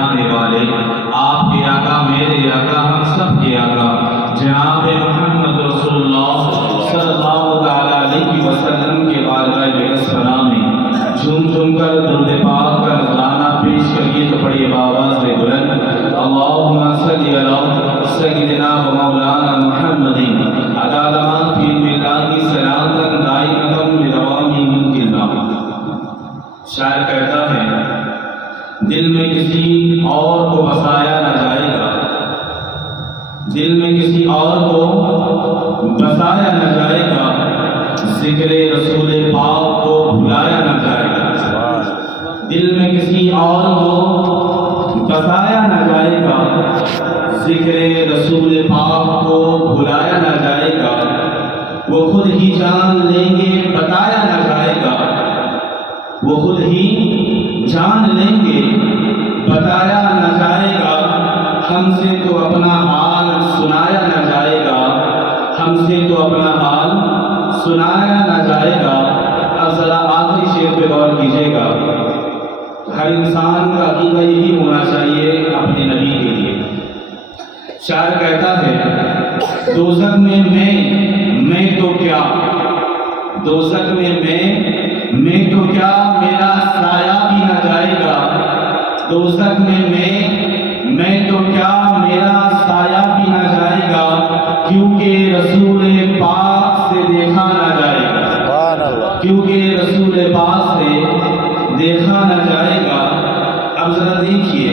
آنے والے آپ کے آقا، میرے آقا، ہم سب کے آقا جناب محمد رسول اللہ صلی اللہ علیہ وسلم کے بارگاہ مقدسہ میں جھوم کر درود پاک کا نذرانہ پیش کریے تو بڑی آواز سے بلند اللہم صلی علی سیدنا و مولانا محمد عدد ما فی ملاد صلاۃ دائمۃ بدوام ملک اللہ۔ شاعر کہتا ہے دل میں کسی اور کو بسایا نہ جائے گا، دل میں کسی اور کو بسایا نہ جائے گا، ذکر رسول پاک کو بھلایا نہ جائے گا، دل میں کسی اور کو بسایا نہ جائے گا، ذکر رسول پاک کو بھلایا نہ جائے گا، وہ خود ہی جان لیں گے بتایا نہ جائے گا، وہ خود ہی جان لیں گے بتایا نہ جائے گا، ہم سے تو اپنا حال سنایا نہ جائے گا، ہم سے تو اپنا حال سنایا نہ جائے گا۔ اب ذرا آخری شعر پہ غور کیجیے گا، ہر انسان کا عقیدہ یہی ہونا چاہیے اپنے نبی کے لیے۔ شاعر کہتا ہے دوزخ میں میں تو کیا، دوزخ میں تو کیا میرا سایہ بھی نہ جائے گا، دوزخ میں تو کیا میرا سایہ بھی نہ جائے گا، کیونکہ رسول پاک سے دیکھا نہ جائے گا، کیونکہ رسول پاک سے دیکھا نہ جائے گا۔ اب ذرا دیکھیے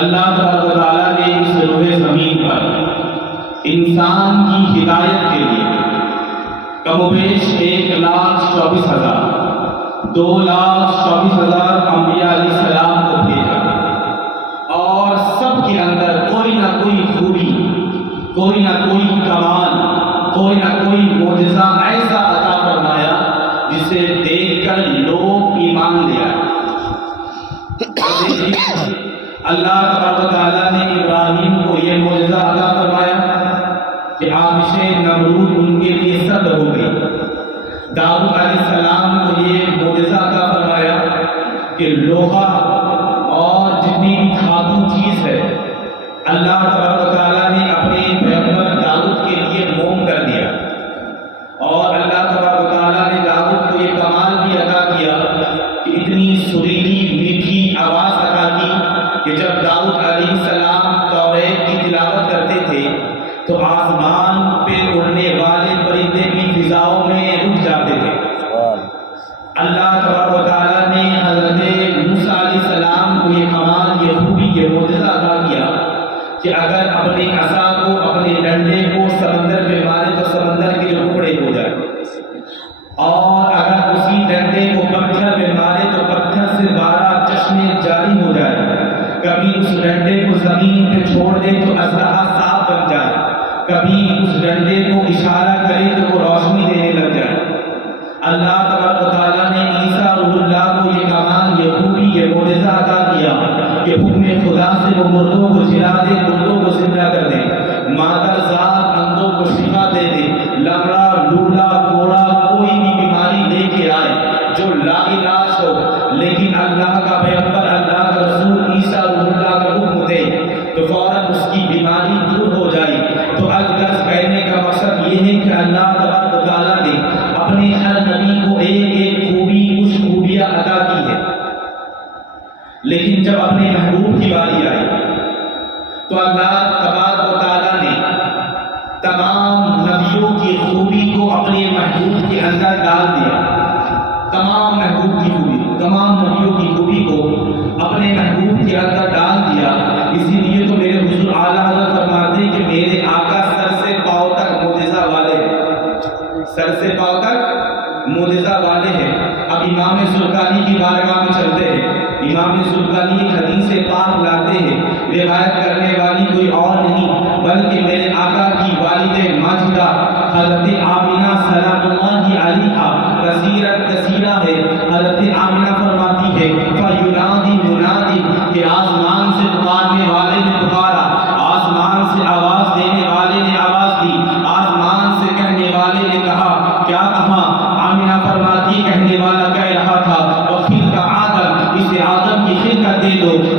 اللہ تبارک و تعالیٰ نے اس روئے زمین پر انسان کی ہدایت کے لیے کم و بیش 1,24,000 2,24,000 انبیاء علیہ السلام کو بھیجا، اور سب کے اندر کوئی نہ کوئی خوبی، کوئی نہ کوئی کمال، کوئی نہ کوئی معجزہ ایسا عطا فرمایا جسے دیکھ کر لوگ ایمان لے آئے۔ اللہ تبارک و تعالیٰ نے ابراہیم کو یہ معجزہ عطا فرمایا کہ آتش نمرود ان کے لیے سرد ہو گئی، داؤد علیہ السلام کو یہ معجزہ عطا فرمایا کہ لوہا اور جتنی بھی دھاتو چیز ہے اللہ تبارک و تعالیٰ نے اپنے پیغمبر داؤد کے لیے موم کر دیا، اور اللہ تبارک و تعالیٰ نے داؤد کو یہ کمال بھی عطا کیا کہ اتنی سریلی میٹھی آواز عطا کی کہ جب داؤد علیہ السلام توریت کی تلاوت کرتے تھے تو آسمان پہ اڑنے والے پرندے بھی فضاؤں میں رک جاتے تھے۔ اللہ تبارک و تعالیٰ نے حضرت موسیٰ علیہ السلام کو یہ کمال، یہ خوبی، یہ معجزہ عطا کیا کہ اگر اپنے عصا کو، اپنے ڈنڈے کو سمندر میں مارے تو سمندر کے ٹکڑے ہو جائے، اور اگر اسی ڈنڈے کو پتھر میں مارے تو پتھر سے 12 چشمے جاری ہو جائے، کبھی اس ڈنڈے کو زمین پہ چھوڑ دے تو اسلحہ صاف بن جائے، کبھی اس ڈنڈے کو اشارہ کرے تو وہ روشنی دینے لگ جائے۔ اللہ تبارک و تعالیٰ نے عیسیٰ روح اللہ کو یہ کمال، یہ خوبی، یہ معجزہ عطا کیا کہ حکم خدا سے وہ مردوں کو جلا دے، مردوں کو زندہ کر دے، مادر ذات اندھوں کو شفا دے دے، لنگڑا، لولا، کوڑا کوئی بھی بیماری لے کے آئے جو لا علاج ہو، لیکن اللہ کا پیغمبر، اللہ کا رسول عیسیٰ روح اللہ کا حکم دے تو فوراً اس کی بیماری دور ہو جائے۔ تو الغرض کہنے کا مقصد یہ ہے کہ اللہ تبارک و تعالیٰ نے اپنے ہر نبی کو ایک ایک خوبی، کچھ خوبیاں عطا کی ہے، لیکن جب اپنے محبوب کی باری آئی تو اللہ تبارک و تعالیٰ نے تمام نبیوں کی خوبی کو اپنے محبوب کے اندر ڈال دیا، تمام محبوب کی خوبی، تمام نبیوں کی خوبی کو اپنے محبوب کے اندر ڈال دیا۔ اسی لیے تو میرے حضور اعلیٰ حضرت فرماتے ہیں کہ میرے آقا سر سے پاؤں تک معجزہ والے ہیں، سر سے پاؤں تک معجزہ والے ہیں۔ اب امام سلطانی کی بارگاہ میں چلتے ہیں، امام سلطانی ایک حدیث پاک لاتے ہیں، روایت کرنے والی کوئی اور نہیں بلکہ میرے آقا کی والد ماجدہ حضرت آمینہ سلام اللہ علیہا، کثیرہ ہے، حضرت آمینہ فرماتی ہے فَيُنَادِي مُنَادٍ کہ آسمان سے پکارنے والے نے پکارا، آسمان سے آواز دینے والے نے آواز دی، آسمان سے کہنے والے نے کہا، کیا کہا؟ آمینہ فرماتی کہنے والا کہہ رہا تھا وَخِلْقَ آدم، اسے آدم کی خلقت دے دو،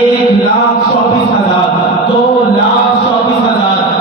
1,24,000 2,24,000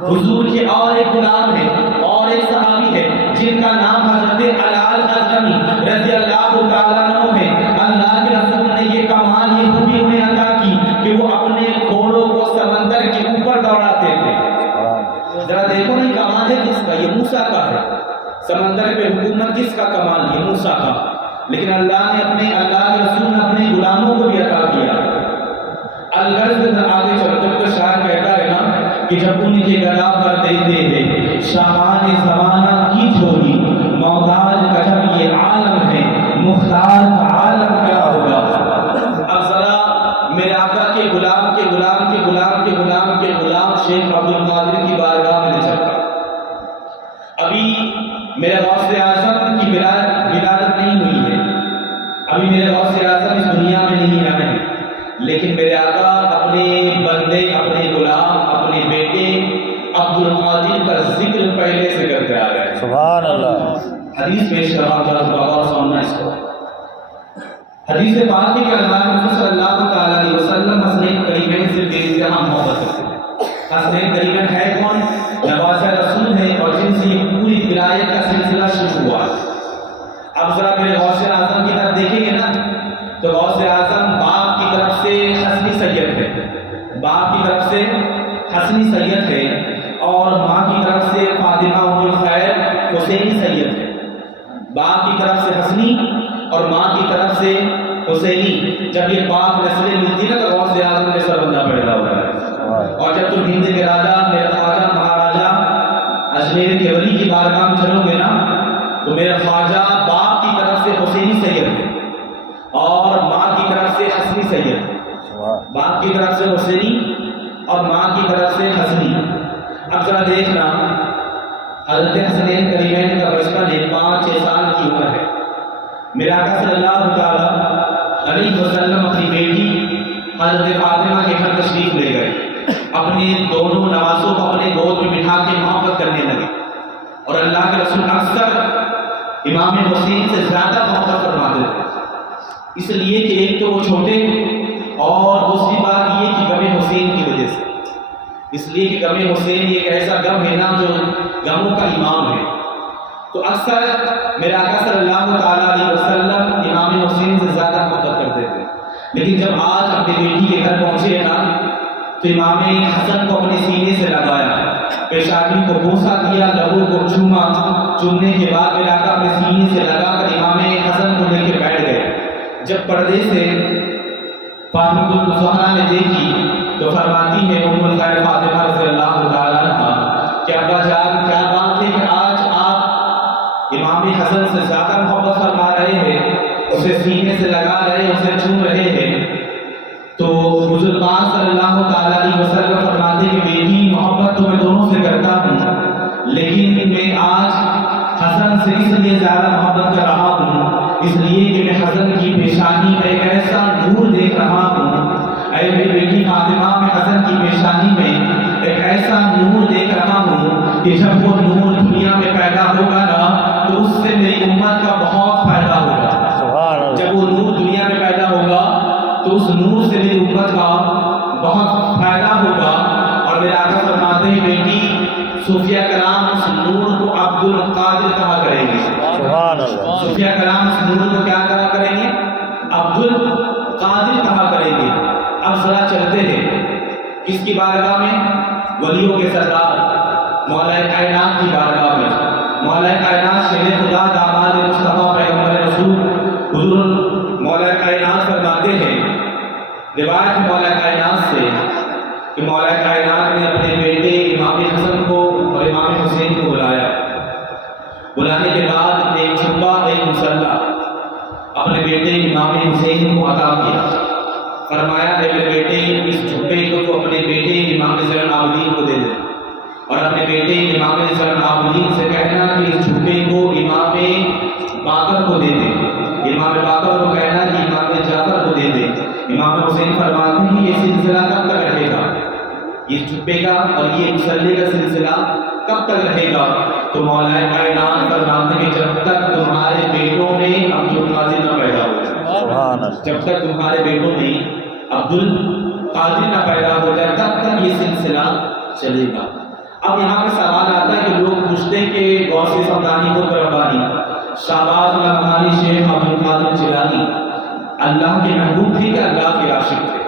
حضور کے اور ایک غلام ہے اور ایک صحابی ہے جن کا نام حضرت الال ازمی رضی اللہ تعالیٰ عنہ ہے. اللہ کے رسول نے یہ کمال یہ خوبی انہیں عطا کی کہ وہ اپنے گھوڑوں کو سمندر کے اوپر دوڑاتے تھے. ذرا دیکھو نا کمال ہے کس کا؟ یہ موسیٰ کا ہے. سمندر پہ حکومت کس کا کمال؟ یہ موسیٰ کا. لیکن اللہ کے رسول نے اپنے غلاموں کو بھی عطا کیا. الغرض آگے چلتے تو شاعر کہتا ہے نا کہ جب ان کے گلا پر دیتے ہیں شاہان زمانہ کی جھولی محتاج کا جب یہ عالم ہے مختار کا عالم کیا ہوگا. اب ذرا میرے آقا کے غلام کے غلام کے غلام کے غلام کے غلام شیخ عبد القادر کی بارگاہ میں چلتا. ابھی میرے غوث اعظم کی ولادت نہیں ہوئی ہے, ابھی میرے غوث اعظم اس دنیا میں نہیں آئے ہیں, لیکن میرے آقا اپنے بندے اپنے غلام اپنے بیٹے عبد القادر کا ذکر پہلے سے کرتے آ رہے ہیں. سبحان اللہ. حدیث پیش کر رہا ہوں, بابا سننا اس کو. حدیث پاک ہے کہ اللہ کے رسول صلی اللہ تعالی علیہ وسلم حسنین کریمین سے بے انتہا محبت کرتے ہیں. حسنین کریمین ہے کون؟ نواسہ رسول ہیں اور جن سے یہ پوری ولایت کا سلسلہ شروع ہوا. اب ذرا میرے غوث اعظم کی طرف دیکھیں گے نا تو غوث اعظم باپ کی طرف سے حسنی سید ہے, باپ کی طرف سے حسنی سید ہے, اور ماں کی طرف سے فاطمہ ام الخیر حسینی سید ہے. باپ کی طرف سے حسنی اور ماں کی طرف سے حسینی. جب یہ پاک نسلیں ملتی نا تو غوث اعظم میں سر بندہ پیدا ہوتا ہے. اور جب تم ہند کے راجا میرے خواجہ مہاراجا اجمیر کے ولی کی بارگاہ میں چلو گے نا تو میرے خواجہ باپ کی طرف سے حسینی سید ہے اور ماں کی طرف سے حسنی سید. باپ کی طرف سے حسینی اور ماں کی طرف سے حسنی. اب ذرا دیکھنا حضرت حسنین کریمین کا بچپن ہے, 5-6 سال کی عمر ہے. میرے آقا صلی اللہ تعالی علیہ وسلم اپنی بیٹی حضرت فاطمہ کے گھر تشریف لے گئے. اپنے دونوں نواسوں کو اپنے گود میں بٹھا کے محبت کرنے لگے. اور اللہ کے رسول اکثر امام حسین سے زیادہ محبت فرماتے تھے, اس لیے کہ ایک تو وہ چھوٹے اور دوسری بات یہ کہ غم حسین کی وجہ سے, اس لیے کہ غم حسین ایک ایسا غم ہے نا جو غموں کا امام ہے. تو اکثر میرے آقا صلی اللہ تعالی علیہ وسلم امام حسین سے زیادہ محبت کرتے تھے. لیکن جب آج اپنی بیٹی کے گھر پہنچے نا تو امام حسن کو اپنے سینے سے لگایا, پیشانی کو بوسہ دیا, لبوں کو چوما. چومنے کے بعد میرے آقا اپنے سینے سے لگا کر امام حسن کو لے کے بیٹھ گئے. جب پردے سے فاطمہ الزہرا نے دیکھی تو فرماتی ہے ام الخیر فاطمہ رضی اللہ تعالیٰ عنہ کہ ابا جان کیا بات ہے کہ آج آپ امام حسن سے زیادہ محبت فرما رہے ہیں, اسے سینے سے لگا رہے ہیں, اسے چوم رہے ہیں. تو حضور پاک صلی اللہ تعالی علیہ وسلم فرماتے کہ بیٹی محبت تو میں دونوں سے کرتا ہوں, لیکن میں آج حسن سے اس لیے زیادہ محبت کر رہا ہوں اس لیے کہ میں حسن کی پیشانی میں ایک ایسا نور دیکھ رہا ہوں. اے میری بیٹی فاطمہ, میں حسن کی پیشانی میں ایک ایسا نور دیکھ رہا ہوں کہ جب وہ نور دنیا میں پیدا ہوگا نا تو اس سے میری امت کا بہت فائدہ ہوگا. جب وہ نور دنیا میں پیدا ہوگا تو اس نور سے میری امت کا بہت فائدہ ہوگا. اور میرے آقا فرماتے ہیں بیٹی صوفیہ کرام اس نور کو عبد القادر کہا کریں گے. صوفیہ کرام اس نور کو کیا کہا کریں گے؟ عبد القادر کہا کریں گے. اب ذرا چلتے ہیں کس کی بارگاہ میں؟ ولیوں کے سردار مولا کائنات کی بارگاہ میں. مولا کائنات شیر خدا داماد مصطفیٰ پیغمبر رسول حضور مولا کائنات فرماتے ہیں, روایت مولا کائنات سے کہ مولا کائنات نے اپنے بیٹے امام حسن کو اور امام حسین کو بلایا. بلانے کے بعد ایک چھپا ایک مسلح اپنے بیٹے امام حسین کو عطا کیا. فرمایا اے میرے بیٹے اس چھپے کو تو اپنے بیٹے امام زین العابدین کو دے دے, اور اپنے بیٹے امام زین العابدین سے کہنا کہ اس چھپے کو امام باقر کو دے دے. امام باقر کو کہنا کہ امام جعفر کو دے دے. امام حسین فرماتے ہیں یہ سلسلہ کب تک رہے گا, یہ چھپے گا اور یہ مسلح کا سلسلہ کب تک رہے گا؟ تو مولا کائنات فرماتے ہیں جب تک تمہارے بیٹوں میں عبد القادر نہ پیدا ہو, جب تک تمہارے بیٹوں میں عبد القادر نہ پیدا ہو جائے تب تک یہ سلسلہ چلے گا. اب یہاں پہ سوال آتا ہے کہ لوگ پوچھتے ہیں کہ غوث سمدانی کو ربانی شہباز رحمانی شیخ عبد القادر جیلانی اللہ کے محبوب تھے کہ اللہ کے عاشق تھے؟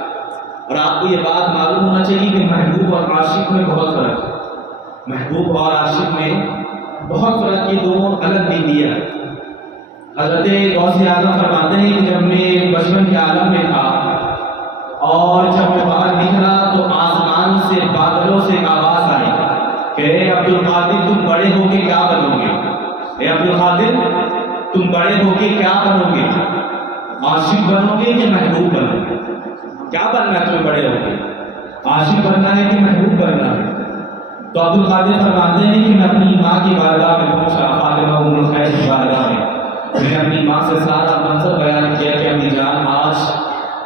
اور آپ کو یہ بات معلوم ہونا چاہیے کہ محبوب اور عاشق میں بہت فرق ہے. محبوب اور عاشق میں بہت فرق، یہ دونوں الگ دین دیا ہے. حضرت غوث اعظم فرماتے ہیں کہ جب میں بچپن کے عالم میں تھا اور جب میں باہر نکلا تو آسمان سے بادلوں سے آواز آئی کہ اے عبد القادر تم بڑے ہو کے کیا بنو گے؟ اے عبد القادر تم بڑے ہو کے کیا بنو گے؟ عاشق بنو گے کہ محبوب بنو گے؟ کیا بننا ہے تمہیں بڑے ہو کے؟ عاشق بننا ہے کہ محبوب بننا ہے؟ تو عبد القادر فرماتے ہیں کہ میں اپنی ماں کی بارگاہ میں پہنچا، فاطمہ ام الخیر کی بارگاہ میں نے اپنی ماں سے سارا منظر بیان کیا کہ اپنی جان آج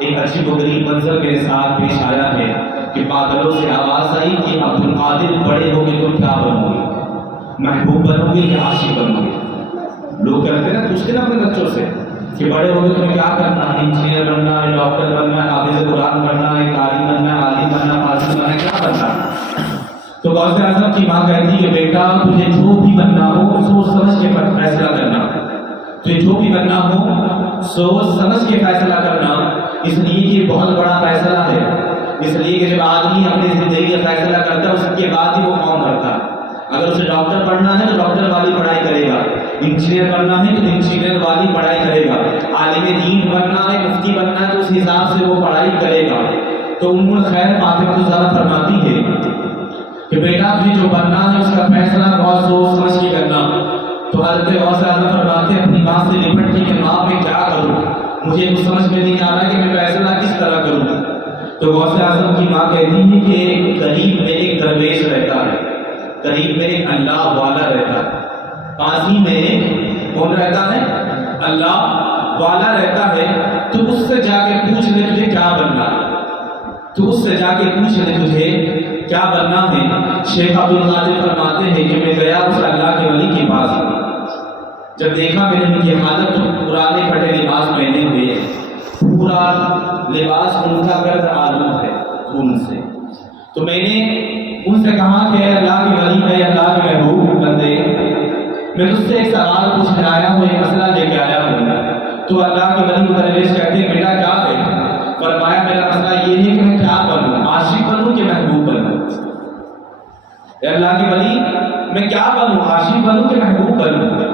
ایک عجیب و غریب منظر میرے ساتھ پیش آیا ہے کہ بادلوں سے آواز آئی کہ عبد القادر بڑے ہو گے تم کیا بنو گے؟ محبوب بنو گے یا عاشق بنو گے؟ لوگ کرتے نا، پوچھتے نا اپنے بچوں سے کہ بڑے ہو گے تمہیں کیا کرنا ہے؟ انجینئر بننا ہے، ڈاکٹر بننا ہے، حافظ قرآن بننا ہے، قاری بننا ہے، عالم بننا ہے، فاضل بننا ہے، کیا بننا ہے؟ تو غوث اعظم کی ماں کہتی کہ بیٹا تجھے جو بھی بننا ہو سوچ سمجھ کے فیصلہ کرنا، تجھے جو بھی بننا ہو سوچ سمجھ کے فیصلہ کرنا، اس لیے کہ بہت بڑا فیصلہ ہے. اس لیے کہ جب آدمی اپنی زندگی کا فیصلہ کرتا ہے اس کے بعد ہی وہ قوم کرتا ہے. اگر اسے ڈاکٹر پڑھنا ہے تو ڈاکٹر والی پڑھائی کرے گا، انجینئر بننا ہے تو انجینئر والی پڑھائی کرے گا، عالم دین بننا ہے، مفتی بننا ہے تو اس حساب سے وہ پڑھائی کرے گا. تو ام الخیر فاطمہ الزہرا فرماتی ہے کہ بیٹا تجھے جو بننا ہے اس کا فیصلہ بہت سوچ سمجھ کے کرنا. تو حضرت غوث اعظم فرماتے اپنی ماں سے لپٹ کے کہ ماں میں کیا کروں، مجھے کچھ سمجھ میں نہیں آ رہا کہ میں فیصلہ کس طرح کروں. تو غوث اعظم کی ماں کہتی ہے کہ قریب میں ایک درویش رہتا ہے، قریب میں ایک اللہ والا رہتا ہے، پاس ہی میں کون رہتا ہے؟ اللہ والا رہتا ہے. تو اس سے جا کے پوچھ لے تجھے کیا بننا ہے، تو اس سے جا کے پوچھ لے تجھے کیا بننا ہے. شیخ عبد القادر فرماتے ہیں کہ میں گیا اس اللہ کے ولی کے پاس، جب دیکھا میں نے ان کی حالت تو پرانے پھٹے لباس پہنے ہوئے ہیں، پورا لباس ان کا گرد آلود ہے خون سے. تو میں نے ان سے کہا کہ اے اللہ کے ولی، اے اللہ کے محبوب بندے، میں تجھ سے ایک سوال پوچھنے آیا ہوں، ایک مسئلہ لے کے آیا ہوں. تو اللہ کے ولی درویش کہتے ہیں بیٹا کیا ہے؟ فرمایا میرا مسئلہ یہ ہے کہ میں کیا بنوں، عاشق بنوں کہ محبوب بنوں؟ اے اللہ کے ولی میں کیا بنوں، عاشق بنوں کہ محبوب بنوں؟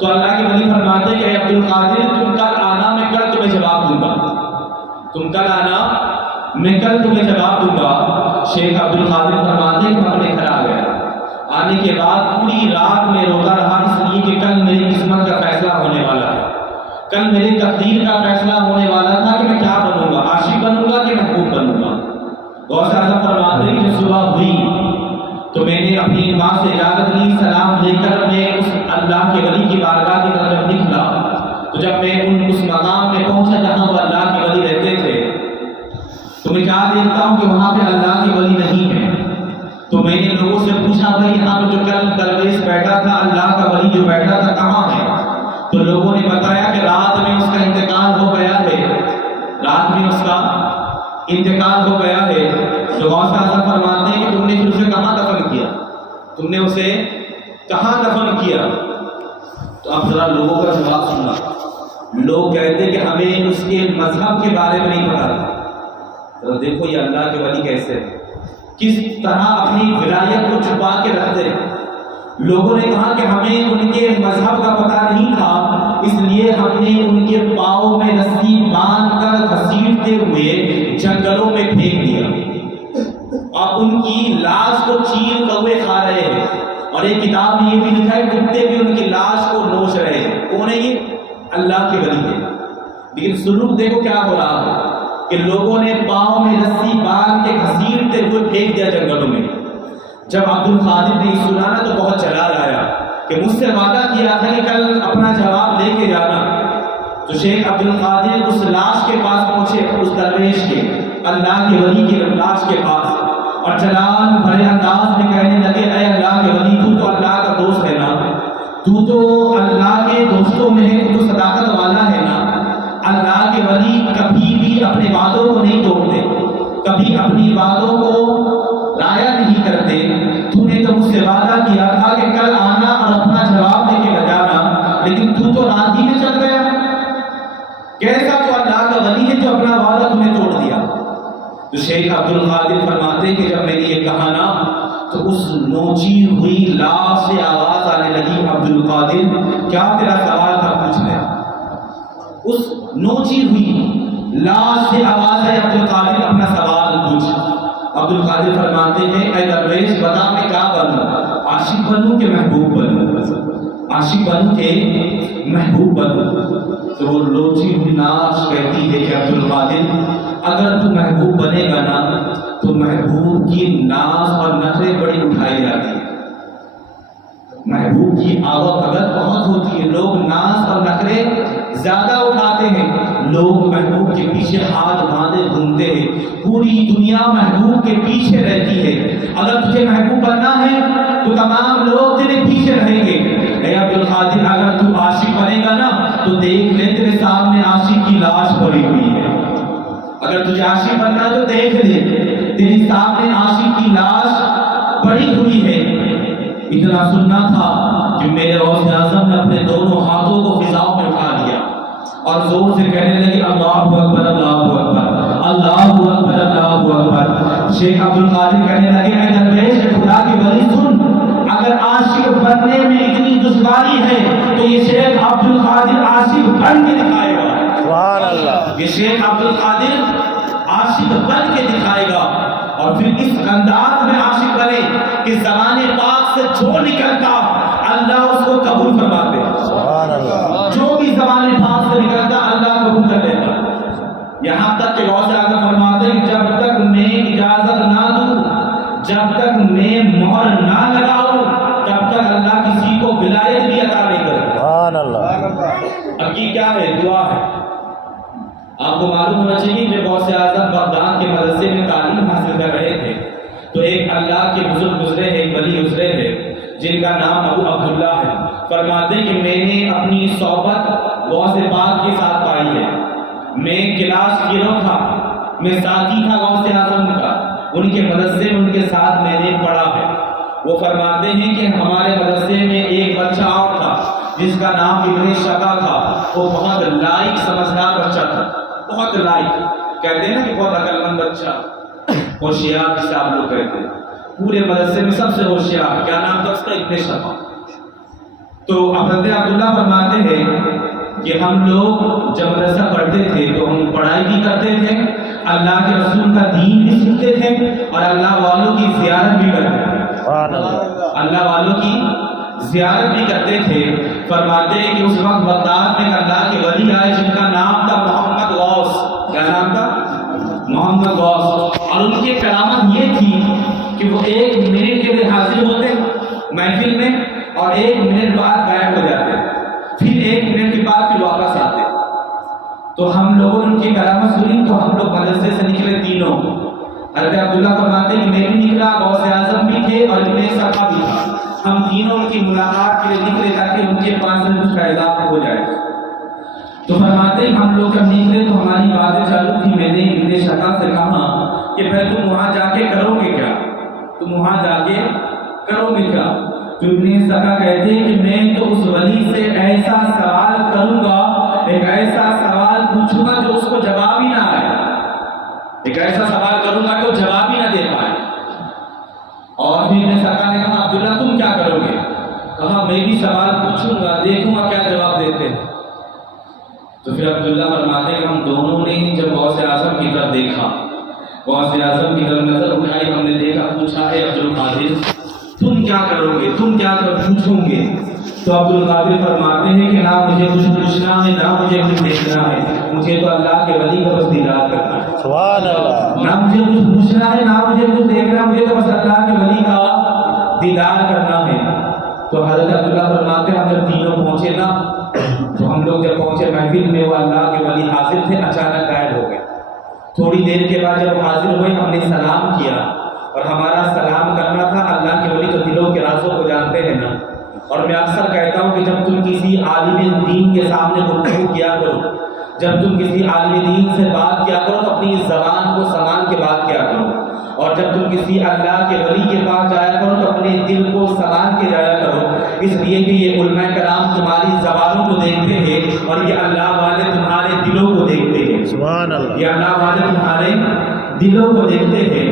تو اللہ کے ولی فرماتے ہیں کہ اے عبد القادر تم کل آنا، میں کل تمہیں جواب دوں گا، تم کل آنا میں کل تمہیں جواب دوں گا. شیخ عبد القادر فرماتے ہیں کہ میں اپنے گھر آ گیا. آنے کے بعد پوری رات میں روتا رہا، اس لیے کہ کل میری قسمت کا فیصلہ ہونے والا ہے، کل میری تقدیر کا فیصلہ ہونے والا تھا کہ میں کیا بنوں گا، عاشق بنوں گا کہ محبوب بنوں گا. غوث اعظم فرماتے ہیں کہ صبح ہوئی تو میں نے اپنی ماں سے اجازت لی، سلام لے کر میں اس اللہ کے ولی کی بارگاہ کی طرف نکلا. تو جب میں اس مقام میں پہنچا جہاں وہ اللہ کے ولی رہتے تھے تو میں کیا دیکھتا ہوں کہ وہاں پہ اللہ کے ولی نہیں ہے. تو میں نے لوگوں سے پوچھا بھائی یہاں پہ جو کل درویش بیٹھا تھا، اللہ کا ولی جو بیٹھا تھا کہاں ہے؟ تو لوگوں نے بتایا کہ رات میں اس کا انتقال ہو گیا ہے، رات میں اس کا انتقال ہو گیا ہے. تو غوث اعظم فرماتے ہیں کہ تم نے اسے کہاں دفن کیا، تم نے اسے کہاں دفن کیا؟ تو اب ذرا لوگوں کا جواب سننا. لوگ کہتے ہیں کہ ہمیں اس کے مذہب کے بارے میں نہیں پتا تھا. تو دیکھو یہ اللہ کے ولی کیسے کس طرح اپنی ولایت کو چھپا کے رکھتے ہیں. لوگوں نے کہا کہ ہمیں ان کے مذہب کا پتہ نہیں تھا، اس لیے ہم نے ان کے پاؤں میں رسی باندھ کر گھسیٹتے ہوئے جنگلوں میں پھینک دیا اور ان کی لاش کو چیل کوے کھا رہے ہیں. اور ایک کتاب میں یہ بھی لکھا ہے کتے بھی ان کی لاش کو نوچ رہے ہیں. کون ہے یہ؟ اللہ کے ولی ہے. لیکن سلوک دیکھو کیا ہو رہا ہے کہ لوگوں نے پاؤں میں رسی باندھ کے گھسیٹتے ہوئے پھینک دیا جنگلوں میں. جب عبد القادر نے سنا نا تو بہت جلال آیا کہ مجھ سے وعدہ کیا تھا کہ کل اپنا جواب لے کے جانا. تو شیخ عبد القادر اس لاش کے پاس پہنچے، اس درویش کے، اللہ کے ولی کی لاش کے پاس، اور جلال بھرے انداز میں کہنے لگے اے اللہ کے ولی تو اللہ کا دوست ہے نا، تو اللہ کے دوستوں میں ہے، تو صداقت والا ہے نا. اللہ کے ولی کبھی بھی اپنے وعدوں کو نہیں توڑتے، کبھی اپنی وعدوں کو ضائع نہیں کرتے. تو نے تو سے وعدہ کیا تھا کہ کل آنا اور اپنا جواب دے کے بجانا، لیکن تو رات ہی میں چل گیا۔ کیسا تو اللہ کا ولی ہے جو اپنا وعدہ تمہیں توڑ دیا۔ تو شیخ عبد القادر فرماتے کہ جب میں نے یہ کہا نا تو اس نوچی ہوئی لاش سے آواز آنے لگی، عبد القادر کیا تیرا سوال تھا پوچھ لے۔ اس نوچی ہوئی لاش سے آواز ہے، عبد القادر اپنا سوال پوچھ۔ عبد القادر فرماتے ہیں اے درویش بتا میں کیا بنوں، عاشق بنوں کہ محبوب بنوں؟ عاشق بنوں کہ محبوب بنوں؟ تو وہ لوچی ہوئی لاش کہتی ہے کہ عبد القادر اگر تو محبوب بنے گا نا تو محبوب کی ناز اور نخرے بڑی اٹھائی جاتی ہے۔ محبوب کی آوت اگر بہت ہوتی ہے، لوگ ناز اور نخرے زیادہ اٹھاتے ہیں، لوگ محبوب کے پیچھے ہاتھ باندھے گھومتے ہیں، پوری دنیا محبوب کے پیچھے رہتی ہے۔ اگر تجھے محبوب بننا ہے تو تمام لوگ تیرے پیچھے رہیں گے۔ اے عبد القادر اگر تو عاشق بنے گا نا تو دیکھ لے تیرے سامنے عاشق کی لاش پڑی ہوئی ہے۔ اگر تجھے عاشق بننا تو دیکھ لے تیرے سامنے عاشق کی لاش پڑی ہوئی ہے۔ اتنا سننا تھا کہ میرے غوث اعظم نے اپنے دونوں ہاتھوں کو فضاؤں میں اٹھا لیا اور زور سے کہنے لگے اللہ اکبر اللہ اکبر اللہ اکبر اللہ اکبر۔ شیخ عبد القادر کہنے لگے اے درویش خدا کی ولی سن، اگر عاشق بننے میں اتنی دشواری ہے تو یہ شیخ عبد القادر عاشق بن کے دکھائے گا۔ سبحان اللہ۔ یہ شیخ عبد القادر عاشق بن کے دکھائے گا، اور پھر اس انداز میں عاشق بنے کہ زبان پاک سے جو نکلتا اللہ اس کو قبول فرماتے ہیں۔ سبحان اللہ۔ جو بھی زبان پاک سے نکلتا اللہ قبول کر لیتا۔ یہاں تک کہ غوث اعظم فرماتے ہیں جب تک میں اجازت نہ دوں، جب تک میں مہر نہ لگاؤں، تب تک اللہ کسی کو ولایت بھی عطا نہیں کرے۔ سبحان اللہ۔ اب یہ کیا ہے؟ دعا ہے۔ آپ کو معلوم ہونا چاہیے کہ غوث اعظم بغداد کے مدرسے میں تعلیم حاصل کر رہے تھے تو ایک اللہ کے بزرگ گزرے ہیں، ایک ولی گزرے ہیں جن کا نام ابو عبداللہ ہے۔ فرماتے کہ میں نے اپنی صحبت غوث پاک کے ساتھ پائی ہے، میں کلاس فیلو تھا، میں ساتھی تھا غوث اعظم کا، ان کے مدرسے میں ان کے ساتھ میں نے پڑھا ہے۔ وہ فرماتے ہیں کہ ہمارے مدرسے میں ایک بچہ اور تھا جس کا نام ابن شقا تھا، وہ بہت لائق سمجھدار بچہ تھا، بہت لائق، کہتے ہیں نا کہ بہت عقل مند بچہ، ہوشیار جسے آپ لوگ کہتے ہیں، پورے مدرسے میں سب سے ہوشیار، کیا نام تھا اس کا؟ ابن شقا۔ تو حضرت عبداللہ فرماتے ہیں کہ ہم لوگ جب مدرسہ پڑھتے تھے تو ہم پڑھائی بھی کرتے تھے، اللہ کے رسول کا دین بھی سیکھتے تھے اور اللہ والوں کی زیارت بھی کرتے تھے، اللہ والوں کی زیارت بھی کرتے تھے۔ فرماتے ہیں کہ اس وقت بغداد میں اللہ کے ولی آئے جن کا نام تھا محمد غوث۔ کیا نام تھا؟ محمد غوث۔ اور ان کی کرامت یہ تھی کہ وہ 1 منٹ کے لیے حاضر ہوتے محفل میں اور 1 منٹ بعد غائب ہو جاتے، پھر 1 منٹ کے بعد پھر واپس آتے۔ تو ہم لوگوں نے ان کی کرامت سنی تو ہم لوگ مدرسے سے نکلے تینوں۔ حضرت عبداللہ فرماتے کہ میں بھی نکلا، غوث اعظم بھی تھے اور ابن شقا بھی تھا، ہم تینوں ان کی ملاقات کے لیے نکلے تاکہ ان کے پاس سے کچھ فیضاب ہو جائے۔ تو فرماتے ہم لوگ جب نکلے تو ہماری باتیں چالو تھی، میں نے ابن شقا سے کہا کہ بھائی تم وہاں جا کے کرو گے کیا؟ تم وہاں جا کے کرو گے کیا؟ تو ابن شقا کہتے ہیں کہ میں تو اس ولی سے ایسا سوال کروں گا، ایک ایسا سوال پوچھوں گا جو اس کو جواب ہی نہ آئے، ایک ایسا سوال کروں گا کہ وہ جواب ہی نہ دے پائے۔ اور پھر ابن شقا نے کہا عبداللہ تم کیا کرو گے؟ کہا میں بھی سوال پوچھوں گا، دیکھوں گا کیا جواب دیتے ہیں۔ تو پھر عبداللہ فرماتے کہ ہم دونوں نے جب غوث اعظم کی طرف دیکھا، غوث اعظم کی طرف نظر اٹھائی، ہم نے دیکھا، پوچھا اے عبد القادر تم کیا کرو گے، تم کیا پوچھو گے؟ تو عبد القادر فرماتے ہیں کہ نہ مجھے کچھ پوچھنا ہے نہ مجھے کچھ دیکھنا ہے، مجھے تو اللہ کے ولی کا بس دیدار کرنا ہے۔ سبحان اللہ۔ نہ مجھے کچھ پوچھنا ہے نہ مجھے کچھ دیکھنا ہے، مجھے تو بس اللہ کے ولی کا دیدار کرنا ہے۔ تو حضرت عبداللہ فرماتے ہیں ہم جب تینوں پہنچے نا تو ہم لوگ جب پہنچے محفل میں وہ اللہ کے ولی حاضر تھے، اچانک غائب ہو گئے۔ تھوڑی دیر کے بعد جب حاضر ہوئے ہم نے سلام کیا، اور ہمارا سلام کرنا تھا، اللہ کے ولی تو دلوں کے رازوں کو جانتے ہیں نا، اور میں اکثر کہتا ہوں کہ جب تم کسی عالم دین کے سامنے گفتگو کیا کرو، جب تم کسی عالم دین سے بات کیا کرو تو اپنی اس زبان کو سامان کے بات کیا کرو، اور جب تم کسی اللہ کے ولی کے پاس جایا کرو تو اپنے دل کو سنبھال کے جایا کرو، اس لیے کہ یہ علماء کرام تمہاری زبانوں کو دیکھتے ہیں اور یہ اللہ والے تمہارے دلوں کو دیکھتے ہیں۔ سبحان اللہ۔ یہ اللہ والے تمہارے دلوں کو دیکھتے ہیں۔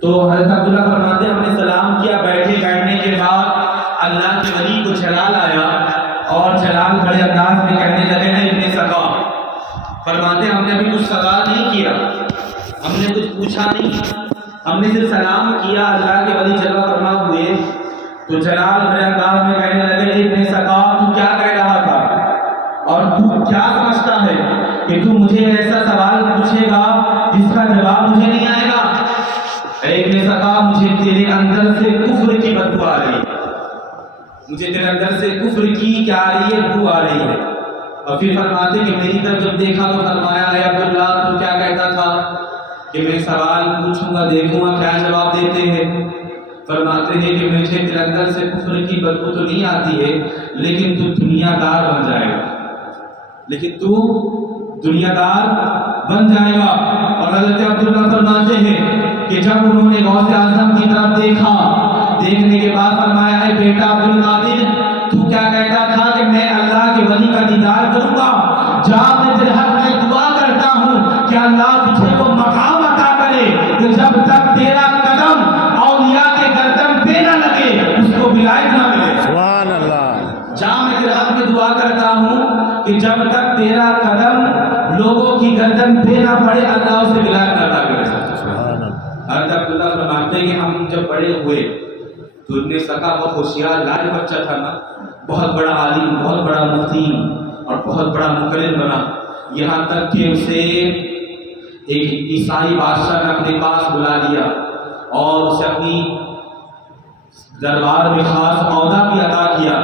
تو حضرت عبداللہ فرماتے ہم نے سلام کیا، بیٹھنے کے بعد اللہ کے ولی کو جلال آیا اور جلال بڑے انداز میں کہنے لگے ہیں ابن سقا، فرماتے ہم نے ابھی کچھ سوال نہیں کیا، ہم نے کچھ پوچھا نہیں، ہم نے صرف سلام کیا، اللہ کے ولی جلوہ فرما ہوئے تو جلال بڑے انداز میں کہنے لگے ابن سقا تو کیا کہہ رہا تھا اور تو کیا سمجھتا ہے کہ تو مجھے ایسا سوال پوچھے گا جس کا جواب مجھے نہیں آئے گا؟ ابن سقا مجھے تیرے اندر سے کفر کی بدبو آ رہی ہے، مجھے تیرے اندر سے کفر کی کیا آ رہی ہے، بدبو آ رہی ہے۔ اور پھر فرماتے کہ میری طرف جب دیکھا تو فرمایا اے عبداللہ تو کیا کہتا تھا کہ میں سوال پوچھوں گا دیکھوں گا کیا جواب دیتے ہیں۔ فرماتے ہیں کہ مجھے تیرے اندر سے کفر کی بدبو تو نہیں آتی ہے لیکن تو دنیا دار بن جائے گا، لیکن تو دنیا دار بن جائے گا۔ اور حضرت عبداللہ فرماتے ہیں کہ جب انہوں نے غوث اعظم کی طرف دیکھا، دیکھنے کے بعد فرمایا اے بیٹا عبد القادر تو کیا کہتا تھا کہ میں اللہ کے ولی کا دیدار کروں گا؟ جا میں تیرے حق میں دعا کرتا ہوں کہ اللہ تجھے کو مقام عطا کرے کہ جب تک تیرا قدم اولیاء کے گردن پہ نہ لگے اس کو ولایت نہ ملے۔ سبحان اللہ۔ جا میں تیرے حق میں دعا کرتا ہوں کہ جب تک تیرا قدم لوگوں کی گردن پہ نہ پڑے اللہ اسے ولایت نہ عطا کرے۔ سبحان اللہ۔ حضرت عبداللہ فرماتے ہیں کہ ہم جب بڑے ہوئے تو ابن سقا بہت ہوشیار لائق بچہ تھا نا، بہت بڑا عالم، بہت بڑا مفتی اور بہت بڑا مقرر بنا، یہاں تک کہ اسے ایک عیسائی بادشاہ نے اپنے پاس بلا لیا اور اسے اپنی دربار میں خاص عہدہ بھی عطا کیا۔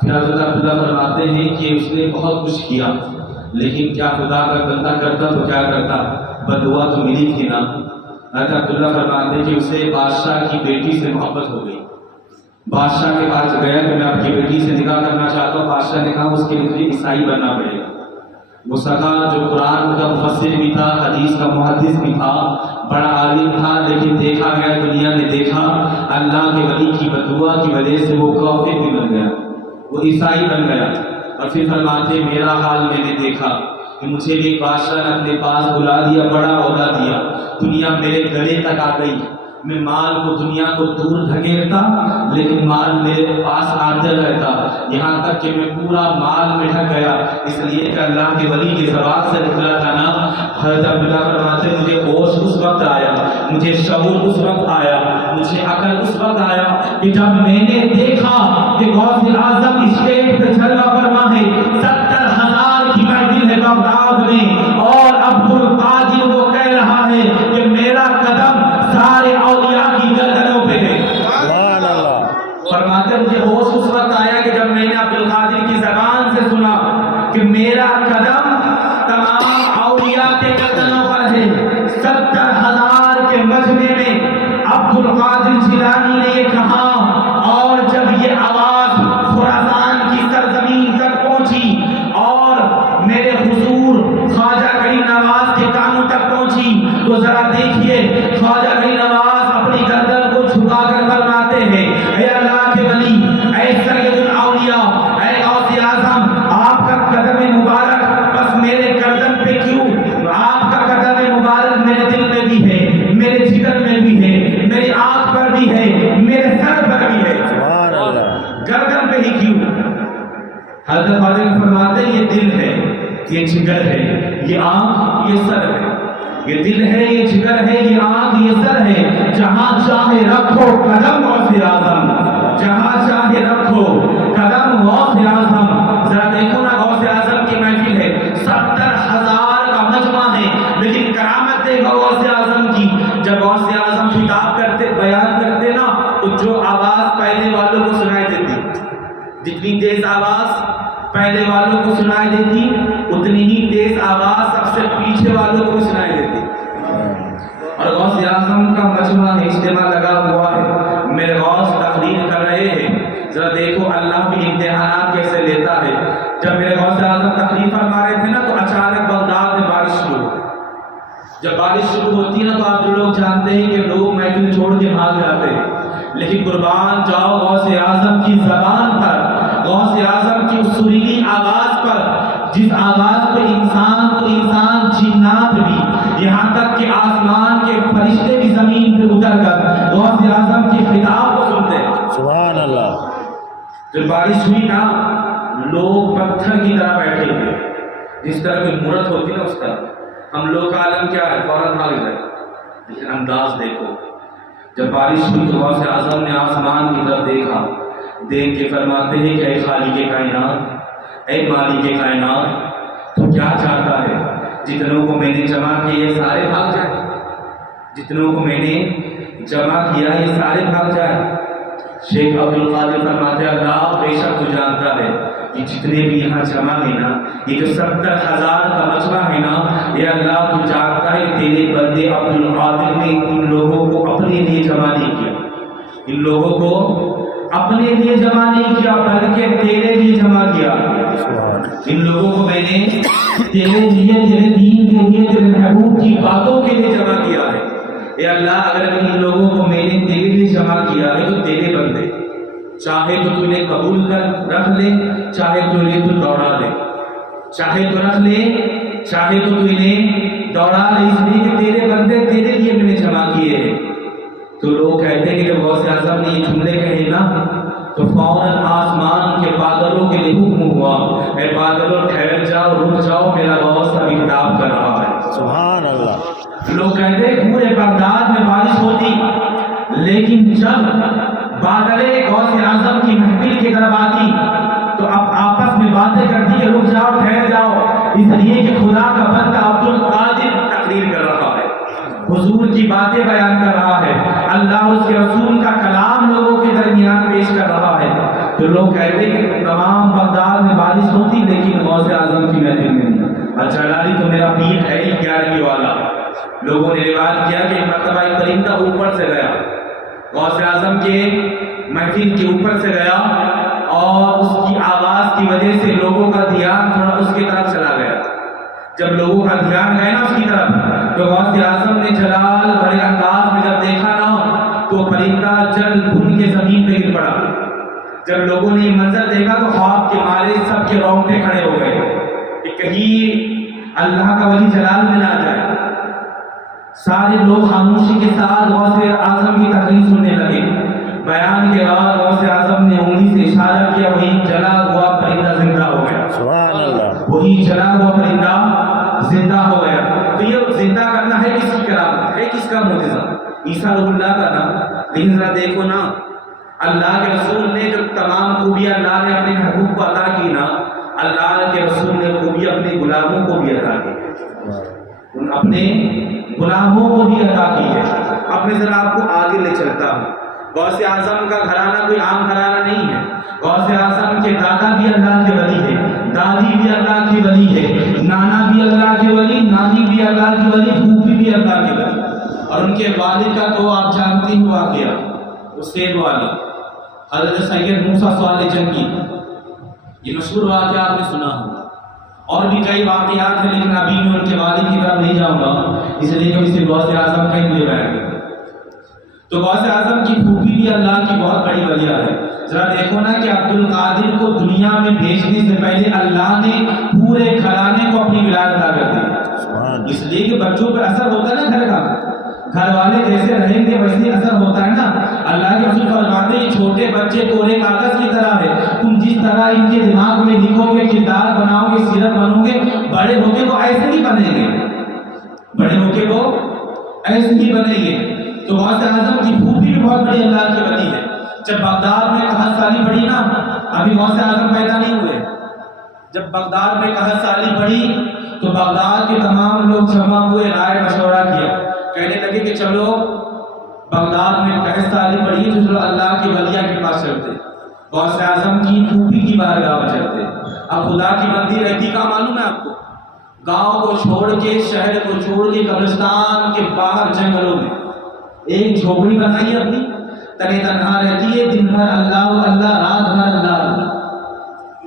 پھر حضرت عبداللہ فرماتے ہیں کہ اس نے بہت کچھ کیا لیکن کیا خدا کا بندہ کرتا تو کیا کرتا، بددعا تو ملی تھی نا۔ حضرت عبداللہ فرماتے ہیں کہ اسے بادشاہ کی بیٹی سے محبت ہو گئی، بادشاہ کے پاس گیا کہ میں آپ کی بیٹی سے نکاح کرنا چاہتا ہوں، بادشاہ نے کہا اس کے لیے عیسائی بننا پڑے گا۔ وہ سکا جو قرآن کا مفسر بھی تھا، حدیث کا محدث بھی تھا، بڑا عالم تھا، لیکن دیکھا گیا دنیا نے دیکھا اللہ کے ولی کی بددعا کی وجہ سے وہ کافر بھی بن گیا، وہ عیسائی بن گیا۔ اور پھر فرماتے میرا حال میں نے دیکھا کہ مجھے ایک بادشاہ نے اپنے پاس بلا دیا، بڑا عہدہ دیا، دنیا میرے گلے تک آ گئی، میں مال کو دنیا کو دور دھکیلتا لیکن مال میرے پاس آتے رہتا، یہاں تک کہ میں پورا مال میں ڈھک گیا، اس لیے کہ اللہ کے ولی کی زبان سے نکلا تھا نا۔ حضرت عبداللہ فرماتے مجھے ہوش اس وقت آیا، مجھے شعور اس وقت آیا، مجھے عقل اس وقت آیا کہ جب میں نے دیکھا کہ غوث اعظم اسٹیج پہ جلوہ فرما ہے، 70,000 کی محفل ہے بغداد میں اور عبد القادر وہ کہہ رہا ہے کہ میرا قدم سارے اولیاء کی گردنوں پہ ہے۔ سبحان اللہ۔ فرماتے مجھے ہوش اس وقت آیا کہ جب میں نے عبد القادر کی زبان سے سنا کہ میرا قدم تمام اولیاء کے گردنوں پر ہے۔ 70,000 کے مجمع میں عبد القادر جیلانی نے یہ کہا، اور جب یہ آواز خراسان کی سرزمین تک پہنچی اور میرے حضور خواجہ کریم نواز کے کانوں تک پہنچی تو ذرا دیکھیے خواجہ کریم نواز اپنی گردن کو جھکا کر فرماتے ہیں اے اللہ کے ولی، اے سید الاولیاء، اے غوث اعظم، آپ کا قدم مبارک بس میرے گردن پہ کیوں، آپ کا قدم مبارک میرے دل میں بھی ہے، میرے جگر میں بھی ہے، میری آنکھ پر بھی ہے، میرے سر پر بھی ہے، گردن پہ ہی کیوں؟ حضرت خواجہ فرماتے ہیں یہ دل ہے، یہ جگر ہے، یہ آنکھ، یہ سر ہے، یہ دل ہے، یہ جگر ہے، یہ آنکھ، یہ سر ہے، جہاں چاہے رکھو قدم غوث اعظم، جہاں چاہے رکھو قدم غوث اعظم۔ ذرا دیکھو نا غوث اعظم کی محفل ہے، 70,000 کا مجمع ہے، لیکن کرامت دیکھو غوث اعظم کی، جب غوث اعظم خطاب کرتے بیان کرتے نا تو جو آواز پہلے والوں کو سنائی دیتی، جتنی تیز آواز پہلے والوں کو سنائی دیتی اتنی ہی تیز آواز سب سے پیچھے والوں کو سنائی دیتی۔ اور غوث اعظم کا مجمع اجتماع لگا ہوا ہے، میرے غوث تقریر کر رہے ہیں، ذرا دیکھو اللہ بھی امتحانات کیسے لیتا ہے۔ جب میرے غوث اعظم تقریر فرما رہے تھے نا تو اچانک بغداد میں بارش شروع ہو گئی، جب بارش شروع ہوتی ہے نا تو آپ جو لوگ جانتے ہیں کہ لوگ محفل چھوڑ کے بھاگ جاتے ہیں، لیکن قربان جاؤ غوث اعظم کی زبان پر، غوث اعظم کی اس سریلی آواز پر، جس آواز پہ انسان تو انسان، جنات بھی، یہاں تک کہ آسمان کے فرشتے بھی زمین پہ اتر کر غوث اعظم کے خطاب کو سنتے ہیں۔ سبحان اللہ۔ جب بارش ہوئی نا، لوگ پتھر کی طرح بیٹھے ہوئے، جس طرح کوئی مورت ہوتی نا اس طرح۔ ہم لوگ کا عالم کیا ہے؟ فوراً بھاگ جائے، لیکن انداز دیکھو، جب بارش ہوئی تو غوث اعظم نے آسمان کی طرف دیکھا، دیکھ کے فرماتے ہیں کہ اے خالق کائنات، اے مالک کائنات، تو کیا چاہتا ہے جتنوں کو میں نے جمع کیا یہ سارے بھاگ جائیں؟ جتنوں کو میں نے جمع کیا یہ سارے بھاگ جائیں؟ شیخ عبد القادر فرماتے ہیں اللہ بے شک تو جانتا ہے کہ جتنے بھی یہاں جمع ہیں نا، یہ جو 70,000 کا مجمع ہے نا، یہ اللہ تو جانتا ہے تیرے بندے عبد القادر نے ان لوگوں کو اپنے لیے جمع نہیں کیا، ان لوگوں کو اپنے لیے جمع نہیں کیا بلکہ تیرے لیے جمع کیا۔ ان لوگوں کو میں نے تیرے لیے، تیرے دین کے لیے، تیرے محبوب کی باتوں کے لیے جمع کیا ہے۔ اے اللہ اگر ان لوگوں کو میں نے تیرے لیے جمع کیا ہے تو تیرے بندے، چاہے تو تو انہیں قبول کر رکھ لے، چاہے تو انہیں تو دوڑا لے، چاہے تو رکھ لے، چاہے تو تو انہیں دوڑا لے، اس لیے کہ تیرے بندے تیرے لیے میں نے جمع کیے ہیں۔ تو لوگ کہتے ہیں کہ جب غوث اعظم نے یہ جملے کہے نا تو فوراً آسمان کے بادلوں کے لیے حکم ہوا، اے بادلوں ٹھہر جاؤ، رک جاؤ، میرا غوث ابھی خطاب کر رہا ہے۔ سبحان اللہ۔ لوگ کہتے ہیں پورے بغداد میں بارش ہوتی، لیکن جب بادل غوث اعظم کی محفل کی طرف آتی تو اب آپس میں باتیں کرتی کہ رک جاؤ، ٹھہر جاؤ، اس لیے کہ خدا کا بندہ عبد القادر تقریر کر رہا ہے، حضور کی باتیں بیان کر رہا ہے، اللہ اس کے رسول کا کلام لوگوں کے درمیان پیش کر رہا ہے۔ تو لوگ کہتے ہیں کہ تمام بغداد میں بارش ہوتی لیکن غوث اعظم کی محفل میں نہیں۔ اچھا لالی تو میرا پیر ہے ہی 11ویں والا۔ لوگوں نے روایت کیا کہ ایک مرتبہ ایک پرندہ اوپر سے گیا، غوث اعظم کے محفل کے اوپر سے گیا، اور اس کی آواز کی وجہ سے لوگوں کا دھیان تھوڑا اس کی طرف چلا گیا۔ جب لوگوں کا دھیان گیا نا اس کی طرف تو غوث اعظم نے جلال بڑے انداز میں جب دیکھا نا تو پرندہ جل بھن کے زمین پہ گر پڑا۔ جب لوگوں نے یہ منظر دیکھا تو خواب کے مارے سب کے رونگٹے کھڑے ہو گئے کہ کہیں اللہ کا ولی جلال میں نہ جائے۔ سارے لوگ خاموشی کے ساتھ غوث اعظم کی تقریر سننے لگے۔ بیان کے بعد غوث اعظم نے انگلی سے اشارہ کیا، وہی جلا ہوا پرندہ زندہ ہو گیا۔ سبحان اللہ۔ وہی جلا ہوا پرندہ زندہ ہو گیا۔ تو یہ زندہ کرنا ہے کس کی کرامت ہے، کس کا معجزہ؟ عیسیٰ روح اللہ کا نا۔ لیکن ذرا دیکھو نا، اللہ کے رسول نے جو تمام خوبیاں اللہ نے اپنے محبوب کو عطا کی نا، اللہ کے رسول نے خوبی اپنے غلاموں کو بھی عطا کی، اپنے غلاموں کو بھی عطا کی ہے۔ اب میں ذرا آپ کو آگے لے چلتا ہوں۔ غوث اعظم کا گھرانہ کوئی عام گھرانہ نہیں ہے۔ غوث اعظم کے دادا بھی اللہ کے ولی ہے، دادی بھی اللہ کی ولی ہے، نانا بھی اللہ کے ولی، نانی بھی اللہ کی ولی، پھوپھی بھی اللہ کی ولی۔ اور ان کے والد کا تو آپ جانتے ہی واقعہ، وہ سیب والد حضرت سید موسیٰ صالح جنگی، یہ مشہور واقعہ آپ نے سنا ہوگا۔ اور بھی کئی واقعات ہیں لیکن ابھی میں ان کے والد کی طرف نہیں جاؤں گا، اس لیے کہ اسے غوث اعظم کا ہی لے بیٹھ گئے۔ تو غوث اعظم کی پھوپھی بھی اللہ کی بہت بڑی ولیہ ہے۔ ذرا دیکھو نا کہ عبد القادر کو دنیا میں بھیجنے سے پہلے اللہ نے پورے گھرانے کو اپنی ولایت عطا کر دی، اس لیے کہ بچوں پر اثر ہوتا ہے نا، گھر کا گھر والے جیسے رہیں گے ویسے اثر ہوتا ہے نا۔ اللہ کے رسول فرماتے ہیں چھوٹے بچے کورے کاغذ کی طرح ہے، تم جس طرح ان کے دماغ میں لکھو گے، کردار بناؤ گے، سیرت بنو گے، بڑے ہو کے وہ ایسے ہی بنیں گے، بڑے ہو کے وہ ایسے ہی بنیں گے۔ تو غوث اعظم کی پھوپھی بھی بہت بڑی اللہ کی ولی ہے۔ جب بغداد میں 61 سالی پڑی نا، ابھی غوث اعظم پیدا نہیں ہوئے، جب بغداد میں 61 سالی پڑی تو بغداد کے تمام لوگ جمع ہوئے، رائے مشورہ کیا، کہنے لگے کہ چلو بغداد میں 61 سالی پڑی ہے تو چلو اللہ کی ولیہ کے پاس چلتے، غوث اعظم کی پھوپھی کی بارگاہ میں چلتے۔ اب خدا کی بندی رہتی کا معلوم ہے آپ کو، گاؤں کو چھوڑ کے، شہر کو چھوڑ کے، قبرستان کے باہر جنگلوں میں ایک جھوپڑی بنائی اپنی، تنے تنہا رہتی ہے، دن بھر اللہ اللہ، رات بھر اللہ،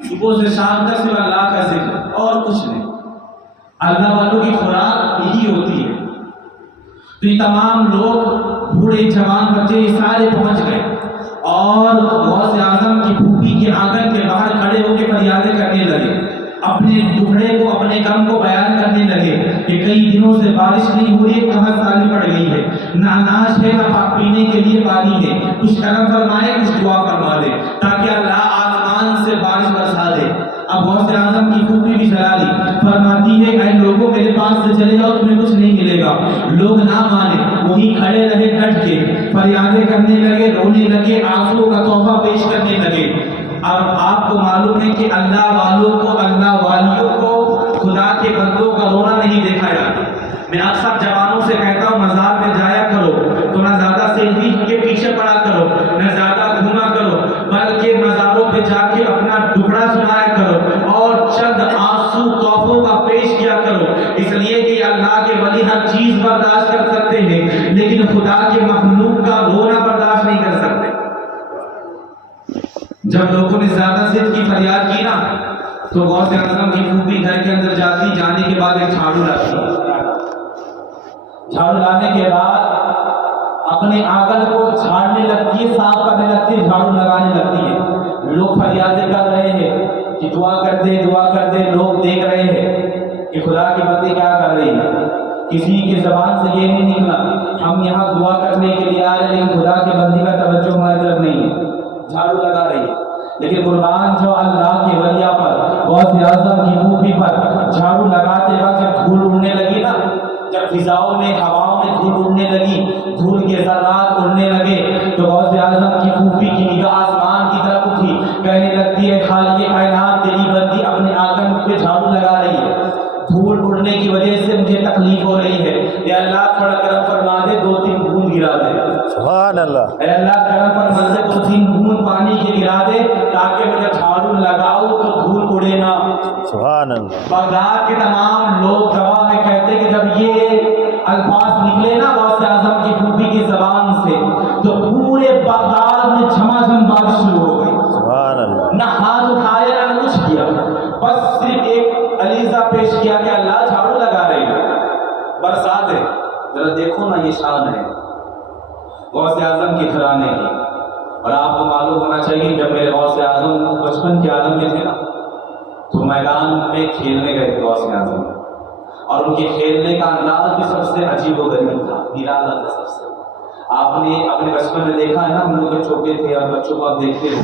صبح سے شام تک صرف اللہ کا ذکر اور کچھ نہیں۔ اللہ والوں کی خوراک یہی ہوتی ہے، تو یہ تمام لوگ بوڑھے جوان بچے یہ سارے پہنچ گئے اور غوث اعظم کی پھوپھی کے آنگن کے باہر کھڑے ہو کے فریادیں کرنے لگے، اپنے دکھڑے کو اپنے غم کو بیان کرنے لگے کہ کئی دنوں سے بارش نہیں ہو رہی ہے، کہاں سالی پڑ گئی ہے، نہ اناج ہے نہ پاک پینے کے لیے پانی ہے، کچھ کرم فرمائے کچھ دعا فرما دے تاکہ اللہ آسمان سے بارش برسا دے۔ اب غوث اعظم کی پھوپھی بھی چلا لی، فرماتی ہے اے لوگوں میرے پاس سے چلے جاؤ تمہیں کچھ نہیں ملے گا۔ لوگ نہ مانے، وہیں کھڑے رہے ڈٹ کے، فریادیں کرنے لگے، رونے لگے، آنسو کا تحفہ پیش کرنے لگے۔ اب آپ کو معلوم ہے کہ اللہ والوں کو، اللہ والیوں کو خدا کے بندوں کا رونا نہیں دیکھا جاتا۔ میں اکثر جوانوں سے کہتا ہوں مزار میں جایا کرو تو نہ زیادہ سیلفی کے پیچھے پڑا کرو، نہ زیادہ گھوما کرو، بلکہ مزاروں پہ جا کے اپنا ٹکڑا سنایا کرو اور چند آنسو تحفوں کا پیش کیا کرو، اس لیے کہ اللہ کے ولی ہر چیز برداشت کر سکتے ہیں لیکن خدا کے مخلوق کا رونا برداشت نہیں کر سکتے۔ جب لوگوں نے زیادہ صدق کی فریاد کی نا تو غوث اعظم کی پھوپھی گھر کے اندر جاتی، جانے کے بعد ایک جھاڑو لاتی، جھاڑو لانے کے بعد اپنے آنگن کو جھاڑنے لگتی ہے، صاف کرنے لگتی ہے، جھاڑو لگانے لگتی ہے۔ لوگ فریادیں کر رہے ہیں کہ دعا کر دے دعا کر دے، لوگ دیکھ رہے ہیں کہ خدا کی بندی کیا کر رہی ہے۔ کسی کی زبان سے یہ نہیں نکلا ہم یہاں دعا کرنے کے لیے آ رہے ہیں لیکن خدا کی بندی کا توجہ ہماری طرف نہیں ہے، جھاڑو لگا رہی ہے۔ لیکن قربان جو اللہ کے ولیہ پر، غوث اعظم کی پھوپھی پر جھاڑو لگاتے وقت جب دھول اڑنے لگی نا، جب فضاؤں میں ہواؤں میں دھول اڑنے لگی، دھول کے ذرات اڑنے لگے تو غوث اعظم کی پھوپھی کی نگاہ آسمان کی طرف اٹھی، کہنے لگتی ہے خالق کائنات تیری بندی اپنے آنگن پہ جھاڑو لگا رہی ہے، دھول اڑنے کی وجہ سے مجھے تکلیف ہو رہی ہے، اے اللہ تھوڑا کرم فرما دے، 2-3 بوند گرا دے۔ سبحان اللہ۔ اے اللہ کرم فرما دے، 2-3 بوند پانی کے گرا دے تاکہ میں جب جھاڑو لگاؤں تو دھول اڑے نہ۔ سبحان اللہ۔ بغداد کے تمام لوگ گواہ میں کہتے کہ جب یہ الفاظ نکلے نا غوث اعظم کی پھوپھی کی زبان سے تو پورے بغداد میں جھماجھم بارش شروع ہو گئی۔ سبحان اللہ۔ نہ ہاتھ اٹھایا نہ کچھ کیا، بس صرف ایک علیزہ پیش کیا کہ اللہ جھاڑو لگا رہے ہیں، برسات ہے، ذرا دیکھو نا یہ شان ہے غوث اعظم کے گھرانے کی۔ اور آپ کو معلوم ہونا چاہیے جب میرے غوث اعظم بچپن کے عالم میں تھے نا تو میدان میں کھیلنے گئے تھے غوث اعظم، اور ان کے کھیلنے کا انداز بھی سب سے عجیب و غریب تھا، نرالا تھا سب سے۔ آپ نے اپنے بچپن میں دیکھا ہے نا، ہم لوگ جب چھوٹے تھے اور بچوں کو آپ دیکھتے ہو،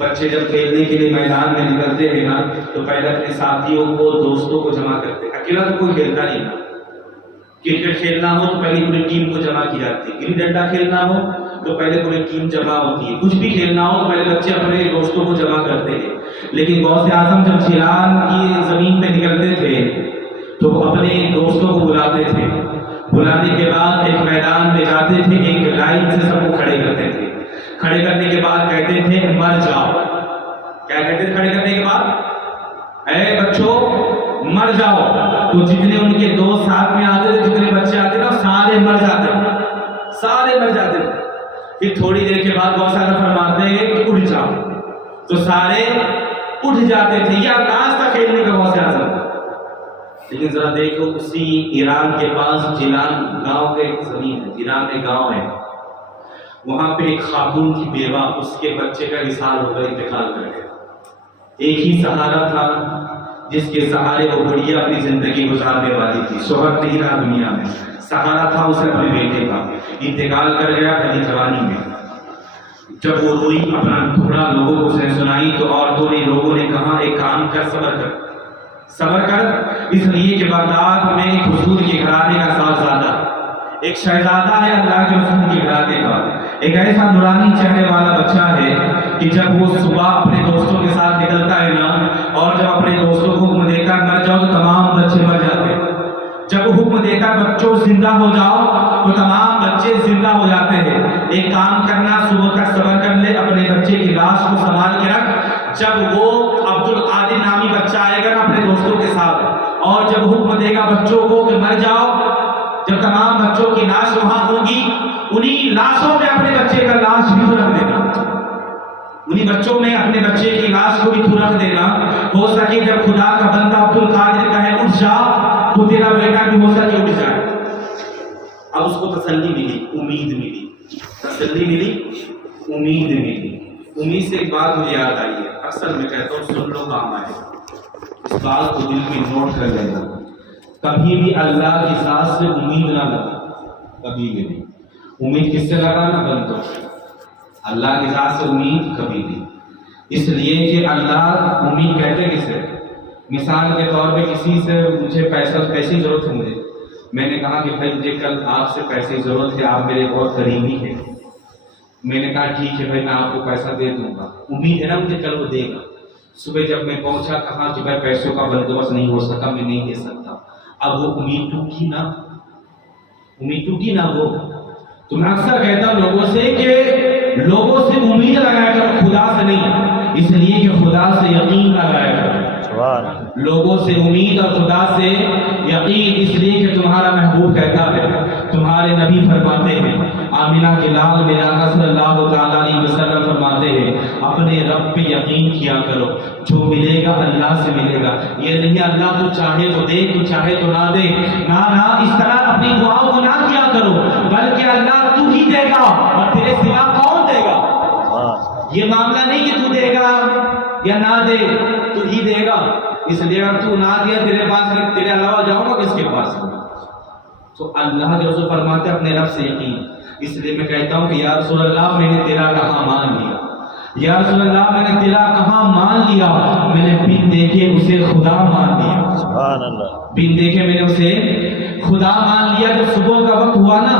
بچے جب کھیلنے کے لیے میدان میں نکلتے ہیں نا تو پہلے اپنے ساتھیوں کو دوستوں کو جمع کرتے ہیں، اکیلا تو کوئی کھیلتا نہیں نا۔ کرکٹ کھیلنا ہو تو پہلے پوری ٹیم کو جمع کی جاتی ہے، گلی ڈنڈا کھیلنا ہو تو پہلے پوری ٹیم جمع ہوتی ہے، کچھ بھی کھیلنا ہو تو پہلے بچے اپنے دوستوں کو جمع کرتے ہیں۔ لیکن غوث اعظم جب جیلان کی زمین پہ نکلتے تھے تو اپنے دوستوں کو بلاتے تھے، بلانے کے بعد ایک میدان میں جاتے تھے، ایک لائن سے سب کو کھڑے کرتے تھے، کھڑے کرنے کے بعد کہتے تھے مر جاؤ۔ کیا کہتے تھے کھڑے کرنے کے بعد؟ اے بچوں مر جاؤ۔ تو جتنے ان کے دوست ساتھ میں آتے تھے، جتنے بچے آتے نا سارے مر جاتے تھے، سارے مر جاتے تھے۔ پھر تھوڑی دیر کے بعد غوث اعظم فرماتے ہیں کہ اٹھ جاؤ، تو سارے اٹھ جاتے تھے۔ یہ انداز تھا کھیلنے کا غوث اعظم۔ لیکن ذرا دیکھو اسی ایران کے پاس جیلان گاؤں کا ایک زمین ہے، جیلان ایک گاؤں ہے، وہاں پہ ایک خاتون کی بیوہ، اس کے بچے کا وصال ہو گیا، انتقال کر گیا۔ ایک ہی سہارا تھا جس کے سہارے وہ بڑھیا اپنی زندگی گزارنے والی تھی، شوہر نہیں رہا دنیا میں، سہارا تھا اسے اپنے بیٹے کا، انتقال کر گیا پہلی جوانی میں۔ جب وہ روئی اپنا ٹکڑا لوگوں کو اس نے سنائی تو عورتوں نے لوگوں نے کہا ایک کام کر، صبر کر، اس لیے کہ بغداد میں ایک حضور کے گھرانے کا صاحبزادہ، ایک شہزادہ ہے اللہ کے رسول کے گھرانے کا، ایک ایسا نورانی چہرے والا بچہ ہے کہ جب وہ صبح اپنے دوستوں کے ساتھ نکلتا ہے نا اور جب اپنے دوستوں کو حکم دیتا مر جاؤ تو تمام بچے مر جاتے ہیں، جب وہ حکم دیتا بچوں زندہ ہو جاؤ تو تمام بچے زندہ ہو جاتے ہیں۔ ایک کام کرنا، صبح تک صبر کر لے، اپنے بچے کی لاش کو سنبھال کے رکھ، جب وہ عبد القادر نامی بچہ آئے گا اپنے دوستوں کے ساتھ اور جب حکم دے گا بچوں کو کہ مر جاؤ، جب تمام بچوں کی لاش وہاں ہوگی، انہی لاشوں میں اپنے بچے کا لاش بھی رکھ دینا، انہی بچوں میں اپنے بچے کی لاش کو بھی تو رکھ دینا۔ ہو سکے جب خدا کا بندہ عبد القادر کہے اٹھ جا تو تیرا بیٹا بھی ہو سکے اٹھ جائے۔ اب اس کو تسلی ملی، امید ملی، تسلی ملی، امید ملی۔ امید سے ایک بات مجھے یاد آئی ہے، اکثر میں کہتا ہوں سن لو کام آئے، اس بات کو دل میں نوٹ کر لینا، کبھی بھی اللہ کی ذات سے امید نہ لگا، کبھی بھی نہیں۔ امید کس سے لگانا؟ بندوں سے، اللہ کی ذات سے امید کبھی نہیں، اس لیے کہ اللہ امید کہتے کسے؟ مثال کے طور پہ کسی سے مجھے پیسے کی ضرورت ہے، میں نے کہا کہ بھائی مجھے کل آپ سے پیسے کی ضرورت ہے، آپ میرے بہت قریبی ہیں، میں نے کہا ٹھیک ہے بھائی میں آپ کو پیسہ دے دوں گا، امید ہے نا مجھے کل وہ دے گا۔ صبح جب میں پہنچا کہا کہ بھائی پیسوں کا بندوبست نہیں ہو سکا، میں نہیں دے سکتا، اب وہ امید ٹوٹی نا، امید ٹوٹی نا وہ۔ تو میں اکثر کہتا ہوں لوگوں سے کہ لوگوں سے امید لگایا کرو، خدا سے نہیں، اس لیے کہ خدا سے یقین لگایا کرو۔ لوگوں سے امید اور خدا سے یقین، اس لیے کہ تمہارا محبوب کہتا ہے، تمہارے نبی فرماتے ہیں، آمینہ کے لال میرے آقا صلی اللہ تعالیٰ علیہ وسلم فرماتے ہیں، اپنے رب پہ یقین کیا کرو، جو ملے گا اللہ سے ملے گا۔ یہ نہیں اللہ تو چاہے تو دے، تو چاہے تو نہ دے، نہ اس طرح اپنی دعاؤں کو نہ کیا کرو، بلکہ اللہ تو ہی دے گا اور تیرے سوا کون دے گا۔ یہ معاملہ نہیں کہ تو دے گا یا نہ دے، تو ہی دے گا، اس لیے اگر تو نہ دیا تیرے پاس، تیرے علاوہ جاؤں گا کس کے پاس؟ تو اللہ کے رسول فرماتے ہیں اپنے رب سے یقین، اس لیے میں کہتا ہوں کہ یا رسول اللہ میں نے تیرا کہاں مان لیا، یا رسول اللہ میں نے تیرا کہاں مان لیا، میں نے بن دیکھے اسے خدا مان لیا، سبحان اللہ، بن دیکھے میں نے اسے خدا مان لیا۔ جب صبح کا وقت ہوا نا،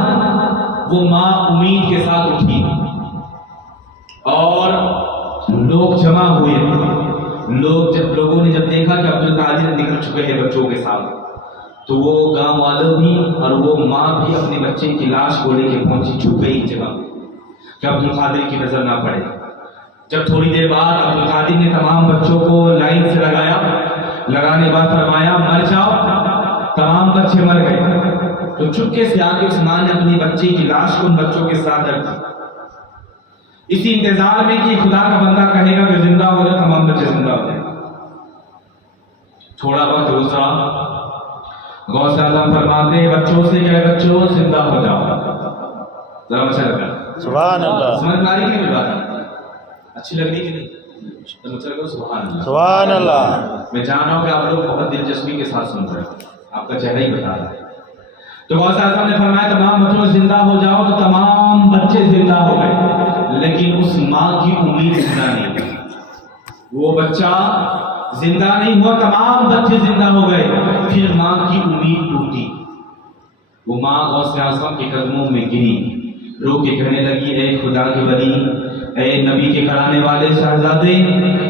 وہ ماں امید کے ساتھ اٹھی اور لوگ جمع ہوئے، لوگوں نے جب دیکھا کہ عبد القادر نکل چکے ہیں بچوں کے ساتھ، تو وہ گاؤں والوں بھی اور وہ ماں بھی اپنے بچے کی لاش کو لے کے پہنچی، چھپ گئی جگہ کہ عبد القادر کی نظر نہ پڑے۔ جب تھوڑی دیر بعد عبد القادر نے تمام بچوں کو لائن سے لگایا، لگانے بعد فرمایا مر جاؤ، تمام بچے مر گئے، تو چپکے سے آ کے اس ماں نے اپنی بچے کی لاش کو ان بچوں کے ساتھ رکھ دی، اسی انتظار میں کہ خدا کا بندہ کہے گا کہ زندہ ہو جائے، تمام بچے زندہ ہو جائے۔ تھوڑا وقت گزرا، غوث اعظم فرماتے ہیں بچوں سے کہ بچوں زندہ ہو جاؤ، ذرا اچھا لگا، سبحان اللہ، سمجھ میں آ رہی کہ بات اچھی لگ رہی کہ نہیں؟ سبحان اللہ، سبحان اللہ۔ میں جان رہا ہوں کہ آپ لوگ بہت دلچسپی کے ساتھ سن رہے ہیں، آپ کا چہرہ ہی بتا رہا ہے۔ تو غوث اعظم نے فرمایا تمام بچوں زندہ ہو جاؤ، تو تمام بچے زندہ ہو گئے، لیکن اس ماں کی امید زندہ نہیں ہوئی، وہ بچہ زندہ نہیں ہوا، تمام بچے زندہ ہو گئے، پھر ماں کی امید ٹوٹی، وہ ماں غوث اعظم کے قدموں میں گری، رو کے کہنے لگی اے خدا کے ولی، اے نبی کے کرانے والے شہزادے،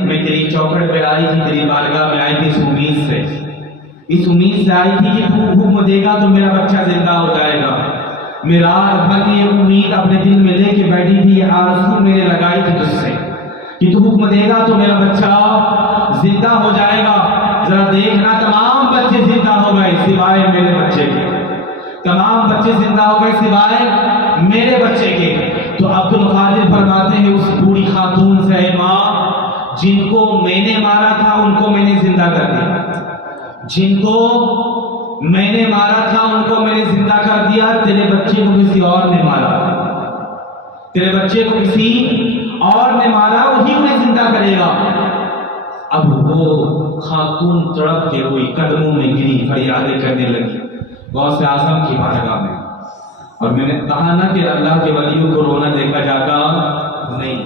میں تیری چوکھٹ پہ آئی تھی، تیری بارگاہ میں آئی تھی اس امید سے آئی تھی کہ تو حکم دے گا تو میرا بچہ زندہ ہو جائے گا۔ میں رات بھر کی امید اپنے دل میں لے کے بیٹھی تھی، یہ آرزو میں نے لگائی تھی تجھ سے کہ تو حکم دے گا تو میرا بچہ زندہ ہو جائے گا۔ ذرا دیکھنا تمام بچے زندہ ہو گئے سوائے میرے بچے کے، تمام بچے زندہ ہو گئے سوائے میرے بچے کے۔ تو عبد القادر فرماتے ہیں اس بوڑھی خاتون سے، اے ماں، جن کو میں نے مارا تھا ان کو میں نے زندہ کر دیا، جن کو میں نے مارا تھا ان کو میں نے زندہ کر دیا، تیرے بچے کو کسی اور نے مارا، تیرے بچے کو کسی اور نے مارا، وہی انہیں زندہ کرے گا۔ اب وہ خاتون تڑپ کے روئی، قدموں میں گری، فریادیں کرنے لگی غوث اعظم کی بارگاہ میں۔ اور میں نے کہا نا کہ اللہ کے ولیوں کو رونا دیکھا جاتا نہیں،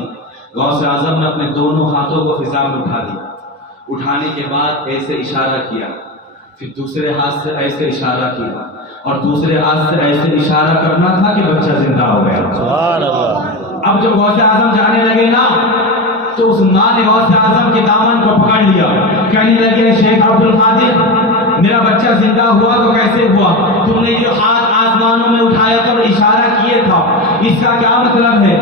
غوث اعظم نے اپنے دونوں ہاتھوں کو فضا میں اٹھا دیا، اٹھانے کے بعد ایسے اشارہ کیا، پھر دوسرے ہاتھ سے ایسے اشارہ کیا، اور دوسرے ہاتھ سے ایسے اشارہ کرنا تھا کہ بچہ زندہ ہو گیا، سبحان اللہ۔ اب جب غوث اعظم جانے لگے نا، تو اس ماں نے غوث اعظم کے دامن کو پکڑ لیا، کہنے لگے شیخ عبد القادر، میرا بچہ زندہ ہوا تو کیسے ہوا؟ تم نے جو ہاتھ آسمانوں میں اٹھایا تھا اور اشارہ کیے تھا، اس کا کیا مطلب ہے؟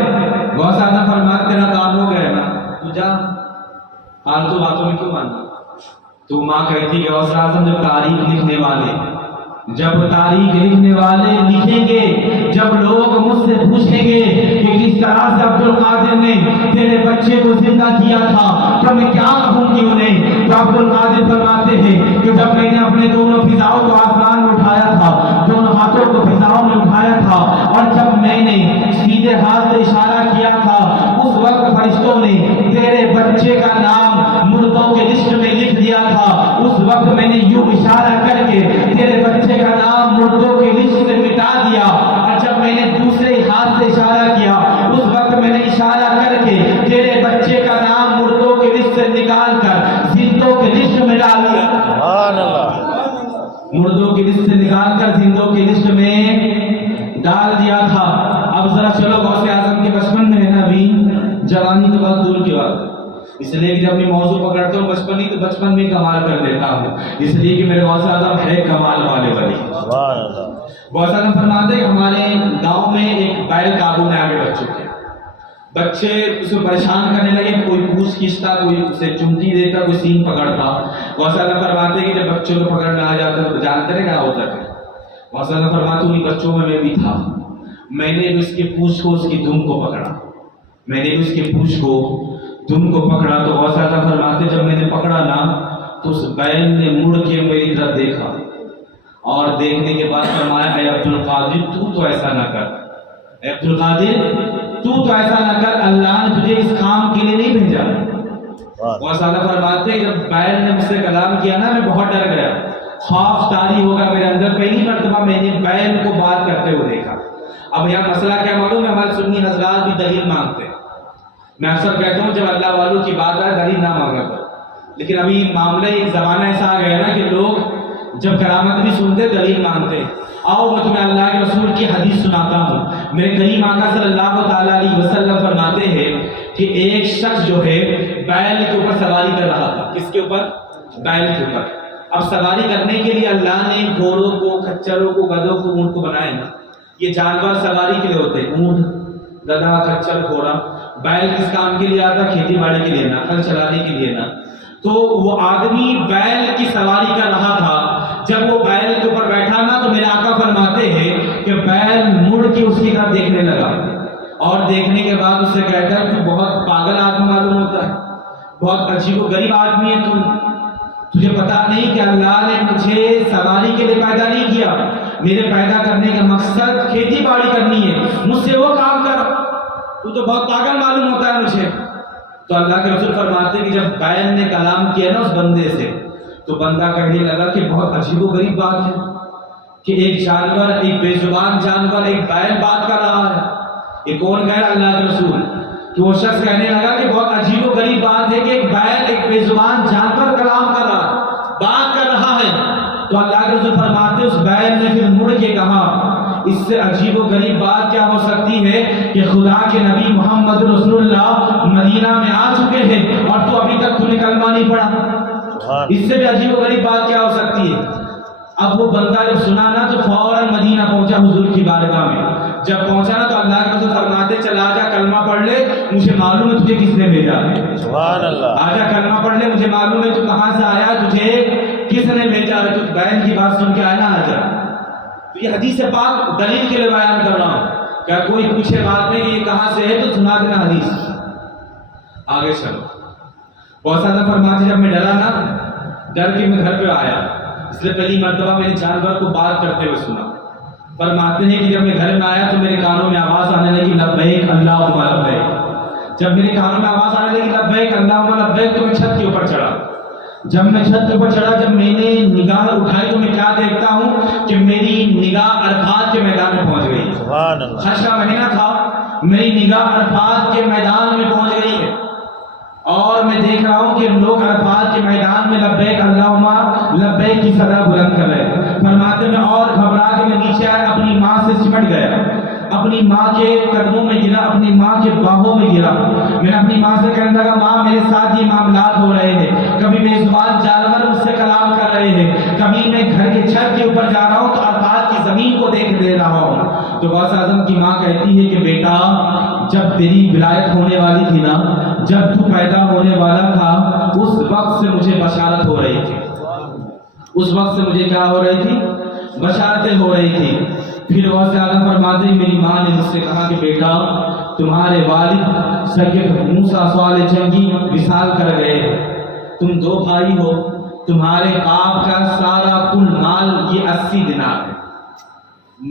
غوث اعظم فرماتے تیرا کام ہو گیا نا، تو جا، فالتو باتوں میں کیوں ماننا؟ تو ماں کہتی کہ غوث اعظم جب تاریخ لکھنے والے لکھیں گے، جب لوگ مجھ سے پوچھیں گے کہ کس طرح سے عبد القادر نے تیرے بچے کو زندہ کیا تھا، تو میں کیا کہوں گی انہیں؟ تو عبد القادر فرماتے ہیں کہ جب میں نے اپنے دونوں فضاؤں کو آسمان میں اٹھایا تھا، دونوں ہاتھوں کو فضاؤں میں اٹھایا میں نے سیدھے ہاتھ سے اشارہ کیا تھا اس وقت فرشتوں نے تیرے بچے کا نام مردوں کے لسٹ میں لکھ دیا تھا. اس وقت میں نے یوں اشارہ کر کے تیرے بچے کا نام مردوں کے لسٹ سے مٹا دیا. اور جب میں نے دوسرے ہاتھ سے اشارہ کیا اس وقت میں نے اشارہ کر کے تیرے بچے کا نام مردوں کے لسٹ سے نکال کر زندوں کے لسٹ میں ڈال دیا. سبحان اللہ. مردوں کی لسٹ سے نکال کر زندوں کی لسٹ میں ڈال دیا تھا. اب ذرا چلو غوث اعظم کے بچپن میں ہے نا, ابھی جوانی تو بہت دور کی بات ہے, اس لیے کہ جب میں موضوع پکڑتا ہوں بچپن ہی تو بچپن میں کمال کر دیتا ہوں, اس لیے کہ میرے غوث اعظم ہے کمال والے ولی. سبحان اللہ. غوث اعظم فرماتے ہیں ہمارے گاؤں میں ایک بیل قابو میں آگے بچ چکے, بچے اسے پریشان کرنے لگے, کوئی پوچھ کھینچتا, کوئی اسے چمٹی دیتا, کوئی سینگ پکڑتا. غوث اعظم فرماتے ہیں کہ جب بچوں کو پکڑنا آ جاتا تو جانتے ہیں کیا ہوتا ہے. غوث اعظم فرماتے انہیں بچوں میں بھی تھا, میں نے بھی اس کے پوچھ کو, اس کی دم کو پکڑا, میں نے بھی اس کے پوچھ کو دم کو پکڑا. تو غوث اعظم فرماتے جب میں نے پکڑا نا تو اس بیل نے مڑ کے میری طرف دیکھا اور دیکھنے کے بعد فرمایا اے عبد القادر تو ایسا نہ کر, اے عبد القادر تو ایسا نہ کر, اللہ نے تجھے اس کام کے لیے نہیں بھیجا. غوث اعظم فرماتے جب بیل نے مجھ سے کلام کیا نا میں بہت ڈر گیا, خوف طاری ہوگا میرے اندر. پہلی مرتبہ میں نے بیل کو بات کرتے ہوئے دیکھا. اب یہاں مسئلہ کیا معلوم ہے, ہمارے سنی حضرات بھی دلیل مانگتے ہیں. میں اکثر کہتا ہوں جب اللہ والوں کی بات آئے دلیل نہ مانگا کرو, لیکن ابھی معاملہ ایک زمانہ ایسا آ گیا نا کہ لوگ جب کرامت بھی سنتے دلیل مانگتے. آؤ میں تمہیں اللہ کے رسول کی حدیث سناتا ہوں. میرے کریم آقا صلی اللہ تعالیٰ علیہ وسلم فرماتے ہیں کہ ایک شخص جو ہے بیل کے اوپر سواری کر رہا تھا. کس کے اوپر؟ بیل کے اوپر. اب سواری کرنے کے لیے اللہ نے گھوڑوں کو, کھچروں کو, گدھوں کو, اونٹ کو بنائے نا. یہ جانور سواری کے لیے ہوتے ہیں, اونٹ, گدھا, کھچر, گھوڑا. بیل کس کام کے لیے آتا؟ کھیتی باڑی کے لیے نا, ہل چلانے کے لیے نا. تو وہ آدمی بیل کی سواری کر رہا تھا. جب وہ بیل کے اوپر بیٹھا نا تو میرے آقا فرماتے ہیں کہ بیل مڑ کے اس کی طرف دیکھنے لگا, اور دیکھنے کے بعد اس سے کہتا ہے تو بہت پاگل آدمی معلوم ہوتا ہے, بہت عجیب و غریب آدمی ہے تجھے پتا نہیں کہ اللہ نے مجھے سواری کے لیے پیدا نہیں کیا, میرے پیدا کرنے کا مقصد کھیتی باڑی کرنی ہے, مجھ سے وہ کام کر, تو بہت پاگل معلوم ہوتا ہے مجھے. تو اللہ کے رسول فرماتے ہیں کہ جب بیل نے کلام کیا نا اس بندے سے تو بندہ کہنے لگا کہ بہت عجیب و غریب بات ہے کہ ایک جانور, ایک بے زبان جانور, ایک بیل بات کر رہا ہے. یہ کون کہہ رہا؟ اللہ کے رسول. کہ وہ شخص کہنے لگا کہ بہت عجیب و غریب بات ہے کہ ایک بیل, ایک بے زبان جانور کلام کر رہا ہے, بات کر رہا ہے. تو اللہ کے رسول فرماتے اس بیل نے پھر مڑ کے کہا اس سے عجیب و غریب بات کیا ہو سکتی ہے کہ خدا کے نبی محمد رسول اللہ مدینہ میں آ چکے ہیں اور تو ابھی تک تو نے کلمہ نہیں پڑھا, اس سے بھی عجیب و غریب بات کیا ہو سکتی ہے. اب وہ بندہ جب سنا نا تو فوراً مدینہ پہنچا حضور کی بارگاہ میں. جب پہنچا نا تو اللہ کے رسول فرماتے چلا جا کلمہ پڑھ لے, مجھے معلوم ہے تجھے کس نے بھیجا. سبحان اللہ. آجا کلمہ پڑھ لے, مجھے معلوم ہے تو کہاں سے آیا, تجھے کس نے بھیجا ہے, تو بیل کی بات سن کے آیا نا, آجا. تو یہ حدیث پاک دلیل کے لیے بیان کر رہا ہوں, کیا کوئی پوچھے بات نہیں یہ کہاں سے ہے تو سنا دینا حدیث. آگے چلو. بہت سارا فرماتے جب میں ڈرا نا, ڈر کے میں گھر پہ آیا, اس لیے پہلی مرتبہ میں نے جانور کو بات کرتے ہوئے سنا. فرماتے ہیں کہ جب میں گھر میں آیا تو میرے کانوں میں آواز آنے لگی لبیک اللہم لبیک. جب میرے کانوں میں آواز آنے لگی لبیک اللہم لبیک تو میں چھت کے اوپر چڑھا. جب میں چھت کے اوپر چڑھا, جب میں نے نگاہ اٹھائی تو میں کیا دیکھتا ہوں کہ میری نگاہ عرفات کے میدان میں پہنچ گئی. سبحان اللہ. حج کا مہینہ تھا, میری نگاہ عرفات کے میدان میں پہنچ گئی ہے اور میں دیکھ رہا ہوں کہ لوگ عرفات کے میدان میں لبیک اللہم لبیک کی صدا بلند کر رہے ہیں. فرماتے میں اور گھبرا کے میں نیچے آیا, اپنی ماں سے سمٹ گیا, اپنی ماں کے قدموں میں گرا, اپنی ماں کے باہوں میں گرا. میں نے اپنی ماں سے کہنے لگا ماں میرے ساتھ یہ معاملات ہو رہے ہیں, کبھی بے زبان جانور مجھ سے کلام کر رہے ہیں, کبھی میں گھر کے چھت کے اوپر جا رہا ہوں تو عرفات کی زمین کو دیکھ دے رہا ہوں. تو غوث اعظم کی ماں کہتی ہے کہ بیٹا جب تیری ولایت ہونے والی تھی نا, جب تو پیدا ہونے والا تھا اس وقت سے مجھے بشارت ہو رہی تھی, اس وقت سے مجھے کیا ہو رہی تھی, بشارتیں ہو رہی تھی. پھر غوث اعظم فرماتے ہیں میری ماں نے مجھ سے کہا کہ بیٹا تمہارے والد سید موسیٰ صالح جنگی وصال کر گئے, تم 2 بھائی ہو, تمہارے باپ کا سارا کل مال یہ 80 دینار ہے,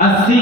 80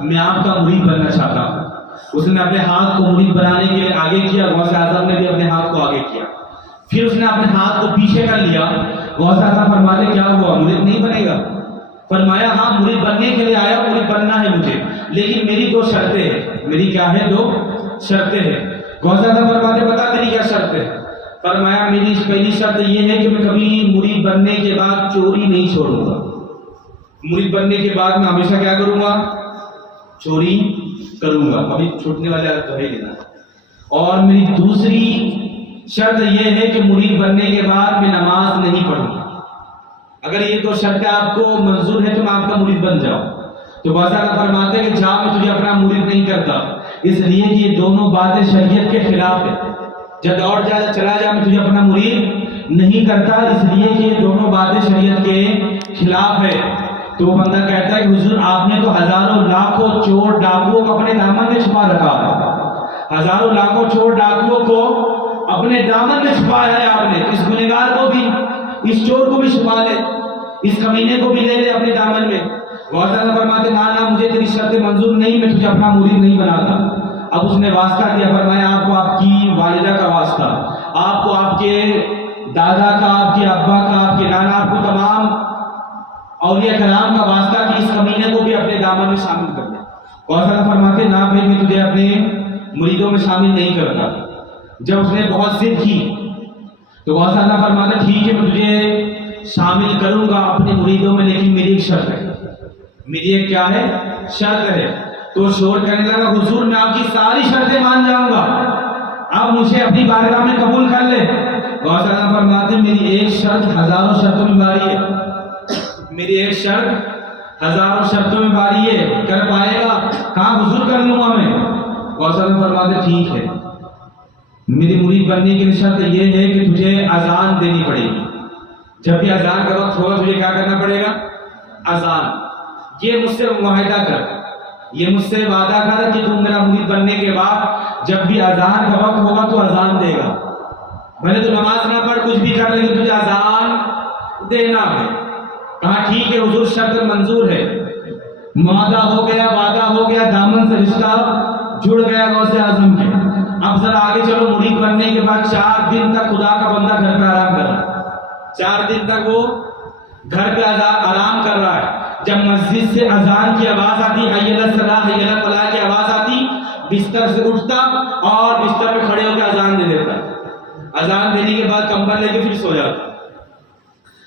میں آپ کا مرید بننا چاہتا ہوں. اس نے اپنے ہاتھ کو مرید بنانے کے لیے آگے کیا. غوث اعظم نے بھی اپنے ہاتھ کو آگے کیا. پھر اس نے اپنے ہاتھ کو پیچھے کر لیا. غوث اعظم فرماتے کیا ہوا, مرید نہیں بنے گا؟ فرمایا ہاں مرید بننے کے لیے آیا, مرید بننا ہے مجھے, لیکن میری 2 شرطیں ہیں. میری کیا ہے؟ 2 شرطیں ہیں. غوث اعظم فرماتے بتا تیری کیا شرط ہے؟ فرمایا میری پہلی شرط یہ ہے کہ میں کبھی مرید بننے کے بعد چوری نہیں چھوڑوں گا. مرید بننے کے بعد میں ہمیشہ کیا کروں گا؟ چوری کروں گا. ابھی چھوٹنے والا تو ہے ہی نا. اور میری دوسری شرط یہ ہے کہ مرید بننے کے بعد میں نماز نہیں پڑھوں گا. اگر یہ 2 شرطیں آپ کو منظور ہے تو میں آپ کا مرید بن جاؤں. تو غوث اعظم فرماتے کہ جا میں تجھے اپنا مرید نہیں کرتا, اس لیے کہ یہ دونوں باتیں شریعت کے خلاف ہے. جب اور جا چلا جا میں تجھے اپنا مرید نہیں کرتا, اس لیے کہ یہ دونوں باتیں شریعت کے خلاف ہے. تو وہ بندہ کہتا ہے کہ حضور آپ نے تو ہزاروں لاکھوں چور ڈاکوؤں کو اپنے دامن میں چھپا رکھا ہے. ہزاروں لاکھوں چور ڈاکوؤں کو اپنے دامن میں چھپایا ہے آپ نے. اس گنہگار کو بھی, اس چور کو بھی چھپا لے, اس کمینے کو بھی لے لے اپنے دامن میں. غوث اعظم فرماتے نہ مجھے تیری شرط منظور نہیں, میں تجھے اپنا مرید نہیں بناتا. اب اس نے واسطہ دیا. فرمایا آپ کو آپ کی والدہ کا واسطہ, آپ کو آپ کے دادا کا, آپ کے ابا کا, آپ کے نانا, آپ کو تمام اولیاء کرام کا واسطہ کہ اس کمینے کو بھی اپنے دامن میں شامل کر دیں. غوث اعظم فرماتے نہ بھائی میں تجھے اپنے مریدوں میں شامل نہیں کرتا. جب اس نے بہت ضد کی تو غوث اعظم فرماتے ٹھیک ہے میں تجھے شامل کروں گا اپنے مریدوں میں, لیکن میری ایک شرط ہے. میری ایک کیا ہے؟ شرط ہے. تو شور کرنے لگا حضور میں آپ کی ساری شرطیں مان جاؤں گا, آپ مجھے اپنی بارگاہ میں قبول کر لے. غوث اعظم فرماتے میری ایک شرط ہزاروں شرطوں میں باری ہے. میری ایک شرط ہزاروں شرطوں میں باری ہے, کر پائے گا؟ کہاں حضور کر لوں گا میں. غوث اعظم فرماتے ٹھیک ہے, میری مرید بننے کی شرط یہ ہے کہ تجھے اذان دینی پڑے گی. جب بھی اذان کا وقت ہوگا تجھے کیا کرنا پڑے گا؟ اذان. یہ مجھ سے معاہدہ کر, یہ مجھ سے وعدہ کر کہ تم میرا مرید بننے کے بعد جب بھی اذان کا وقت ہوگا تو اذان دے گا. بھلے تو نماز نہ پڑھ کچھ بھی کر, لیکن تجھے اذان دینا ہے. کہا ٹھیک ہے حضور شرط منظور ہے. معاہدہ ہو گیا, وعدہ ہو گیا, دامن سے رشتہ جڑ گیا غوث اعظم کے. اب ذرا آگے چلو. مرید بننے کے بعد 4 دن تک خدا کا بندہ گھر پہ آرام کر رہا ہے. 4 دن تک وہ گھر پہ آرام کر رہا ہے. جب مسجد سے اذان کی آواز آتی, حی علی الصلاۃ حی علی الفلاح کی آواز آتی, بستر سے اٹھتا اور بستر پہ کھڑے ہو کے اذان دے دیتا. اذان دینے کے بعد کمبل لے کے پھر سو جاتا.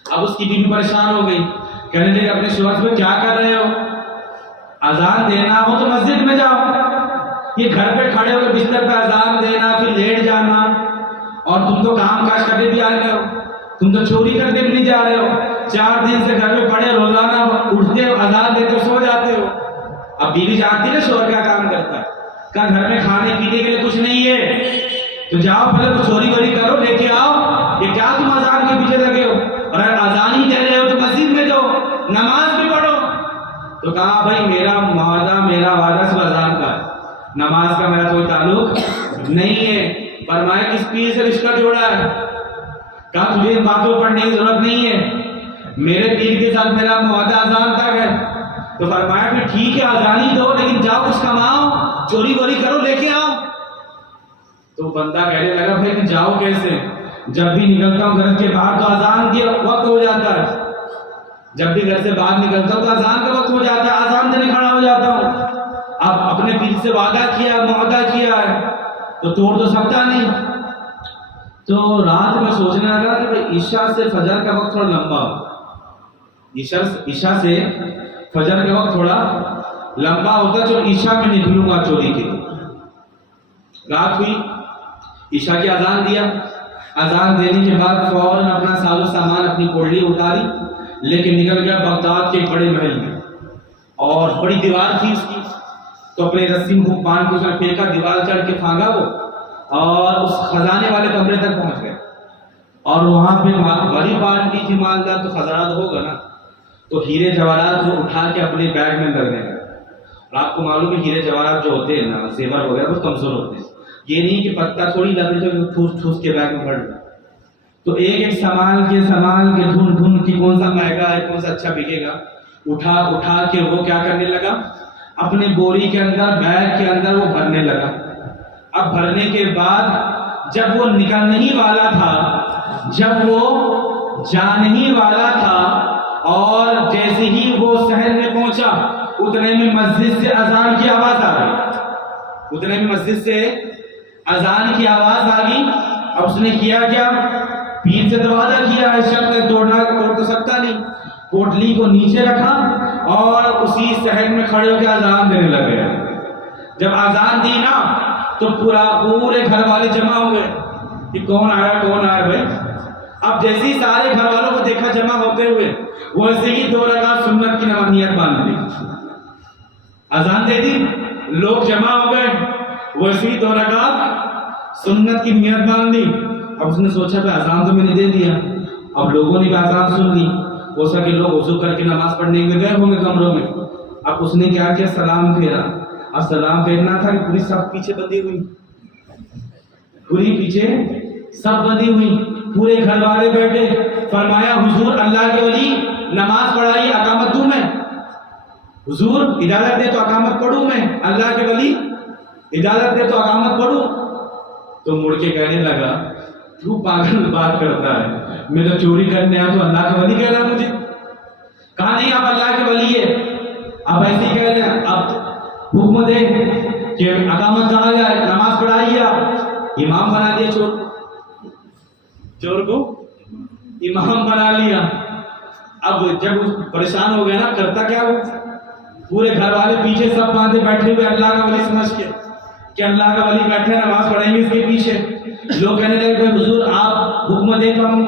اب اس کی بیوی پریشان ہو گئی, کہنے لگے اپنے شوہر سے کیا کر رہے ہو, اذان دینا ہو تو مسجد میں جاؤ, یہ گھر پہ کھڑے ہو کے بستر پہ اذان دینا پھر لیٹ جانا, اور تم تو کام کاج کرنے بھی آ رہے ہو, تم تو چوری کرنے بھی نہیں جا رہے ہو. 4 دن سے گھر میں پڑے, روزانہ اٹھتے ہو, اذان دیتے سو جاتے ہو. اب بیوی جانتی ہے شوہر کیا کام کرتا ہے, کہا گھر میں کھانے پینے کے لیے کچھ نہیں ہے, تو جاؤ پہلے تو چوری ووری کرو, لے کے آؤ. یہ کیا تم اذان کے پیچھے لگے ہو, اور اگر اذان ہی دے رہے ہو تو مسجد میں جاؤ, نماز بھی پڑھو. تو کہا بھائی میرا معاہدہ, میرا وعدہ صرف اذان کا ہے, نماز کا میرا کوئی تعلق نہیں ہے. فرمایا کس پیر سے رشتہ جوڑا ہے؟ کہا تجھے ان باتوں پڑھنے کی ضرورت نہیں ہے, میرے پیر کے ساتھ میرا معاہدہ اذان تک ہے. تو فرمایا پھر ٹھیک ہے اذان ہی دو, لیکن جاؤ کچھ کماؤ, چوری ووری کرو, لے کے آؤ. تو بندہ کہنے لگا بھائی کہ جاؤ کیسے, جب بھی نکلتا ہوں گھر کے باہر تو اذان کے وقت ہو جاتا ہے, جب بھی گھر سے باہر نکلتا ہوں تو اذان کا وقت ہو جاتا ہے, اذان دینے کھڑا ہو جاتا ہوں. اب اپنے پیر سے وعدہ کیا, معاہدہ کیا ہے, تو توڑ تو سکتا نہیں. تو رات میں سوچنے لگا کہ عشاء سے فجر کا وقت تھوڑا لمبا ہو, عشاء سے فجر کا وقت تھوڑا لمبا ہوتا, چلو عشاء میں نکلوں گا چوری کے لیے. رات ہوئی, عشاء کی اذان دیا, اذان دینے کے بعد فوراً اپنا ساز و سامان, اپنی کوڑلی اتاری, لیکن نکل گیا بغداد کے بڑے محل میں, اور بڑی دیوار تھی اس کی, تو اپنے رسی میں پان کو پھینکا, دیوار چڑھ کے پھانگا وہ, اور اس خزانے والے کمرے تک پہنچ گئے. اور وہاں پہ بڑی پارٹی تھی مالدار, تو خزانہ ہوگا نا, تو ہیرے جواہرات وہ اٹھا کے اپنے بیگ میں رکھنے لگا. اور آپ کو معلوم ہے ہیرے جواہرات جو ہوتے ہیں نا, زیور وغیرہ, وہ کمزور ہوتے ہیں. یہ نہیں کہ پتہ تھوڑی لگے جو ٹھوس ٹھوس کے بیگ میں بڑھ گیا. تو ایک ایک سامان کے ڈھونڈ ڈھونڈ کے کون سا مہنگا ہے, کون سا اچھا بکے گا, اٹھا کے وہ کیا کرنے لگا, اپنے بوری کے اندر بیگ کے اندر وہ بھرنے لگا. اب بھرنے کے بعد جب وہ نکلنے ہی والا تھا, جب وہ جانے ہی والا تھا, اور جیسے ہی وہ شہر میں پہنچا اتنے میں مسجد سے اذان کی آواز آ گئی, اتنے میں مسجد سے اذان کی آواز آ گئی. اب اس نے کیا کیا, پیر سے تو وعدہ کیا ہے, شرط ہے, توڑ تو سکتا نہیں. پوٹلی کو نیچے رکھا اور اسی شہر میں کھڑے ہو کے اذان دینے لگے. جب اذان دی نا تو پورے گھر والے جمع ہو گئے کہ کون آیا بھائی. اب جیسے ہی سارے گھر والوں کو دیکھا جمع ہوتے ہوئے, ویسے ہی 2 رکعت سنت کی نیت باندھ دی, اذان دے دی, لوگ جمع ہو گئے, ویسے ہی 2 رکعت سنت کی نیت باندھ دی. اب اس نے سوچا کہ اذان تو میں نے دے دیا, اب لوگوں نے بھی اذان سن لی, ہو سکے لوگ وضو کر کے نماز پڑھنے کے گئے ہوں گے کمروں میں. اب اس نے کیا کیا, سلام پھیرا. اب سلام پھیرنا تھا کہ پوری سب پیچھے بندی ہوئی, پوری پیچھے سب بندی ہوئی, پورے گھر والے بیٹھے. فرمایا حضور اللہ کے ولی نماز پڑھائی, اقامت دوں میں؟ حضور اجازت دے تو اقامت پڑھوں میں, اللہ کے ولی اجازت دے تو اقامت پڑھوں. تو مڑ کے کہنے لگا تو پاگل بات کرتا ہے, میں تو چوری کرنے آیا تو اللہ کا ولی کہہ رہا مجھے. کہا نہیں آپ اللہ کے ولی ہے, آپ ایسے ہی کہہ رہے ہیں, اب حکم دے کہ اقامت کہا جائے, نماز پڑھائیے. آپ امام بنا دیا چور کو امام بنا لیا. اب جب پریشان ہو گیا نا, کرتا کیا ہو, پورے گھر والے پیچھے سب باندھے بیٹھے ہوئے اللہ کا ولی سمجھ کے کہ اللہ کا ولی بیٹھے نماز پڑھیں گے اس کے پیچھے. لوگ کہنے لگے کہ حضور آپ حکم دیں تو ہم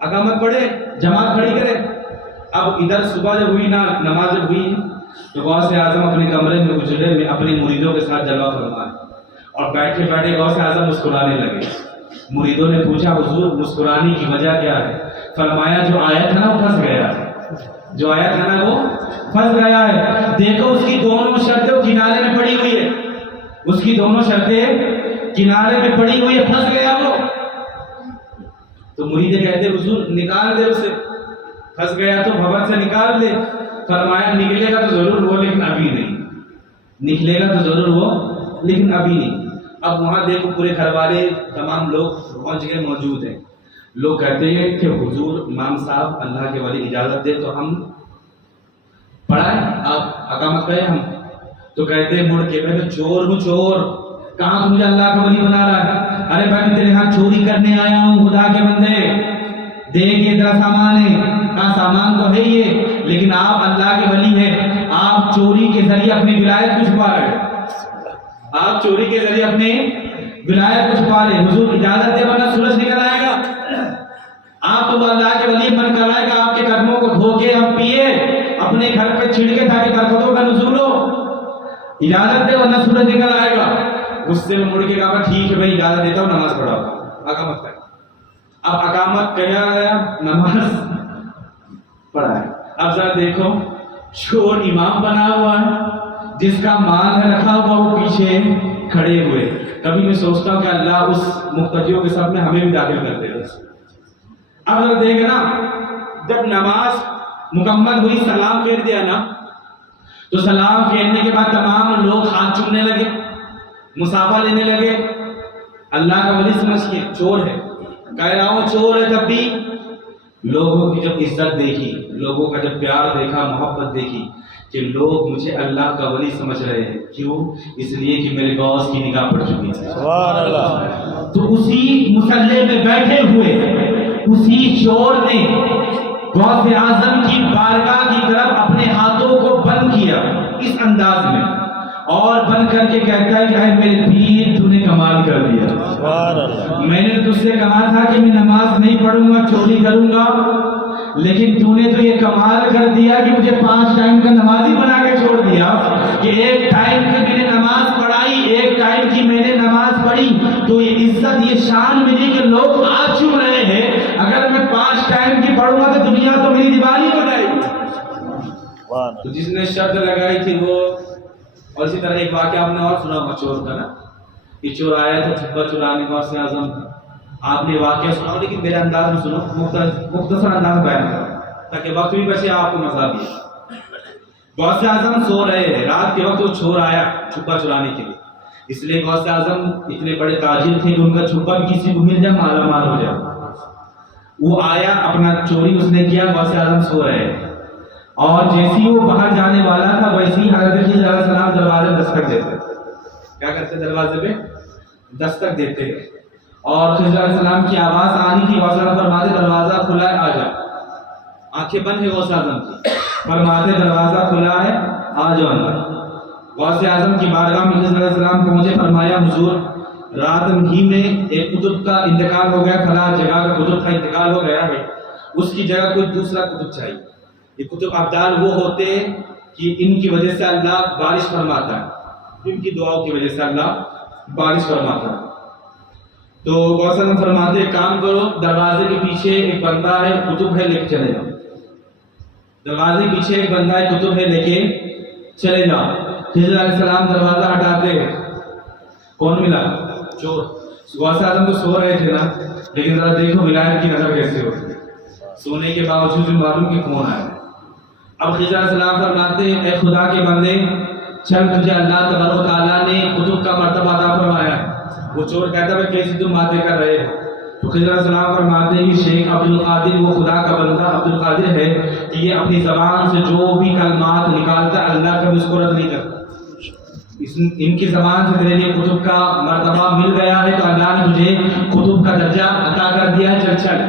اقامت پڑھے, جماعت کھڑی کرے. اب ادھر صبح جب ہوئی نا, نماز جب ہوئی تو غوث اعظم اپنے کمرے میں اجڑے میں اپنے مریدوں کے ساتھ جلوہ فرمائے, اور بیٹھے بیٹھے غوث اعظم مسکرانے لگے. مریدوں نے پوچھا حضور مسکرانے کی وجہ کیا ہے؟ فرمایا جو آیا تھا نا وہ پھنس گیا ہے, جو آیا تھا نا وہ پھنس گیا ہے. دیکھو اس کی دونوں شرطیں کنارے میں پڑی ہوئی ہے, اس کی دونوں شرطیں کنارے میں پڑی ہوئی ہے, پھنس گیا وہ. تو مریدیں کہتے حضور نکال دے اسے, پھنس گیا تو بھون سے نکال دے. فرمایا نکلے گا تو ضرور وہ, لیکن ابھی نہیں. نکلے گا تو ضرور وہ, لیکن ابھی نہیں. اب وہاں دیکھو پورے گھر والے تمام لوگ پہنچ گئے, موجود ہیں. لوگ کہتے ہیں کہ حضور امام صاحب اللہ کے ولی اجازت دے تو ہم پڑھائیں, آپ اقامت کریں ہم. تو کہتے ہیں مڑ کے میں چور ہوں, چور کہاں تو مجھے اللہ کا ولی بنا رہا ہے؟ ارے بھائی میں تیرے ہاں چوری کرنے آیا ہوں, خدا کے بندے دیکھ یہ تیرا سامان ہے. کہاں سامان تو ہے یہ, لیکن آپ اللہ کے ولی ہیں, آپ چوری کے ذریعے اپنی ولایت کو چھپا رہے, آپ چوری کے ذریعے اپنی ولایت کو چھپا رہے. حضور اجازت دے ورنہ سورج نکل آئے گا. آپ تو اللہ کے ولی من کرائے گا آپ کے قدموں کو دھو کے ہم پیے, اپنے گھر پہ چھڑکے تاکہ برکتوں کا نزول ہو. اجازت دے ورنہ سورج نکل آئے گا. غصے میں مڑ کے کہا ٹھیک ہے بھائی اجازت دیتا ہوں, نماز پڑھاؤ, اقامت کر. اب اقامت کیا گیا, نماز پڑھا ہے. اب ذرا دیکھو چور امام بنا ہوا ہے, جس کا مال ہے رکھا ہوا وہ پیچھے کھڑے ہوئے. کبھی میں سوچتا ہوں کہ اللہ اس مقتدیوں کے سب میں ہمیں بھی داخل کر دے. اب ذرا دیکھ نا, جب نماز مکمل ہوئی سلام پھیر دیا نا, تو سلام پھیرنے کے بعد تمام لوگ ہاتھ چومنے لگے, مسافہ لینے لگے. اللہ کا ولی سمجھ کے چور ہے, کہہ رہا ہوں چور ہے. تب بھی لوگوں کی جب عزت دیکھی, لوگوں کا جب پیار دیکھا, محبت دیکھی کہ لوگ مجھے اللہ کا ولی سمجھ رہے ہیں. کیوں؟ اس لیے کہ میرے غوث کی نگاہ پڑ چکی ہے. سبحان اللہ. تو اسی مصلی میں بیٹھے ہوئے اسی چور نے غوث اعظم کی بارگاہ کی طرف اپنے ہاتھوں کو بند کیا اس انداز میں, اور بند کر کے کہتا ہے کہ اے میرے پیر تو نے کمال کر دیا. سبحان اللہ. میں نے تجھ سے کہا تھا کہ میں نماز نہیں پڑھوں گا, چوری کروں گا, لیکن تو نے تو یہ کمال کر دیا کہ مجھے 5 ٹائم کا نمازی بنا کے چھوڑ دیا, کہ ایک ٹائم کی میں نے نماز پڑھائی, ایک ٹائم کی میں نے نماز پڑھی, تو یہ عزت یہ شان ملی کہ لوگ آ چوم رہے ہیں. اگر میں 5 ٹائم کی پڑھوں گا تو دنیا تو میری دیوانی ہو جائے گی. تو جس نے شرط لگائی تھی وہ, اور اسی طرح ایک واقعہ آپ نے اور سنا ہوگا چور کا نا, کہ چور آیا تھا چھپا چرانے کا غوث اعظم. آپ نے واقعہ سنا, لیکن میرے انداز میں سنو, مختصر انداز بیان کرو تاکہ وقت بھی بچے, آپ کو مزہ بھی. غوث اعظم سو رہے ہیں، رات کے وقت وہ چور آیا چھپا چرانے کے لیے، اس لیے غوث اعظم اتنے بڑے تاجر تھے کہ ان کا چھپا بھی کسی کو مل جائے مالا مال ہو جائے۔ وہ آیا، اپنا چوری اس نے کیا، غوث اعظم سو رہے ہیں، اور جیسی وہ باہر جانے والا تھا ویسے ہی حضرت خضر علیہ السلام دروازے میں دستک دیتے۔ کیا کرتے؟ دروازے پہ دستک دیتے، اور خضر علیہ السلام کی آواز آنی تھی، غوث اعظم فرماتے دروازہ کھلا ہے، آ جا۔ آنکھیں بند ہے غوث اعظم کی، فرماتے دروازہ کھلا ہے، آ جاؤ اندر۔ غوث اعظم کی بارگاہ میں خضر علیہ السلام پہنچے، فرمایا حضور رات ہی میں ایک قطب کا انتقال ہو گیا، فلاں جگہ کا قطب کا انتقال ہو گیا ہے، اس کی جگہ کوئی دوسرا قطب چاہیے۔ یہ قطب ابدال وہ ہوتے ہیں کہ ان کی وجہ سے اللہ بارش فرماتا ہے، ان کی دعاؤں کی وجہ سے اللہ بارش فرماتا ہے۔ تو غوث اعظم فرماتے ایک کام کرو، دروازے کے پیچھے ایک بندہ ہے، قطب ہے، لے کے چلے جاؤ۔ دروازے کے پیچھے ایک بندہ ہے، قطب ہے، لے کے چلے جاؤ۔ خضر علیہ السلام دروازہ ہٹاتے ہیں، کون ملا؟ چور۔ غوث اعظم تو سو رہے تھے نا، لیکن ذرا دیکھو ولایت کی نظر کیسے ہوتی ہے، سونے کے باوجود بھی معلوم کہ کون آیا۔ اب خضر علیہ السلام فرماتے ہیں اے خدا کے بندے، چل تجھے اللہ تبارک و تعالیٰ نے قطب کا مرتبہ عطا فرمایا ہے۔ وہ چور کہتا ہے کیسی تم باتیں کر رہے ہو؟ تو خضر علیہ السلام فرماتے ہیں کہ شیخ عبد القادر وہ خدا کا بندہ عبد القادر ہے کہ یہ اپنی زبان سے جو بھی کلمات نکالتا ہے اللہ کبھی اس کو رد نہیں کرتا۔ ان کی زبان سے تیرے لیے قطب کا مرتبہ مل گیا ہے، تو اللہ نے تجھے قطب کا درجہ عطا کر دیا ہے، چل چل۔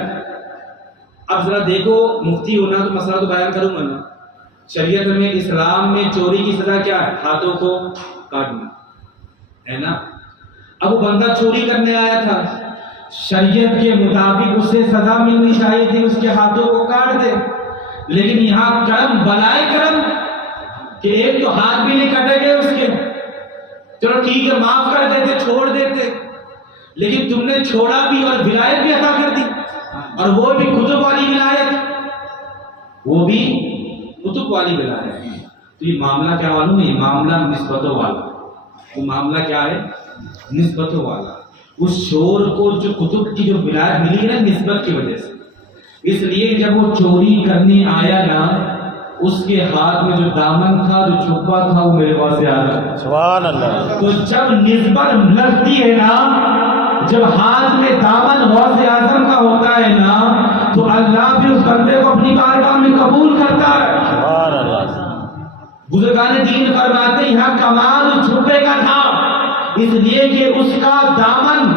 اب ذرا دیکھو، مفتی ہونا تو مسئلہ تو بیان کروں گا نا۔ شریعت میں اسلام میں چوری کی سزا کیا ہے؟ ہاتھوں کو کاٹنا ہے نا۔ اب وہ بندہ چوری کرنے آیا تھا، شریعت کے مطابق اسے سزا ملنی چاہیے تھی، اس کے ہاتھوں کو کاٹ دے، لیکن یہاں کرم بلائے کرم کہ ایک تو ہاتھ بھی نہیں کٹے گئے اس کے، چلو ٹھیک ہے معاف کر دیتے، چھوڑ دیتے، لیکن تم نے چھوڑا بھی اور ولایت بھی عطا کر دی، اور وہ بھی قطب والی ولایت، وہ بھی قطب والی ولایت۔ تو یہ معاملہ کیا معلوم ہے؟ یہ معاملہ نسبتوں والا، وہ معاملہ کیا ہے؟ نسبتوں والا۔ اس شور کو جو قطب کی جو ولایت ملی ہے نا نسبت کی وجہ سے، اس لیے جب وہ چوری کرنے آیا نا، اس کے ہاتھ میں جو دامن تھا، جو چھپا تھا، وہ میرے پاس سے آ رہا۔ سبحان اللہ۔ تو جب نسبت لگتی ہے نا، جب ہاتھ میں دامن غوث اعظم کا ہوتا ہے نا، تو اللہ بھی اس بندے کو اپنی بارگاہ میں قبول کرتا ہے۔ سبحان اللہ۔ بزرگان دین فرماتے یہاں کمال اس چھپے کا تھا، اس لیے کہ اس کا دامن،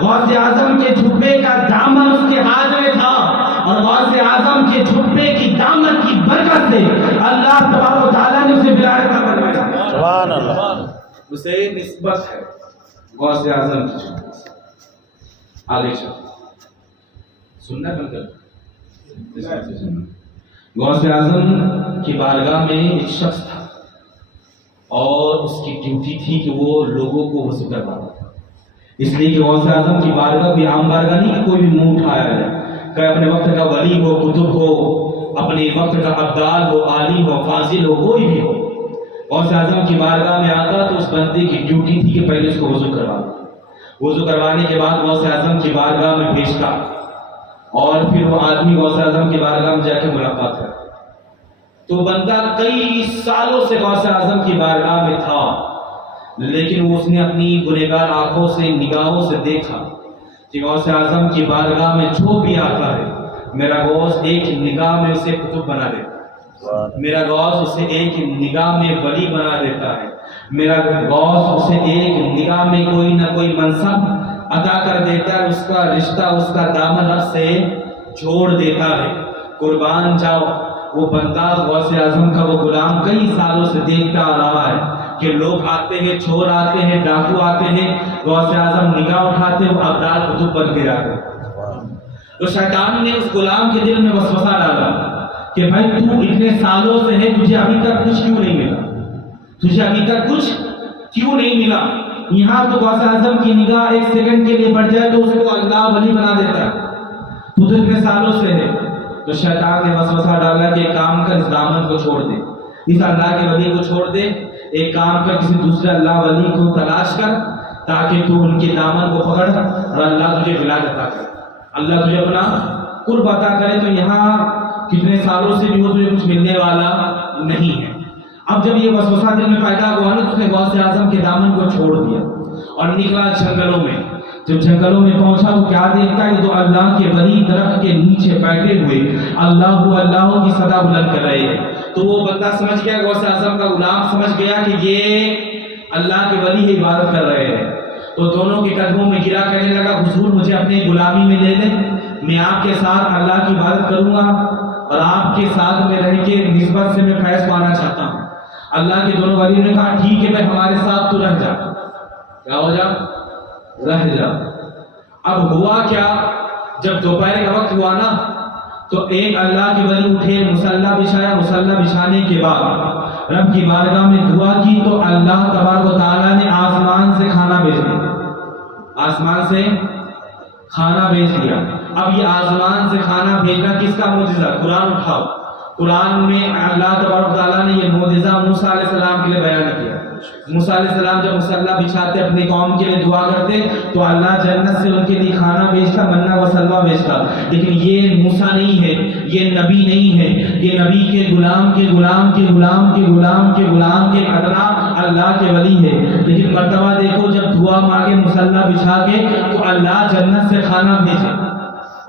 غوث اعظم کے چھپے کا دامن اس کے ہاتھ میں تھا، اور غوث اعظم کے چھپے کی دامن کی برکت سے اللہ تبارک و تعالیٰ نے اسے ولایت عطا فرمایا۔ سبحان اللہ۔ اسے نسبت ہے غوث اعظم کی چھپے سے۔ آگے چل سننا بند کر۔ غوث اعظم کی بارگاہ میں ایک شخص تھا، اور اس کی ڈیوٹی تھی کہ وہ لوگوں کو وضو کرواتا تھا، اس لیے کہ غوث اعظم کی بارگاہ بھی عام بارگاہ نہیں کہ کوئی بھی منہ اٹھایا جائے، کہ اپنے وقت کا ولی ہو، قطب ہو، اپنے وقت کا ابدال ہو، عالی ہو، فاضل ہو، کوئی بھی ہو، غوث اعظم کی بارگاہ میں آتا تو اس بندے کی ڈیوٹی تھی کہ پہلے اس کو وضو کروانا، وضو کروانے کے بعد غوث اعظم کی بارگاہ میں بھیجتا، اور پھر وہ آدمی غوث اعظم کی بارگاہ میں جا کے ملاقات کرتا۔ تو بندہ کئی سالوں سے غوث اعظم کی بارگاہ میں تھا، لیکن اس نے اپنی گنہگار آنکھوں سے، نگاہوں سے دیکھا کہ غوث اعظم کی بارگاہ میں جو بھی آتا ہے، میرا غوث ایک نگاہ میں اسے قطب بنا دیتا ہے، میرا غوث اسے ایک نگاہ میں ولی بنا دیتا ہے، میرا غوث اسے ایک نگاہ میں کوئی نہ کوئی منصب عطا کر دیتا ہے، اس کا رشتہ، اس کا دامن اب سے چھوڑ دیتا ہے۔ قربان جاؤ، وہ بندہ غوث اعظم کا وہ غلام کئی سالوں سے دیکھتا آ رہا ہے کہ لوگ آتے ہیں، چور آتے ہیں، ڈاکو آتے ہیں، غوث اعظم نگاہ اٹھاتے ہیں، وہ ابدال قطب بن کے جاتے ہیں۔ تو شیطان نے اس غلام کے دل میں وسوسہ ڈالا کہ بھائی تو اتنے سالوں سے ہے، تجھے ابھی تک کچھ کیوں نہیں ملا؟ تجھے ابھی تک کچھ کیوں نہیں ملا؟ یہاں تو غوث اعظم کی نگاہ ایک سیکنڈ کے لیے بڑھ جائے تو اس کو اللہ ولی بنا دیتا ہے، تو اتنے سالوں سے ہے۔ تو شیطان نے وسوسہ ڈالا کہ ایک کام کر، اس دامن کو چھوڑ دے، اس اللہ کے ولی کو چھوڑ دے، ایک کام کر کسی دوسرے اللہ ولی کو تلاش کر تاکہ تو ان کے دامن کو پکڑ اور اللہ تجھے ولایت عطا کرے، اللہ تجھے اپنا قرب عطا کرے۔ تو یہاں کتنے سالوں سے بھی وہ تجھے کچھ ملنے والا نہیں ہے۔ اب جب یہ وسوسہ دل میں پیدا ہوا نا تو اس نے غوث اعظم کے دامن کو چھوڑ دیا اور نکلا جنگلوں میں. جب جنگلوں میں پہنچا وہ کیا دیکھتا ہے کہ تو اللہ کے ولی درخت کے نیچے بیٹھے ہوئے اللہ اللہ کی صدا بلند کر رہے ہیں. تو وہ بندہ سمجھ گیا, غوث اعظم کا غلام سمجھ گیا کہ یہ اللہ کے ولی ہی عبادت کر رہے ہیں. تو دونوں کے قدموں میں گرا کہنے لگا حضور مجھے اپنے غلامی میں لے لیں, میں آپ کے ساتھ اللہ کی عبادت کروں گا اور آپ کے ساتھ میں رہ کے نسبت سے میں فیض پانا چاہتا ہوں. اللہ کے دونوں ولیوں نے کہا ٹھیک ہے بھائی ہمارے ساتھ تو رہ جا. کیا ہو جا؟ رہ جا. اب ہوا کیا, جب دوپہر کا وقت ہوا نا تو ایک اللہ کے ولی اٹھے, مصلی بچھایا, مصلی بچھانے کے بعد رب کی بارگاہ میں دعا کی تو اللہ تبارک و تعالیٰ نے آسمان سے کھانا بھیج دیا. آسمان سے کھانا بھیج دیا. اب یہ آسمان سے کھانا بھیجنا کس کا معجزہ؟ قرآن اٹھاؤ. قرآن میں اللہ تبارک و تعالیٰ نے یہ معجزہ موسیٰ علیہ السلام کے لیے بیان کیا. موسیٰ علیہ السلام جب مصلی بچھاتے اپنی قوم کے لیے دعا کرتے تو اللہ جنت سے ان کے لیے کھانا بھیجتا, منہ و سلوہ بھیجتا. لیکن یہ موسیٰ نہیں ہے, یہ نبی نہیں ہے, یہ نبی کے غلام کے غلام کے غلام کے غلام کے غلام کے ادنا اللہ کے ولی ہے. لیکن مرتبہ دیکھو جب دعا مانگے مصلی بچھا کے تو اللہ جنت سے کھانا بھیجے.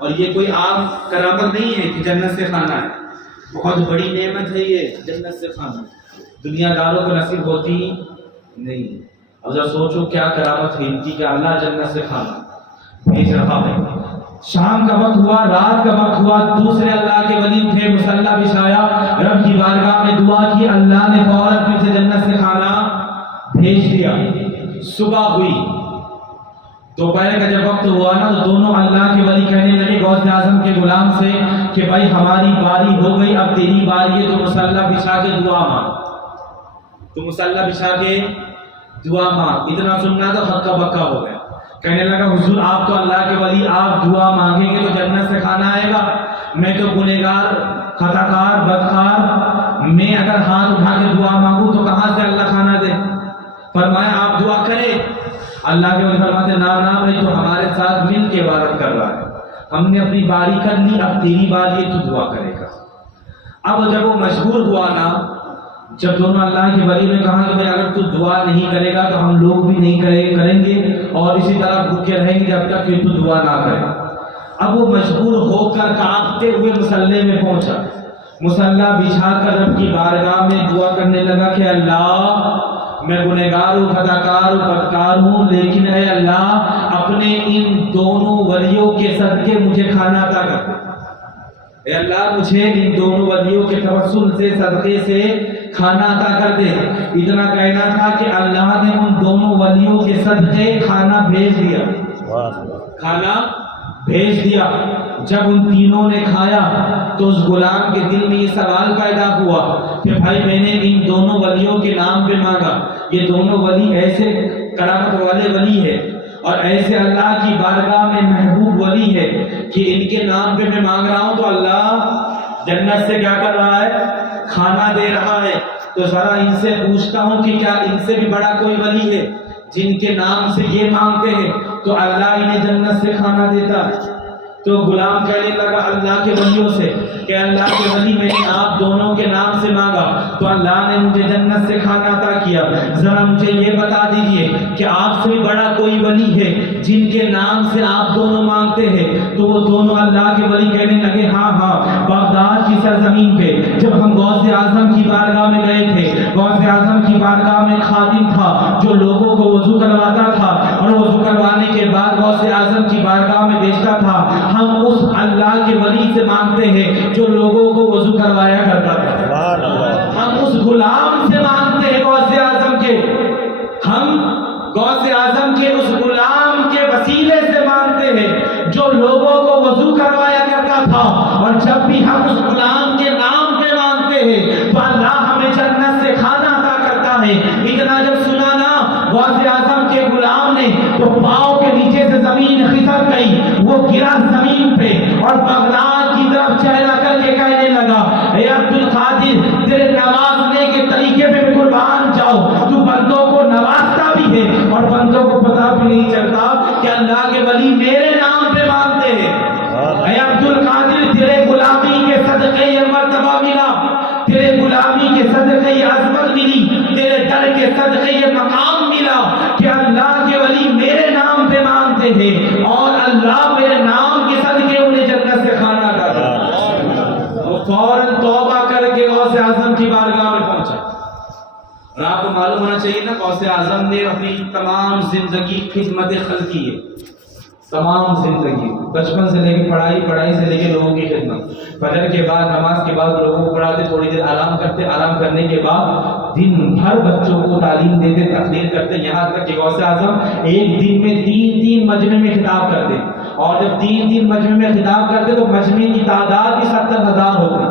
اور یہ کوئی عام کرامت نہیں ہے کہ جنت سے کھانا ہے, بہت بڑی نعمت ہے یہ جنت سے کھانا. دنیا داروں کو نصیب ہوتی نہیں. اب ذرا سوچو کیا کرامت ہے ان کی کہ اللہ جنت سے کھانا بھیج رہا ہے. شام کا وقت ہوا, رات کا وقت ہوا, دوسرے اللہ کے ولی تھے, مصلی بچھایا, رب کی بارگاہ میں دعا کی, اللہ نے فوراً پھر سے جنت سے کھانا بھیج دیا. صبح ہوئی, دوپہر کا جب وقت ہوا نا تو دونوں اللہ کے ولی کہنے لگے غوث اعظم کے غلام سے کہ بھائی ہماری باری ہو گئی, اب تیری باری ہے, تو مصلی بچھا کے دعا مانگ. تو مصلی بچھا کے دعا مانگ. اتنا سننا تو ہکا بکا ہو گیا. کہنے لگا حضور آپ تو اللہ کے ولی, آپ دعا مانگیں گے تو جنت سے کھانا آئے گا, میں تو گنہگار, خطا کار, بدکار, میں اگر ہاتھ اٹھا کے دعا مانگوں تو کہاں سے اللہ کھانا دے؟ فرمایا آپ دعا کریں. اللہ کے ولی فرماتے نا نا بھائی تو ہمارے ساتھ مل کے عبادت کر رہا ہے, ہم نے اپنی باری کر لی, اب تیری باری ہے تو دعا کرے گا. اب جب وہ مشہور ہوا نا, جب دونوں اللہ کے ولی نے کہا کہ بھائی اگر تو دعا نہیں کرے گا تو ہم لوگ بھی نہیں کریں گے اور اسی طرح بھوکے رہیں گے جب تک کہ تو دعا نہ کرے. اب وہ مشہور ہو کر کانپتے ہوئے مصلی میں پہنچا, مصلی بچھا کر رب کی بارگاہ میں دعا کرنے لگا کہ اللہ میں گنہگار ہوں, خطا کار ہوں, بدکار ہوں, لیکن اے اللہ اپنے ان دونوں ولیوں کے صدقے مجھے کھانا عطا کر دے. اے اللہ مجھے ان دونوں ولیوں کے توسل سے صدقے سے کھانا عطا کر دے. اتنا کہنا تھا کہ اللہ نے ان دونوں ولیوں کے صدقے کھانا بھیج دیا. کھانا بھیج دیا. جب ان تینوں نے کھایا تو اس غلام کے دل میں یہ سوال پیدا ہوا کہ بھائی میں نے ان دونوں ولیوں کے نام پہ مانگا, یہ دونوں ولی ایسے کرامت والے ولی ہے اور ایسے اللہ کی بارگاہ میں محبوب ولی ہے کہ ان کے نام پہ میں مانگ رہا ہوں تو اللہ جنت سے کیا کر رہا ہے؟ کھانا دے رہا ہے. تو ذرا ان سے پوچھتا ہوں کہ کیا ان سے بھی بڑا کوئی ولی ہے جن کے نام سے یہ مانگتے ہیں تو اللہ انہیں جنت سے کھانا دیتا. تو غلام کہنے لگا اللہ کے ولیوں سے کہ اللہ کے ولی میں نے آپ دونوں کے نام سے مانگا تو اللہ نے مجھے جنت سے کھانا عطا کیا. ذرا مجھے یہ بتا دیجئے کہ آپ سے بھی بڑا کوئی ولی ہے جن کے نام سے آپ دونوں مانگتے ہیں؟ تو وہ دونوں اللہ کے ولی کہنے لگے ہاں ہاں, بغداد کی سرزمین پہ جب ہم غوث اعظم کی بارگاہ میں گئے تھے, غوث اعظم کی بارگاہ میں خادم تھا جو لوگوں کو وضو کرواتا تھا اور وضو کروانے کے بعد غوث اعظم کی بارگاہ میں بیچتا تھا. ہم اس اللہ کے ولی سے مانگتے ہیں جو لوگوں کو وضو کروایا کرتا تھا. ہم اس غلام سے مانگتے ہیں غوث اعظم کے, ہم غوث اعظم کے اس غلام کے وسیلے سے مانگتے ہیں جو لوگوں کو وضو کروایا کرتا تھا. اور جب بھی ہم اس غلام کے نام پہ مانگتے ہیں تو اللہ ہمیں جنت سے کھانا عطا کرتا ہے. اتنا جب سنا نا غوث اعظم کے غلام نے تو پاؤں کے نیچے سے زمین خسک گئی, وہ گرا زمین پہ اور بغداد کی طرف چہرہ کر کے کہنے لگا اے عبد القادر تیرے نوازنے کے طریقے پہ بھی قربان جاؤ, تو بندوں کو نوازتا بھی ہے اور بندوں کو پتہ بھی نہیں چلتا کہ اللہ کے ولی میرے نام پہ مانگتے ہیں. اے عبد القادر تیرے غلامی کے صدقے یہ مرتبہ ملا, تیرے غلامی کے صدقے یہ عظمت چاہیے نا غوث اعظم نے اپنی تمام زندگی خدمت خلق کی ہے، تمام زندگی بچپن سے لے کے پڑھائی سے لے کے لوگوں کی خدمت، فجر کے بعد نماز کے بعد لوگوں کو پڑھاتے، تھوڑی دیر آرام کرتے، آرام کرنے کے بعد دن بھر بچوں کو تعلیم دیتے، تقریر کرتے، یہاں تک کہ غوث اعظم ایک دن میں 3 مجمع میں خطاب کرتے، اور جب 3 مجمع میں خطاب کرتے تو مجمع کی تعداد بھی 70,000 ہوتی۔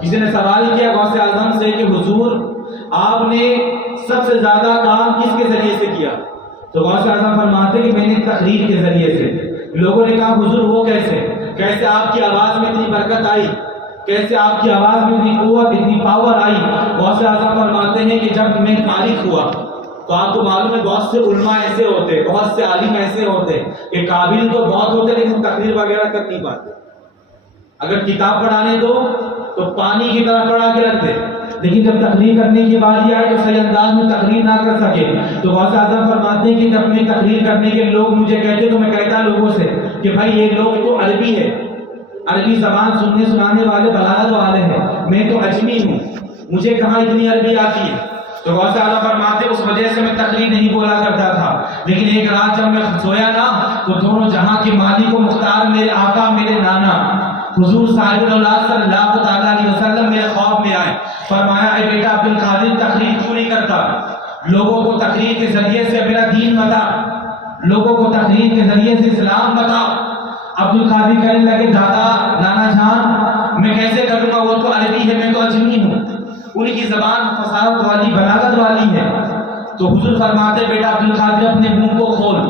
کسی نے سوال کیا غوث اعظم سے کہ حضور آپ نے سب سے زیادہ کام کس کے ذریعے سے کیا؟ تو غوث اعظم فرماتے کہ میں نے تقریر کے ذریعے سے۔ لوگوں نے کہا حضور وہ کیسے آپ کی آواز میں اتنی برکت آئی، کیسے آپ کی آواز میں اتنی قوت، اتنی پاور آئی؟ غوث اعظم فرماتے ہیں کہ جب میں فارغ ہوا تو آپ کو معلوم ہے بہت سے علماء ایسے ہوتے، بہت سے عالم ایسے ہوتے کہ قابل تو بہت ہوتے لیکن تقریر وغیرہ کر نہیں پاتے، اگر کتاب پڑھانے دو تو پانی کی طرح پڑھا کے رکھ دے، لیکن جب تقریر کرنے کی باری آئے تو صحیح انداز میں تقریر نہ کر سکے۔ تو غوث اعظم فرماتے ہیں کہ جب میں تقریر کرنے کے لوگ مجھے کہتے تو میں کہتا لوگوں سے کہ بھائی یہ لوگ تو عربی ہے، عربی زبان سننے سنانے والے بلاغت والے ہیں، میں تو اجمی ہوں، مجھے کہاں اتنی عربی آتی ہے؟ تو غوث اعظم فرماتے اس وجہ سے میں تقریر نہیں بولا کرتا تھا، لیکن ایک رات جب میں سویا نا تو دونوں جہاں کے مالک و مختار میرے آقا میرے نانا حضور صاحب اللہ صلی اللہ تعالیٰ علیہ وسلم میرے خواب میں آئے، فرمایا اے بیٹا عبد القادر تقریر کیوں نہیں کرتا؟ لوگوں کو تقریر کے ذریعے سے میرا دین بتا، لوگوں کو تقریر کے ذریعے سے اسلام بتا۔ عبد القادر کہنے لگے دادا نانا جان میں کیسے کروں گا، وہ تو عربی ہے، میں تو اجمی ہوں، ان کی زبان فصاحت والی بلاغت والی ہے۔ تو حضور فرماتے بیٹا عبد القادر اپنے منہ کو کھول۔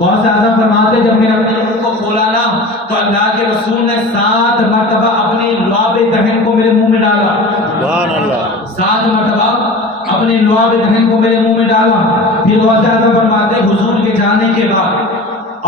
غوث اعظم فرماتے جب میں نے اپنے منہ کو کھولا نا تو اللہ کے رسول نے 7 مرتبہ اپنے لعاب دہن کو میرے منہ میں ڈالا، سبحان اللہ، 7 مرتبہ اپنے لعاب دہن کو میرے منہ میں ڈالا۔ پھر غوث اعظم فرماتے حضور کے جانے کے بعد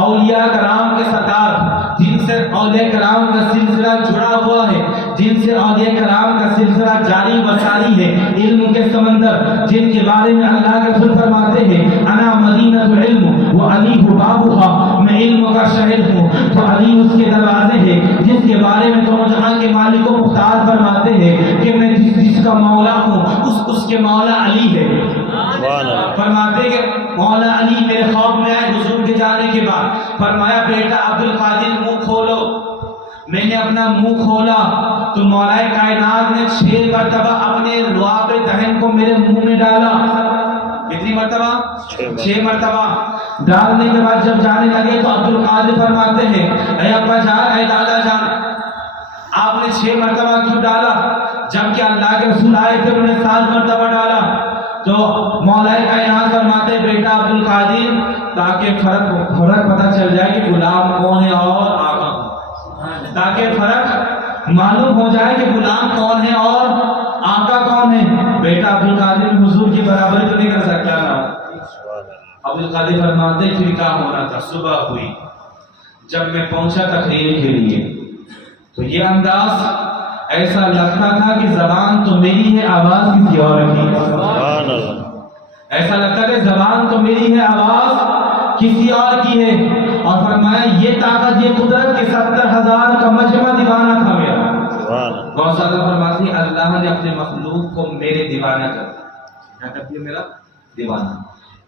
اولیاء کرام کے سردار جن سے اولیاء کرام کا سلسلہ جڑا ہوا ہے، جن سے اولیاء کرام کا سلسلہ جاری و ساری ہے، علم کے سمندر جن کے بارے میں اللہ کے رسول فرماتے ہیں انا مدینہ العلم و علی بابها، میں علم کا شہر ہوں تو علی اس کے دروازے ہیں، جس کے بارے میں دونوں جہاں کے مالک و مختار فرماتے ہیں کہ میں جس کا مولا ہوں اس کے مولا علی ہے۔ فرماتے کہ مولا علی میرے خواب میں آئے حضور کے جانے کے بعد، فرمایا بیٹا عبد القادر منہ کھولو۔ میں نے اپنا منہ کھولا تو مولا کائنات نے 6 مرتبہ اپنے لعاب دہن کو میرے منہ میں ڈالا۔ کتنی مرتبہ؟ 6 مرتبہ ڈالنے کے بعد جب جانے لگے تو عبد القادر فرماتے ہیں اے ابا جان اے دادا جان آپ نے 6 مرتبہ کیوں ڈالا جبکہ اللہ کے رسول آئے تھے انہوں نے 7 مرتبہ ڈالا؟ تو مولا کائنات فرماتے بیٹا عبد القادر تاکہ فرق پتہ چل جائے کہ غلام کون ہے اور آقا کون، تاکہ فرق معلوم ہو جائے کہ غلام کون ہے اور آقا کون ہے۔ بیٹا عبد القادر حضور کی برابری تو نہیں کر سکتا نا۔ عبد القادر فرماتے پھر کیا ہونا تھا، صبح ہوئی جب میں پہنچا تقریر کے لیے تو یہ انداز ایسا لگتا تھا کہ زبان تو میری ہے آواز کسی اور کی ہے، ایسا لگتا کہ زبان تو میری ہے آواز کسی اور کی ہے۔ اور فرمایا یہ طاقت یہ قدرت کہ 70,000 کا مجمع دیوانہ تھا میرا۔ غوث اعظم فرماتے اللہ نے اپنے مخلوق کو میرے دیوانہ کر دیا، میرا دیوانہ۔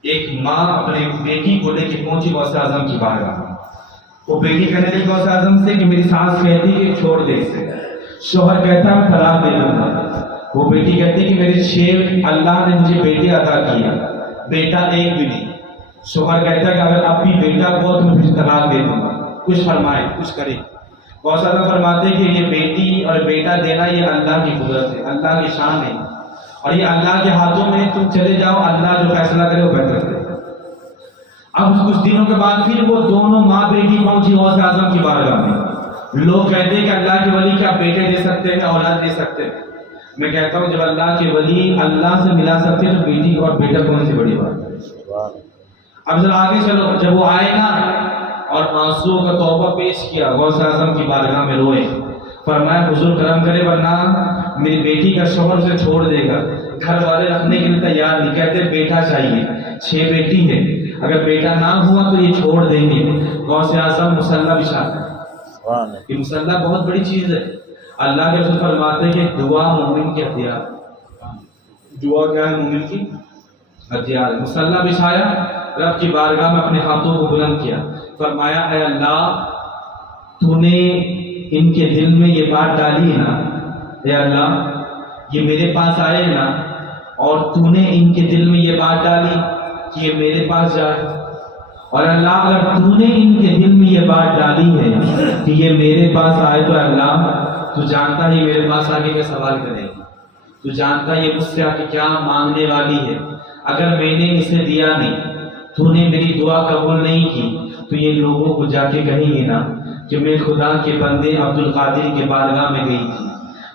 ایک ماں اپنے بیٹی کو لے کے پہنچی غوث اعظم کی بارگاہ، وہ بیٹی کہنے لگی غوث اعظم سے کہ میری سانس کہتی کہ چھوڑ دے اسے، شوہر کہتا ہے طلاق دے دوں گا، وہ بیٹی کہتی کہ میرے 6 اللہ نے مجھے بیٹے عطا کیا، بیٹا ایک بھی نہیں۔ شوہر کہتا ہے کہ اگر اب بھی بیٹا ہوا تو میں طلاق دے دوں گا، کچھ فرمائے کچھ کرے۔ غوث اعظم فرماتے کہ یہ بیٹی اور بیٹا دینا یہ اللہ کی قدرت ہے، اللہ کی شان ہے، اور یہ اللہ کے ہاتھوں میں، تم چلے جاؤ اللہ جو فیصلہ کرے وہ بہتر کرے۔ اب کچھ دنوں کے بعد پھر وہ دونوں ماں بیٹی پہنچی غوث اعظم کی بارگاہ میں۔ لوگ کہتے ہیں کہ اللہ کے ولی کیا بیٹے دے سکتے ہیں، اولاد دے سکتے ہیں؟ میں کہتا ہوں جب اللہ کے ولی اللہ سے ملا سکتے تو بیٹی اور بیٹا کون سی بڑی بات ہے۔ اب ذرا آگے چلو، جب وہ آئے نا اور آنسو کا توبہ پیش کیا غوث اعظم کی بارگاہ میں، روئے، فرمایا حضور کرم کرے ورنہ میری بیٹی کا شوہر سے چھوڑ دے گا، گھر والے رکھنے کے لیے تیار نہیں، کہتے بیٹا چاہیے، 6 بیٹی ہے، اگر بیٹا نہ ہوا تو یہ چھوڑ دیں گے۔ غوث اعظم مصلی بچھاتے ہیں، یہ مصلی بہت بڑی چیز ہے۔ اللہ کے رسول فرماتے ہیں کہ دعا مومن کی ہتھیار، دعا کیا ہے مومن کی مصلی بچھایا، رب کی بارگاہ میں اپنے ہاتھوں کو بلند کیا، فرمایا اے اللہ تو نے ان کے دل میں یہ بات ڈالی ہے نا، اے اللہ یہ میرے پاس آئے نا، اور تو نے ان کے دل میں یہ بات ڈالی کہ یہ میرے پاس جائے، اور اللہ اگر تو نے ان کے دل میں یہ بات ڈالی ہے کہ یہ میرے پاس آئے تو اللہ تو جانتا ہے میرے پاس آگے کیا سوال کرے گی، تو جانتا ہے یہ مجھ سے آگے کیا مانگنے والی ہے، اگر میں نے اسے دیا نہیں، تو نے میری دعا قبول نہیں کی، تو یہ لوگوں کو جا کے کہیں گے نا کہ میں خدا کے بندے عبد القادر کے بارگاہ میں گئی تھی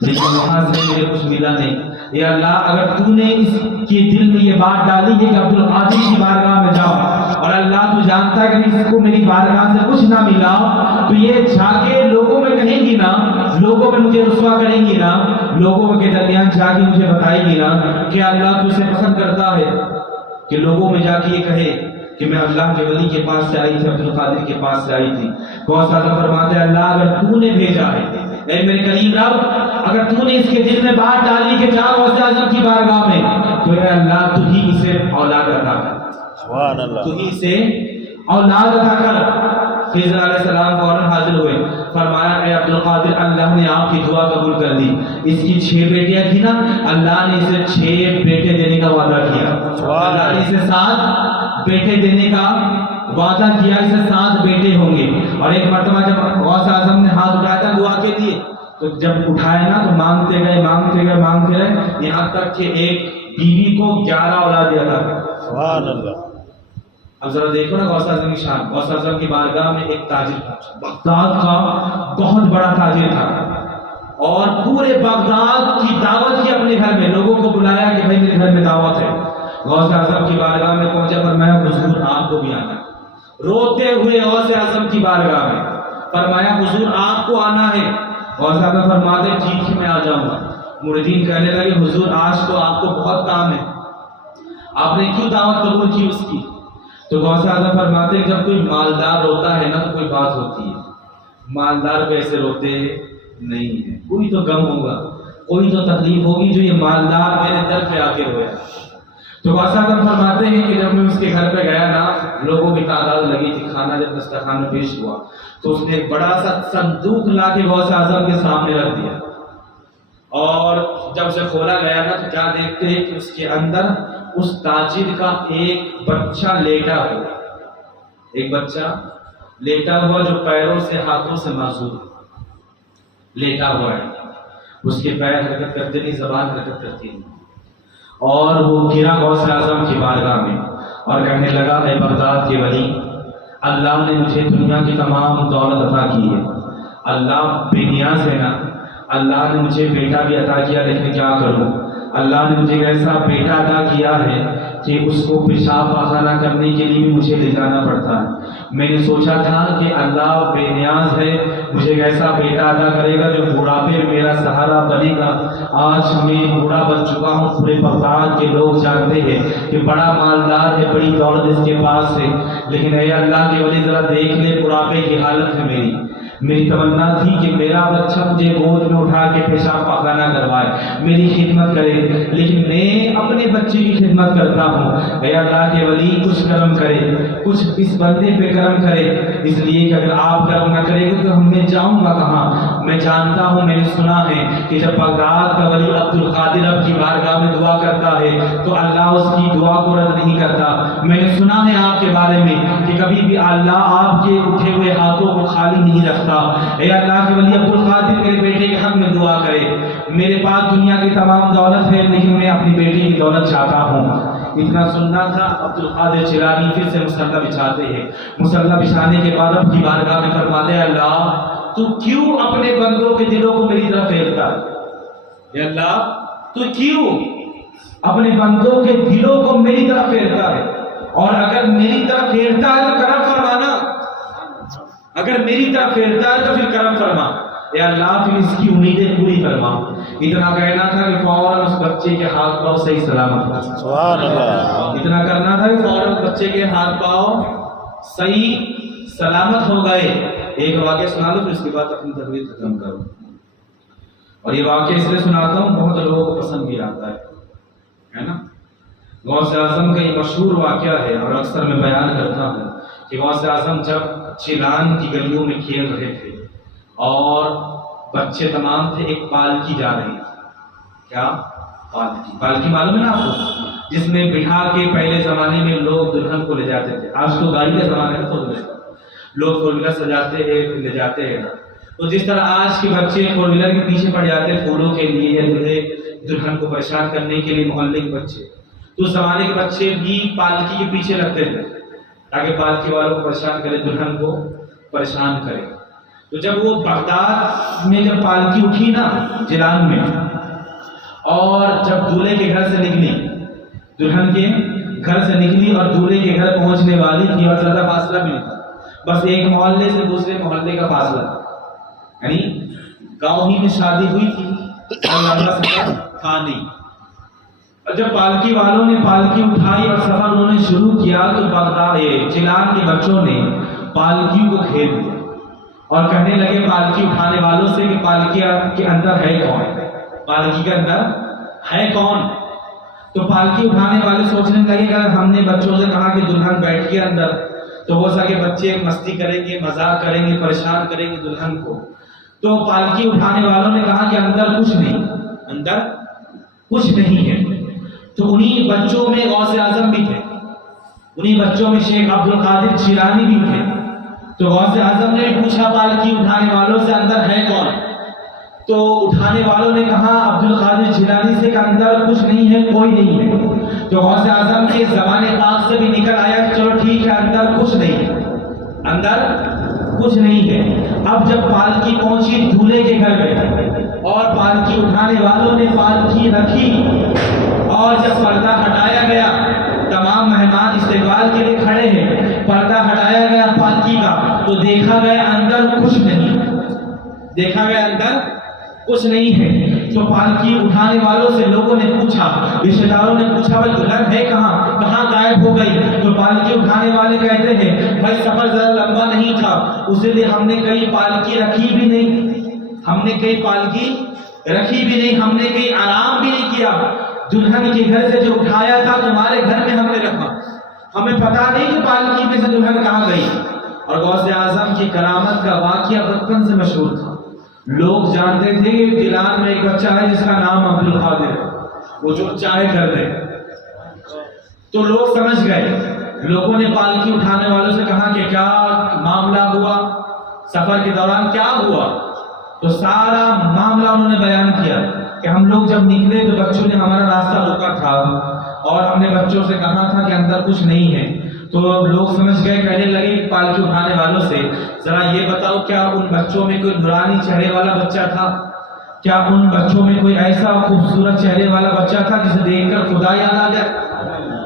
لیکن وہاں سے مجھے کچھ ملا نہیں، یا اللہ اگر تو نے اس کے دل میں یہ بات ڈالی ہے کہ عبد القادر کی بارگاہ میں جاؤ، اور اللہ تو جانتا ہے کہ اس کو میری بارگاہ سے کچھ نہ ملا، تو یہ جا کے لوگوں میں کہیں گی نا، لوگوں میں مجھے رسوا کریں گی نا، لوگوں کے درمیان جا کے مجھے بتائے گی نا کہ اللہ تجھے پسند کرتا ہے، کہ لوگوں میں جا کے یہ کہے کہ میں اللہ کے ولی کے پاس سے آئی تھی، عبد القادر کے پاس سے آئی تھی۔ غوث اعظم فرماتے ہیں اللہ اگر تو نے بھیجا ہے، اے میرے کریم رب اگر تو نے اس کے دل میں بات ڈالی کہ جا غوث اعظم کی بارگاہ میں، تو اے اللہ تو ہی اسے اولاد عطا کر، سبحان اللہ، تو ہی اسے اولاد عطا کر۔ خضر علیہ السلام فوراً حاضر ہوئے، فرمایا اے عبد القادر اللہ نے آپ کی دعا قبول کر لی، اس کی 6 بیٹیاں تھی نا، اللہ نے اسے 6 بیٹے دینے کا وعدہ کیا، اللہ نے اسے 7 بیٹے دینے کا وعدہ کیا، اسے 7 بیٹے ہوں گے۔ اور ایک مرتبہ جب غوث اعظم نے ہاتھ اٹھایا تھا دعا کے لیے، تو جب اٹھائے نا تو مانگتے گئے یہاں تک کہ ایک بیوی کو 11 اولاد دیا تھا۔ سبحان اللہ۔ اب ذرا دیکھو نا غوث اعظم کی شان، غوث اعظم کی بارگاہ میں ایک تاجر تھا، بغداد کا بہت بڑا تاجر تھا، اور پورے بغداد کی دعوت کی اپنے گھر میں، لوگوں کو بلایا کہ بھائی میرے گھر میں دعوت ہے۔ غوث اعظم کی بارگاہ میں پہنچا، فرمایا حضور آپ کو بھی آنا ہے، روتے ہوئے غوث اعظم کی بارگاہ میں فرمایا حضور آپ کو آنا ہے۔ غوث اعظم فرماتے ٹھیک ہے میں آ جاؤں گا۔ مریدین کہنے لگے حضور آج تو آپ کو بہت کام ہے، آپ نے کیوں دعوت قبول کی اس کی؟ تو غوث اعظم فرماتے ہیں جب کوئی مالدار روتا ہے نا تو کوئی بات ہوتی ہے، مالدار کو ایسے روتے نہیں ہے، کوئی تو غم ہوگا، کوئی تو تکلیف ہوگی جو یہ مالدار میرے در پہ آ کے رویا۔ تو غوث اعظم فرماتے ہیں کہ جب میں اس کے گھر پہ گیا نا، لوگوں کی تعداد لگی تھی، کھانا جب دسترخوان میں پیش ہوا تو اس نے ایک بڑا سا صندوق لا کے غوث اعظم کے سامنے رکھ دیا، اور جب اسے کھولا گیا نا تو کیا دیکھتے ہیں کہ اس کے اندر اس تاجر کا ایک بچہ لیٹا ہوا، ایک بچہ لیٹا ہوا جو پیروں سے ہاتھوں سے معذور لیٹا ہوا ہے، اس کے پیر حرکت کرتے نہیں، زبان حرکت کرتی نہیں، اور وہ گرا غوث اعظم کی بارگاہ میں اور کہنے لگا اے بغداد کے ولی، اللہ نے مجھے دنیا کی تمام دولت عطا کی ہے، اللہ بے نیاز ہے نا، اللہ نے مجھے بیٹا بھی عطا کیا لیکن کیا کروں، اللہ نے مجھے ایسا بیٹا عطا کیا ہے کہ اس کو پیشاب پاخانہ کرنے کے لیے بھی مجھے لے جانا پڑتا ہے۔ میں نے سوچا تھا کہ اللہ بے نیاز ہے، مجھے ایسا بیٹا عطا کرے گا جو بڑھاپے میں میرا سہارا بنے گا۔ آج میں بوڑھا بن چکا ہوں، پورے بغداد کے لوگ جانتے ہیں کہ بڑا مالدار ہے، بڑی دولت اس کے پاس ہے، لیکن اے اللہ کے ولی ذرا دیکھ لے بڑھاپے کی حالت ہے میری تمنا تھی کہ میرا بچہ مجھے گود میں اٹھا کے پیشاب پاخانہ کروائے، میری خدمت کرے، لیکن میں اپنے بچے کی خدمت کرتا ہوں۔ اے اللہ کے ولی کچھ کرم کرے، کچھ اس بندے پہ کرم کرے، اس لیے کہ اگر آپ کرم نہ کرے گے تو میں جاؤں گا کہاں؟ میں جانتا ہوں، میں نے سنا ہے کہ جب بغداد کا ولی عبد القادر اب کی بارگاہ میں دعا کرتا ہے تو اللہ اس کی دعا کو رد نہیں کرتا۔ میں نے سنا ہے آپ کے بارے میں کہ کبھی بھی اللہ آپ کے اٹھے ہوئے ہاتھوں کو خالی نہیں رکھتا۔ اے اللہ کے ولی عبد القادر میرے بیٹے کے حق میں دعا کرے، میرے پاس دنیا کی تمام دولت ہے لیکن میں اپنی بیٹی کی دولت چاہتا ہوں۔ اتنا سننا تھا، عبد القادر چیلانی پھر سے مصلی بچھاتے ہیں، مصلی بچھانے کے بعد اب کی بارگاہ میں فرماتے ہیں اللہ تو کیوں اپنے بندوں کے دلوں کو میری طرف پھیرتا ہے؟ اے اللہ تو کیوں اپنے بندوں کے دلوں کو میری طرف پھیرتا ہے؟ اور اگر میری طرف پھیرتا ہے تو کرم فرمانا، اگر میری طرف پھیرتا ہے تو پھر کرم فرما، اے اللہ پھر اس کی امیدیں پوری فرما۔ اتنا کہنا تھا کہ فوراً اس بچے کے ہاتھ پاؤں صحیح سلامت ہو، سبحان اللہ، اتنا کرنا تھا کہ فوراً بچے کے ہاتھ پاؤں صحیح سلامت ہو گئے۔ ایک واقعہ سنا دو پھر اس کے بعد اپنی تقریر ختم کرو، اور یہ واقعہ اس لیے سناتا ہوں بہت لوگوں کو پسند بھی آتا ہے نا۔ غوث اعظم کا یہ مشہور واقعہ ہے اور اکثر میں بیان کرتا ہوں کہ غوث اعظم جب چیلان کی گلیوں میں کھیل رہے تھے اور بچے تمام تھے، ایک پالکی جا رہی تھی۔ کیا پالکی معلوم ہے نا آپ کو، جس میں بٹھا کے پہلے زمانے میں لوگ دلہن کو لے جاتے تھے، آج تو گاڑی کا زمانہ ہے، فور ویلر لوگ فور ویلر سجاتے ہیں پھر لے جاتے ہیں، تو جس طرح آج کے بچے فور ویلر کے پیچھے پڑ جاتے ہیں پھولوں کے لیے یا دلہن کو پریشان کرنے کے لیے، محلے کے بچے، تو اس زمانے کے بچے بھی پالکی کے پیچھے لگتے تھے تاکہ پالکی والوں کو پریشان کرے، دلہن کو پریشان کرے۔ تو جب وہ بغداد میں جب پالکی اٹھی نا جیلان میں، اور جب دولہے کے گھر سے نکلی، دلہن کے گھر سے نکلی اور دولہے کے گھر پہنچنے والی تھی اور زیادہ فاصلہ بھی نہیں تھا، بس ایک محلے سے دوسرے محلے کا فاصلہ، یعنی گاؤں ہی میں شادی ہوئی تھی اور لمبا سفر تھا نہیں۔ اور جب پالکی والوں نے پالکی اٹھائی اور سفر انہوں نے شروع کیا تو بغداد چیلان کے بچوں نے پالکی کو گھیر دیا اور کہنے لگے پالکی اٹھانے والوں سے کہ پالکی کے اندر ہے کون، پالکی کے اندر ہے کون؟ تو پالکی اٹھانے والے سوچنے لگے کہ اگر ہم نے بچوں سے کہا کہ دلہن بیٹھ کے اندر تو ہو سکے بچے مستی کریں گے، مذاق کریں گے، پریشان کریں گے دلہن کو، تو پالکی اٹھانے والوں نے کہا کہ اندر کچھ نہیں، اندر کچھ نہیں ہے۔ تو انہی بچوں میں غوث اعظم بھی تھے، انہی بچوں میں شیخ عبد القادر جیلانی بھی تھے۔ تو غوث اعظم نے پوچھا پالکی اٹھانے والوں سے اندر ہے کون؟ تو اٹھانے والوں نے کہا عبد القادر جیلانی سے کہ اندر کچھ نہیں ہے، کوئی نہیں ہے۔ تو غوث اعظم کے زبان پاک سے بھی نکل آیا کہ چلو ٹھیک ہے اندر کچھ نہیں ہے، اندر کچھ نہیں ہے۔ اب جب پالکی پہنچی دولہے کے گھر میں اور پالکی اٹھانے والوں نے پالکی رکھی اور جب پردہ ہٹایا گیا، تمام مہمان استقبال کے لیے کھڑے ہیں، پردہ ہٹایا گیا پالکی کا تو دیکھا گیا اندر کچھ نہیں، دیکھا گیا اندر کچھ نہیں ہے۔ تو پالکی اٹھانے والوں سے لوگوں نے پوچھا، رشتہ داروں نے پوچھا بھائی دلہن ہے کہاں، کہاں غائب ہو گئی؟ تو پالکی اٹھانے والے کہتے ہیں بھائی سفر ذرا لمبا نہیں تھا، اسی لیے ہم نے کہیں پالکی رکھی بھی نہیں، ہم نے کہیں پالکی رکھی بھی نہیں، ہم نے کہیں آرام بھی نہیں کیا، دلہن کے گھر سے جو اٹھایا تھا تمہارے گھر میں ہم نے رکھا، ہمیں پتا نہیں کہ پالکی میں سے دلہن کہاں گئی۔ اور غوث اعظم کی کرامت کا واقعہ بچپن سے مشہور تھا، لوگ جانتے تھے کہ جیلان میں ایک بچہ ہے جس کا نام عبد القادر ہے، وہ جو چاہے کر دے۔ تو لوگ سمجھ گئے، لوگوں نے پالکی اٹھانے والوں سے کہا کہ کیا معاملہ ہوا، سفر کے دوران کیا ہوا؟ تو سارا معاملہ انہوں نے بیان کیا کہ ہم لوگ جب نکلے تو بچوں نے ہمارا راستہ روکا تھا اور ہم نے بچوں سے کہا تھا کہ اندر کچھ نہیں ہے۔ تو لوگ سمجھ گئے، کہنے لگے پالکی اٹھانے والوں سے ذرا یہ بتاؤ کیا ان بچوں میں کوئی نورانی چہرے والا بچہ تھا؟ کیا ان بچوں میں کوئی ایسا خوبصورت چہرے والا بچہ تھا جسے دیکھ کر خدا یاد آ جائے،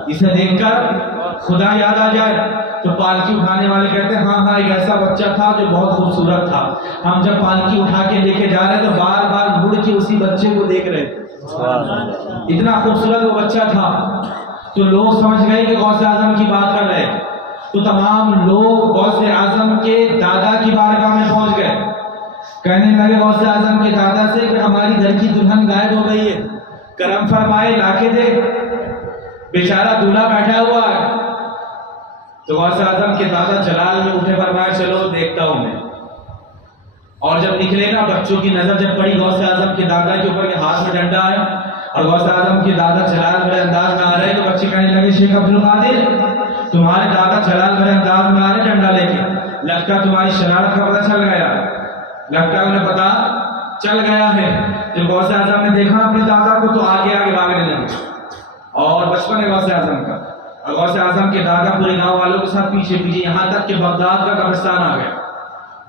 جسے دیکھ کر خدا یاد آ جائے؟ تو پالکی اٹھانے والے کہتے ہیں ہاں ایک ایسا بچہ تھا جو بہت خوبصورت تھا، ہم جب پالکی اٹھا کے لے کے جا رہے تو بار بار مڑ کے اسی بچے کو دیکھ رہے، اتنا خوبصورت وہ بچہ تھا۔ تو لوگ سمجھ گئے کہ غوث اعظم کی بات کر رہے ہیں، تو تمام لوگ غوث اعظم کے دادا کی بارگاہ میں پہنچ گئے، کہنے لگے غوث اعظم کے دادا سے کہ ہماری گھر کی دلہن غائب ہو گئی ہے، کرم فرمائے لا کے دے، بیچارہ دولہا بیٹھا ہوا ہے۔ تو غوث اعظم کے دادا جلال میں اٹھے، فرمایا چلو دیکھتا ہوں میں۔ اور جب نکلے نا بچوں کی نظر جب پڑی غوث اعظم کے دادا کے اوپر کہ ہاتھ میں ڈنڈا ہے اور غوث اعظم کے دادا جلال بڑے انداز میں آ رہے تو بچے کہنے لگے شیخ عبد القادر تمہارے دادا جلال بڑے انداز میں آ رہے ڈنڈا لے کے، لگتا تمہاری شرارت کا پتہ چل گیا، لگتا انہیں پتہ چل گیا ہے۔ جب غوث اعظم نے دیکھا اپنے دادا کو تو آگے آگے بھاگنے لگے، اور بچپن ہے غوث اعظم کا، اور غوث اعظم کے دادا پورے گاؤں والوں کے ساتھ پیچھے پیچھے، یہاں تک کہ بغداد کا قبرستان آ گیا۔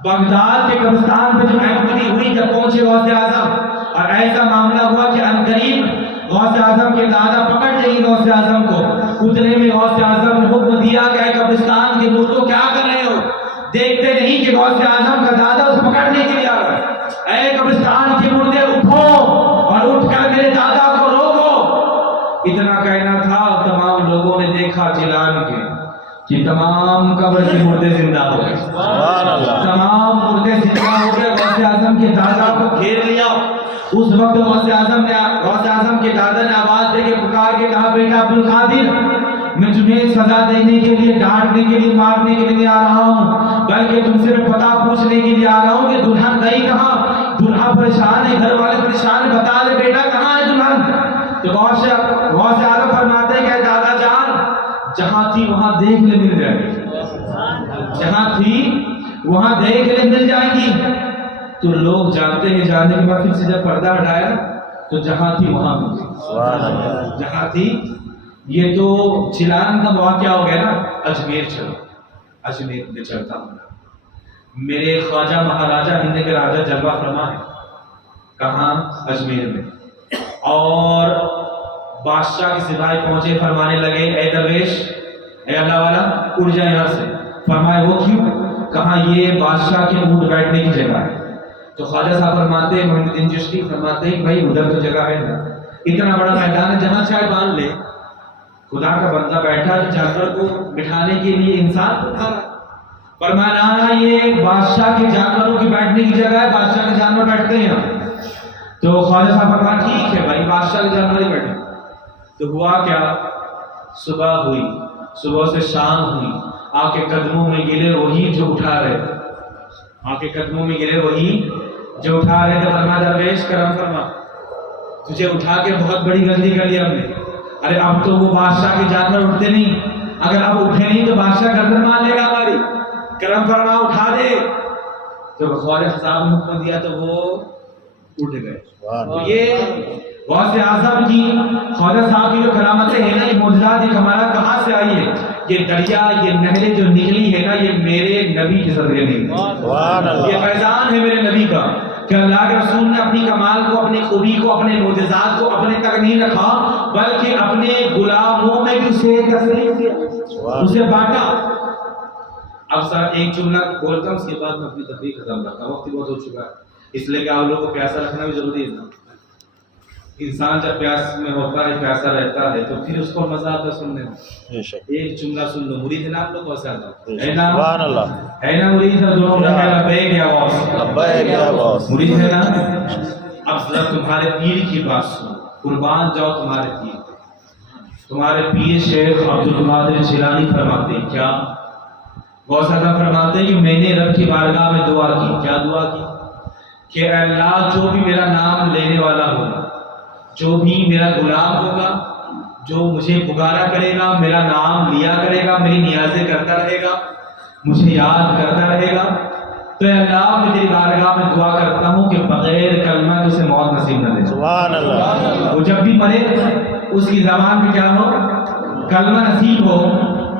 بغداد کے قبرستان پہ جو انٹری ہوئی جب پہنچے غوث اعظم، اور ایسا معاملہ ہوا کہ عنقریب غوث اعظم کے دادا پکڑ لیں گے غوث اعظم کو، اتنے میں غوث اعظم نے حکم دیا کہ اے قبرستان کے مردوں کیا کر رہے ہو، دیکھتے نہیں کہ غوث اعظم کا دادا اسے پکڑنے کے لیے آ رہا ہے، اے قبرستان کے مردے اٹھو اور اٹھ کر میرے دادا کو روکو۔ اتنا کہنا تھا، تمام لوگوں نے دیکھا جیلان کے کہ تمام قبر کے مردے زندہ ہو گئے، تمام مردے زندہ ہو گئے، غوث اعظم کے دادا کو گھیر لیا، اس وقت غوث اعظم کے دادا نے آواز دے کے پکار کے کہا بیٹا عبد القادر میں تمہیں سزا دینے کے لیے ڈانٹنے کے لیے مارنے کے لیے نہیں آ رہا ہوں بلکہ تم سے میں پتہ پوچھنے کے لیے آ رہا ہوں کہ دلہن گئی کہاں دلہا پریشان ہے گھر والے پریشان ہے بتا دے بیٹا کہاں ہے دلہن تو غوث اعظم فرماتے ہیں کہ دادا جان جہاں تھی وہاں دیکھ لے مل جائے گی جہاں تھی وہاں دیکھ لے مل جائے گی تو لوگ جانتے ہیں جانے کے بعد پھر سے جب پردہ ہٹایا تو جہاں تھی وہاں مل جہاں تھی یہ تو چلان کا واقعہ ہو گیا نا اجمیر چلو اجمیر میں چلتا ہوں میرے خواجہ مہاراجہ ہند کے راجہ جلوہ فرما ہے کہاں اجمیر میں اور بادشاہ کے سپاہی پہنچے فرمانے لگے اے درویش اے اللہ والا اڑ جا یہاں سے فرمائے وہ کیوں کہاں یہ بادشاہ کے اونٹ بیٹھنے کی جگہ ہے تو خواجہ صاحب فرماتے ہیں محمد الدین چشتی فرماتے ہیں بھائی ادھر تو جگہ ہے نا اتنا بڑا میدان ہے جہاں چاہے باندھ لے خدا کا بندہ بیٹھا جانور کو بٹھانے کے لیے انسان کو اٹھا رہا فرمایا نا یہ بادشاہ کے جانوروں کی بیٹھنے کی جگہ ہے بادشاہ کے جانور بیٹھتے ہیں تو خواجہ صاحب فرمایا ٹھیک ہے بھائی بادشاہ کے جانور ہی بیٹھے تو ہوا کیا صبح ہوئی صبح سے شام ہوئی آپ کے قدموں میں گرے وہی جو اٹھا رہے آپ کے قدموں میں گرے وہی جو اٹھا رہے تھے فرمایا درویش کرم فرما تجھے اٹھا کے بہت بڑی غلطی کر لی ہم نے ارے اب تو وہ بادشاہ کے جانور اٹھتے نہیں اگر اب اٹھے نہیں تو بادشاہ گردن مان لے گا ہماری کرم فرما اٹھا دے تو خواجہ صاحب نے حکم دیا تو وہ اٹھ گئے تو یہ غوث اعظم کی خواجہ صاحب کی جو کرامتیں ہیں نا یہ معجزات یہ ہمارا کہاں سے آئی ہے یہ دریا یہ نہریں جو نکلی ہے نا یہ میرے نبی کے صدقے نہیں یہ فیضان ہے میرے نبی کا کہ اللہ کے رسول نے اپنی کمال کو اپنی خوبی کو اپنے معجزات کو اپنے تک نہیں رکھا بلکہ اپنے غلاموں میں بھی اسے تقسیم کیا اسے بانٹا اب سر ایک جملہ بولتا ہوں اس کے بعد میں اپنی تقریر ختم کرتا ہوں وقت بہت ہو چکا ہے اس لیے کہ آپ لوگوں کو پیاسا رکھنا بھی ضروری ہے نا انسان جب پیاس میں ہوتا ہے پیاسا رہتا ہے تو پھر اس کو مزہ آتا ہے سننے میں ایک جملہ سن لو مرید ہے نا آپ لوگ کو ہے نا مرید ہے دونوں لبیک یا غوث مرید ہے نا اب ذرا تمہارے پیر کی بات سنو قربان جاؤ تمہارے پیر شیخ عبد القادر جیلانی فرماتے ہیں کیا غوث اعظم فرماتے ہیں کہ میں نے رب کی بارگاہ میں دعا کی کیا دعا کی کہ اللہ جو بھی میرا نام لینے والا ہوگا جو بھی میرا غلام ہوگا جو مجھے پکارا کرے گا میرا نام لیا کرے گا میری نیازیں کرتا رہے گا مجھے یاد کرتا رہے گا تو اے اللہ میں تیری بارگاہ میں دعا کرتا ہوں کہ بغیر کلمہ اسے موت نصیب نہ دے سبحان اللہ وہ جب بھی مرے اس کی زبان میں کیا ہو کلمہ نصیب ہو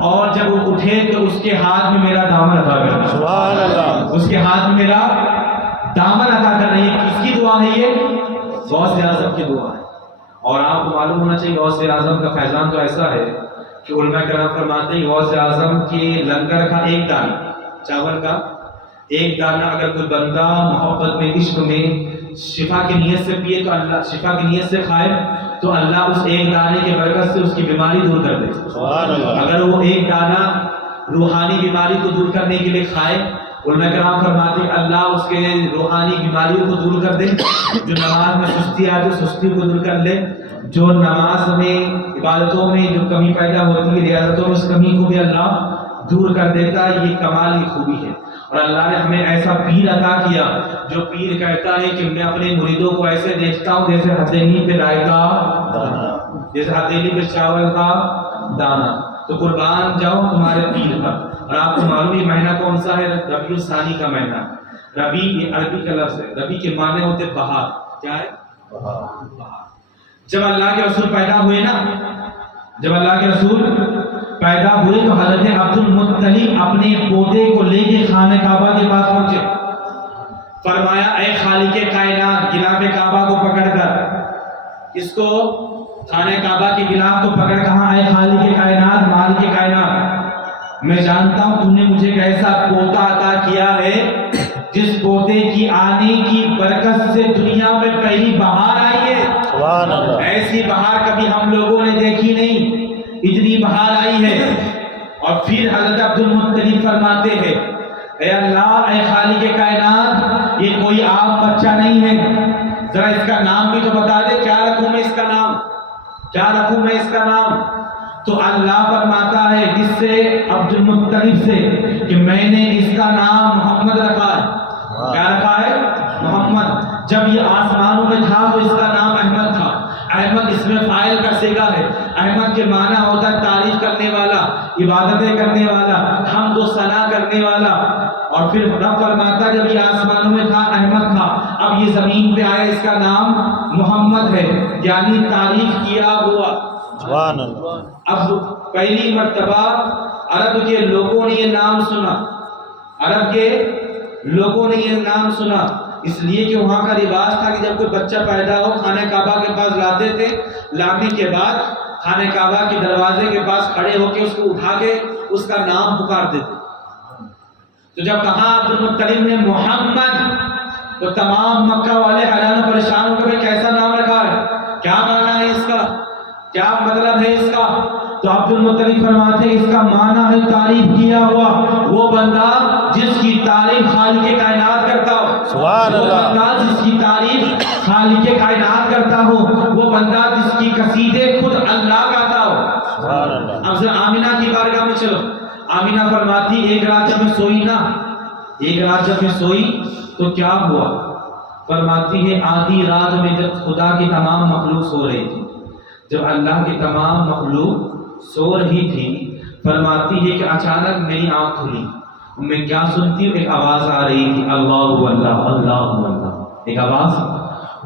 اور جب وہ اٹھے تو اس کے ہاتھ میں میرا دامن عطا کرنا سبحان اللہ اس کے ہاتھ میں میرا دامن عطا کرنا یہ کس کی دعا ہے یہ غوث اعظم کی دعا ہے اور آپ کو معلوم ہونا چاہیے غوث اعظم کا فیضان تو ایسا ہے کہ علماء کرام فرماتے ہیں غوث اعظم کے لنگر کا ایک دانہ چاول کا ایک دانہ اگر کوئی بندہ محبت میں عشق میں شفا کی نیت سے پیے تو اللہ شفا کی نیت سے کھائے تو اللہ اس ایک دانے کے برکت سے اس کی بیماری دور کر دے اگر وہ ایک دانہ روحانی بیماری کو دور کرنے کے لیے کھائے علماء کرام فرماتے ہیں اللہ اس کے روحانی بیماریوں کو دور کر دے جو نماز میں سستی آتی ہے سستی کو دور کر لے جو نماز میں عبادتوں میں جو کمی پیدا ہوتی ہے ریاضتوں میں اس کمی کو بھی اللہ دور کر دیتا ہے یہ کمال کی خوبی ہے اور اللہ نے ہمیں ایسا پیر عطا کیا جو پیر کہتا ہے کہ میں اپنے مریدوں کو ایسے دیکھتا ہوں جیسے ہتھیلی پہ رائے کا جیسے ہتھیلی پہ چاول کا دانہ تو قربان جاؤ تمہارے پیر پر اور آپ کو معلوم یہ مہینہ کون سا ہے ربیع الثانی کا مہینہ ربیع یہ عربی کا لفظ ہے ربیع کے معنی ہوتے بہار کیا ہے بہار جب اللہ کے رسول پیدا ہوئے نا جب اللہ کے رسول پیدا ہوئے تو حضرت عبد المطلب اپنے پوتے کو لے کے خانہ کعبہ کے پاس پہنچے فرمایا اے خالق کائنات غلاف کعبہ کو پکڑ کر اس کو خانہ کعبہ کے غلاف کو پکڑ کہاں اے خالق کائنات مالک کائنات میں جانتا ہوں تم نے مجھے ایک ایسا پوتا عطا کیا ہے جس پوتے کی آنے کی برکت سے دنیا میں پہلی بہار آئی ہے سبحان اللہ ایسی بہار کبھی ہم لوگوں نے دیکھی نہیں اتنی بہار آئی ہے اور پھر حضرت عبد المطلب فرماتے ہیں اے اللہ اے خالق کائنات یہ کوئی عام بچہ نہیں ہے ذرا اس کا نام بھی تو بتا دے، کیا رکھوں میں اس کا نام، کیا رکھوں میں اس کا نام؟ تو اللہ فرماتا ہے کس سے؟ عبد المطلب سے، کہ میں نے اس کا نام محمد رکھا ہے۔ کیا رکھا ہے؟ محمد۔ جب یہ آسمانوں میں تھا تو اس کا نام احمد تھا۔ احمد اس میں فاعل کا صیغہ ہے۔ احمد کے معنی ہوتا ہے تعریف کرنے والا، عبادتیں کرنے والا، حمد و ثنا کرنے والا۔ اور پھر رب فرماتا جب یہ آسمانوں میں تھا احمد تھا، اب یہ زمین پہ آیا اس کا نام محمد ہے، یعنی تعریف کیا ہوا۔ سبحان اللہ۔ اب پہلی مرتبہ عرب کے لوگوں نے یہ نام سنا، عرب کے لوگوں نے یہ نام سنا، اس لیے کہ وہاں کا رواج تھا کہ جب کوئی بچہ پیدا ہو خانہ کعبہ کے پاس لاتے تھے، لانے کے بعد خانہ کعبہ کے دروازے کے پاس کھڑے ہو کے اس کو اٹھا کے اس کا نام پکارتے تھے۔ تو جب کہا عبد المطلب نے محمد، تو تمام مکہ والے حیران و پریشان ہو گئے، کیسا نام رکھا ہے، کیا معنی ہے اس کا، کیا مطلب ہے اس کا؟ تو عبد المطلب فرماتے ہیں اس کا معنی ہے تعریف کیا ہوا، وہ بندہ جس کی تعریف خالق کائنات کرتا ہو، سبحان اللہ۔ وہ بندہ جس کی تعریف خالق کائنات کرتا ہو، وہ بندہ جس کی قصیدے خود اللہ گاتا ہو۔ سبحان اللہ۔ اب ذرا آمینہ کی بارگاہ میں چلو۔ آمینہ فرماتی ایک رات جب میں سوئی نا، ایک رات جب میں سوئی تو کیا ہوا؟ فرماتی ہے آدھی رات میں جب خدا کی تمام مخلوق سو رہی تھی، جب اللہ کی تمام مخلوق سو رہی تھی، فرماتی ہے کہ اچانک میری آنکھ کھلی، میں کیا سنتی ہوں؟ ایک آواز آ رہی تھی، اللہ اللہ اللہ اللہ، ایک آواز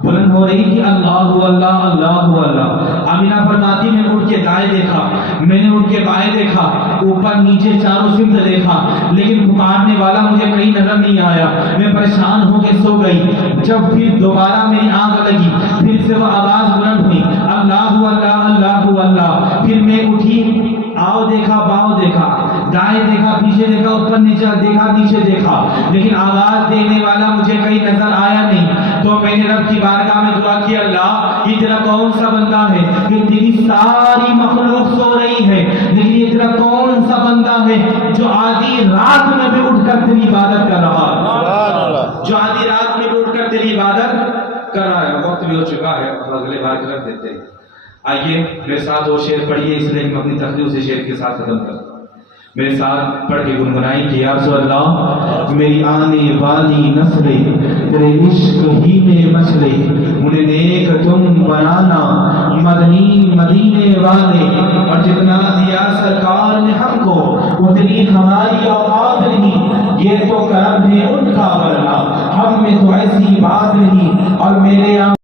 بلند ہو رہی تھی، اللہ اللہ اللہ اللہ۔ آمینہ فرماتی میں نے اٹھ کے دائیں دیکھا، میں نے اٹھ کے بائیں دیکھا، اوپر نیچے چاروں سمت دیکھا، لیکن پکارنے والا مجھے کہیں نظر نہیں آیا، میں پریشان ہو کے سو گئی۔ جب پھر دوبارہ میری آنکھ لگی، پھر سے وہ آواز بلند ہوئی، اللہ اللہ اللہ اللہ۔ پھر میں اٹھی، آؤ دیکھا باؤ دیکھا، دائیں دیکھا پیچھے دیکھا، اوپر نیچے دیکھا نیچے دیکھا، لیکن آواز دینے والا مجھے کہیں نظر آیا نہیں۔ تو میں نے رب کی بارگاہ میں دعا کی، اللہ یہ تیرا کون سا بندہ ہے کہ تیری ساری مخلوق سو رہی ہے، لیکن یہ تیرا کون سا بندہ ہے جو آدھی رات میں بھی اٹھ کر تیری عبادت کر رہا ہے، جو آدھی رات میں بھی اٹھ کر تیری عبادت کر رہا ہے۔ وقت بھی ہو چکا ہے، اگلے بار رکھ دیتے ہیں۔ آئیے میرے ساتھ وہ شعر پڑھیے، اس لیے میں اپنی تقریر سے شعر کے ساتھ ختم کرتا ہوں۔ میرے ساتھ پڑھ کے گنگنائی کہ یا رسول اللہ میری آنے والی نسلیں تیرے عشق ہی میں مچلے، انہیں نیک تم بنانا مدنی مدینے والے، اور جتنا دیا سرکار نے ہم کو اتنی ہماری اوقات نہیں، یہ تو کرم ہے ان کا ورنہ ہم میں تو ایسی بات نہیں۔ اور میرے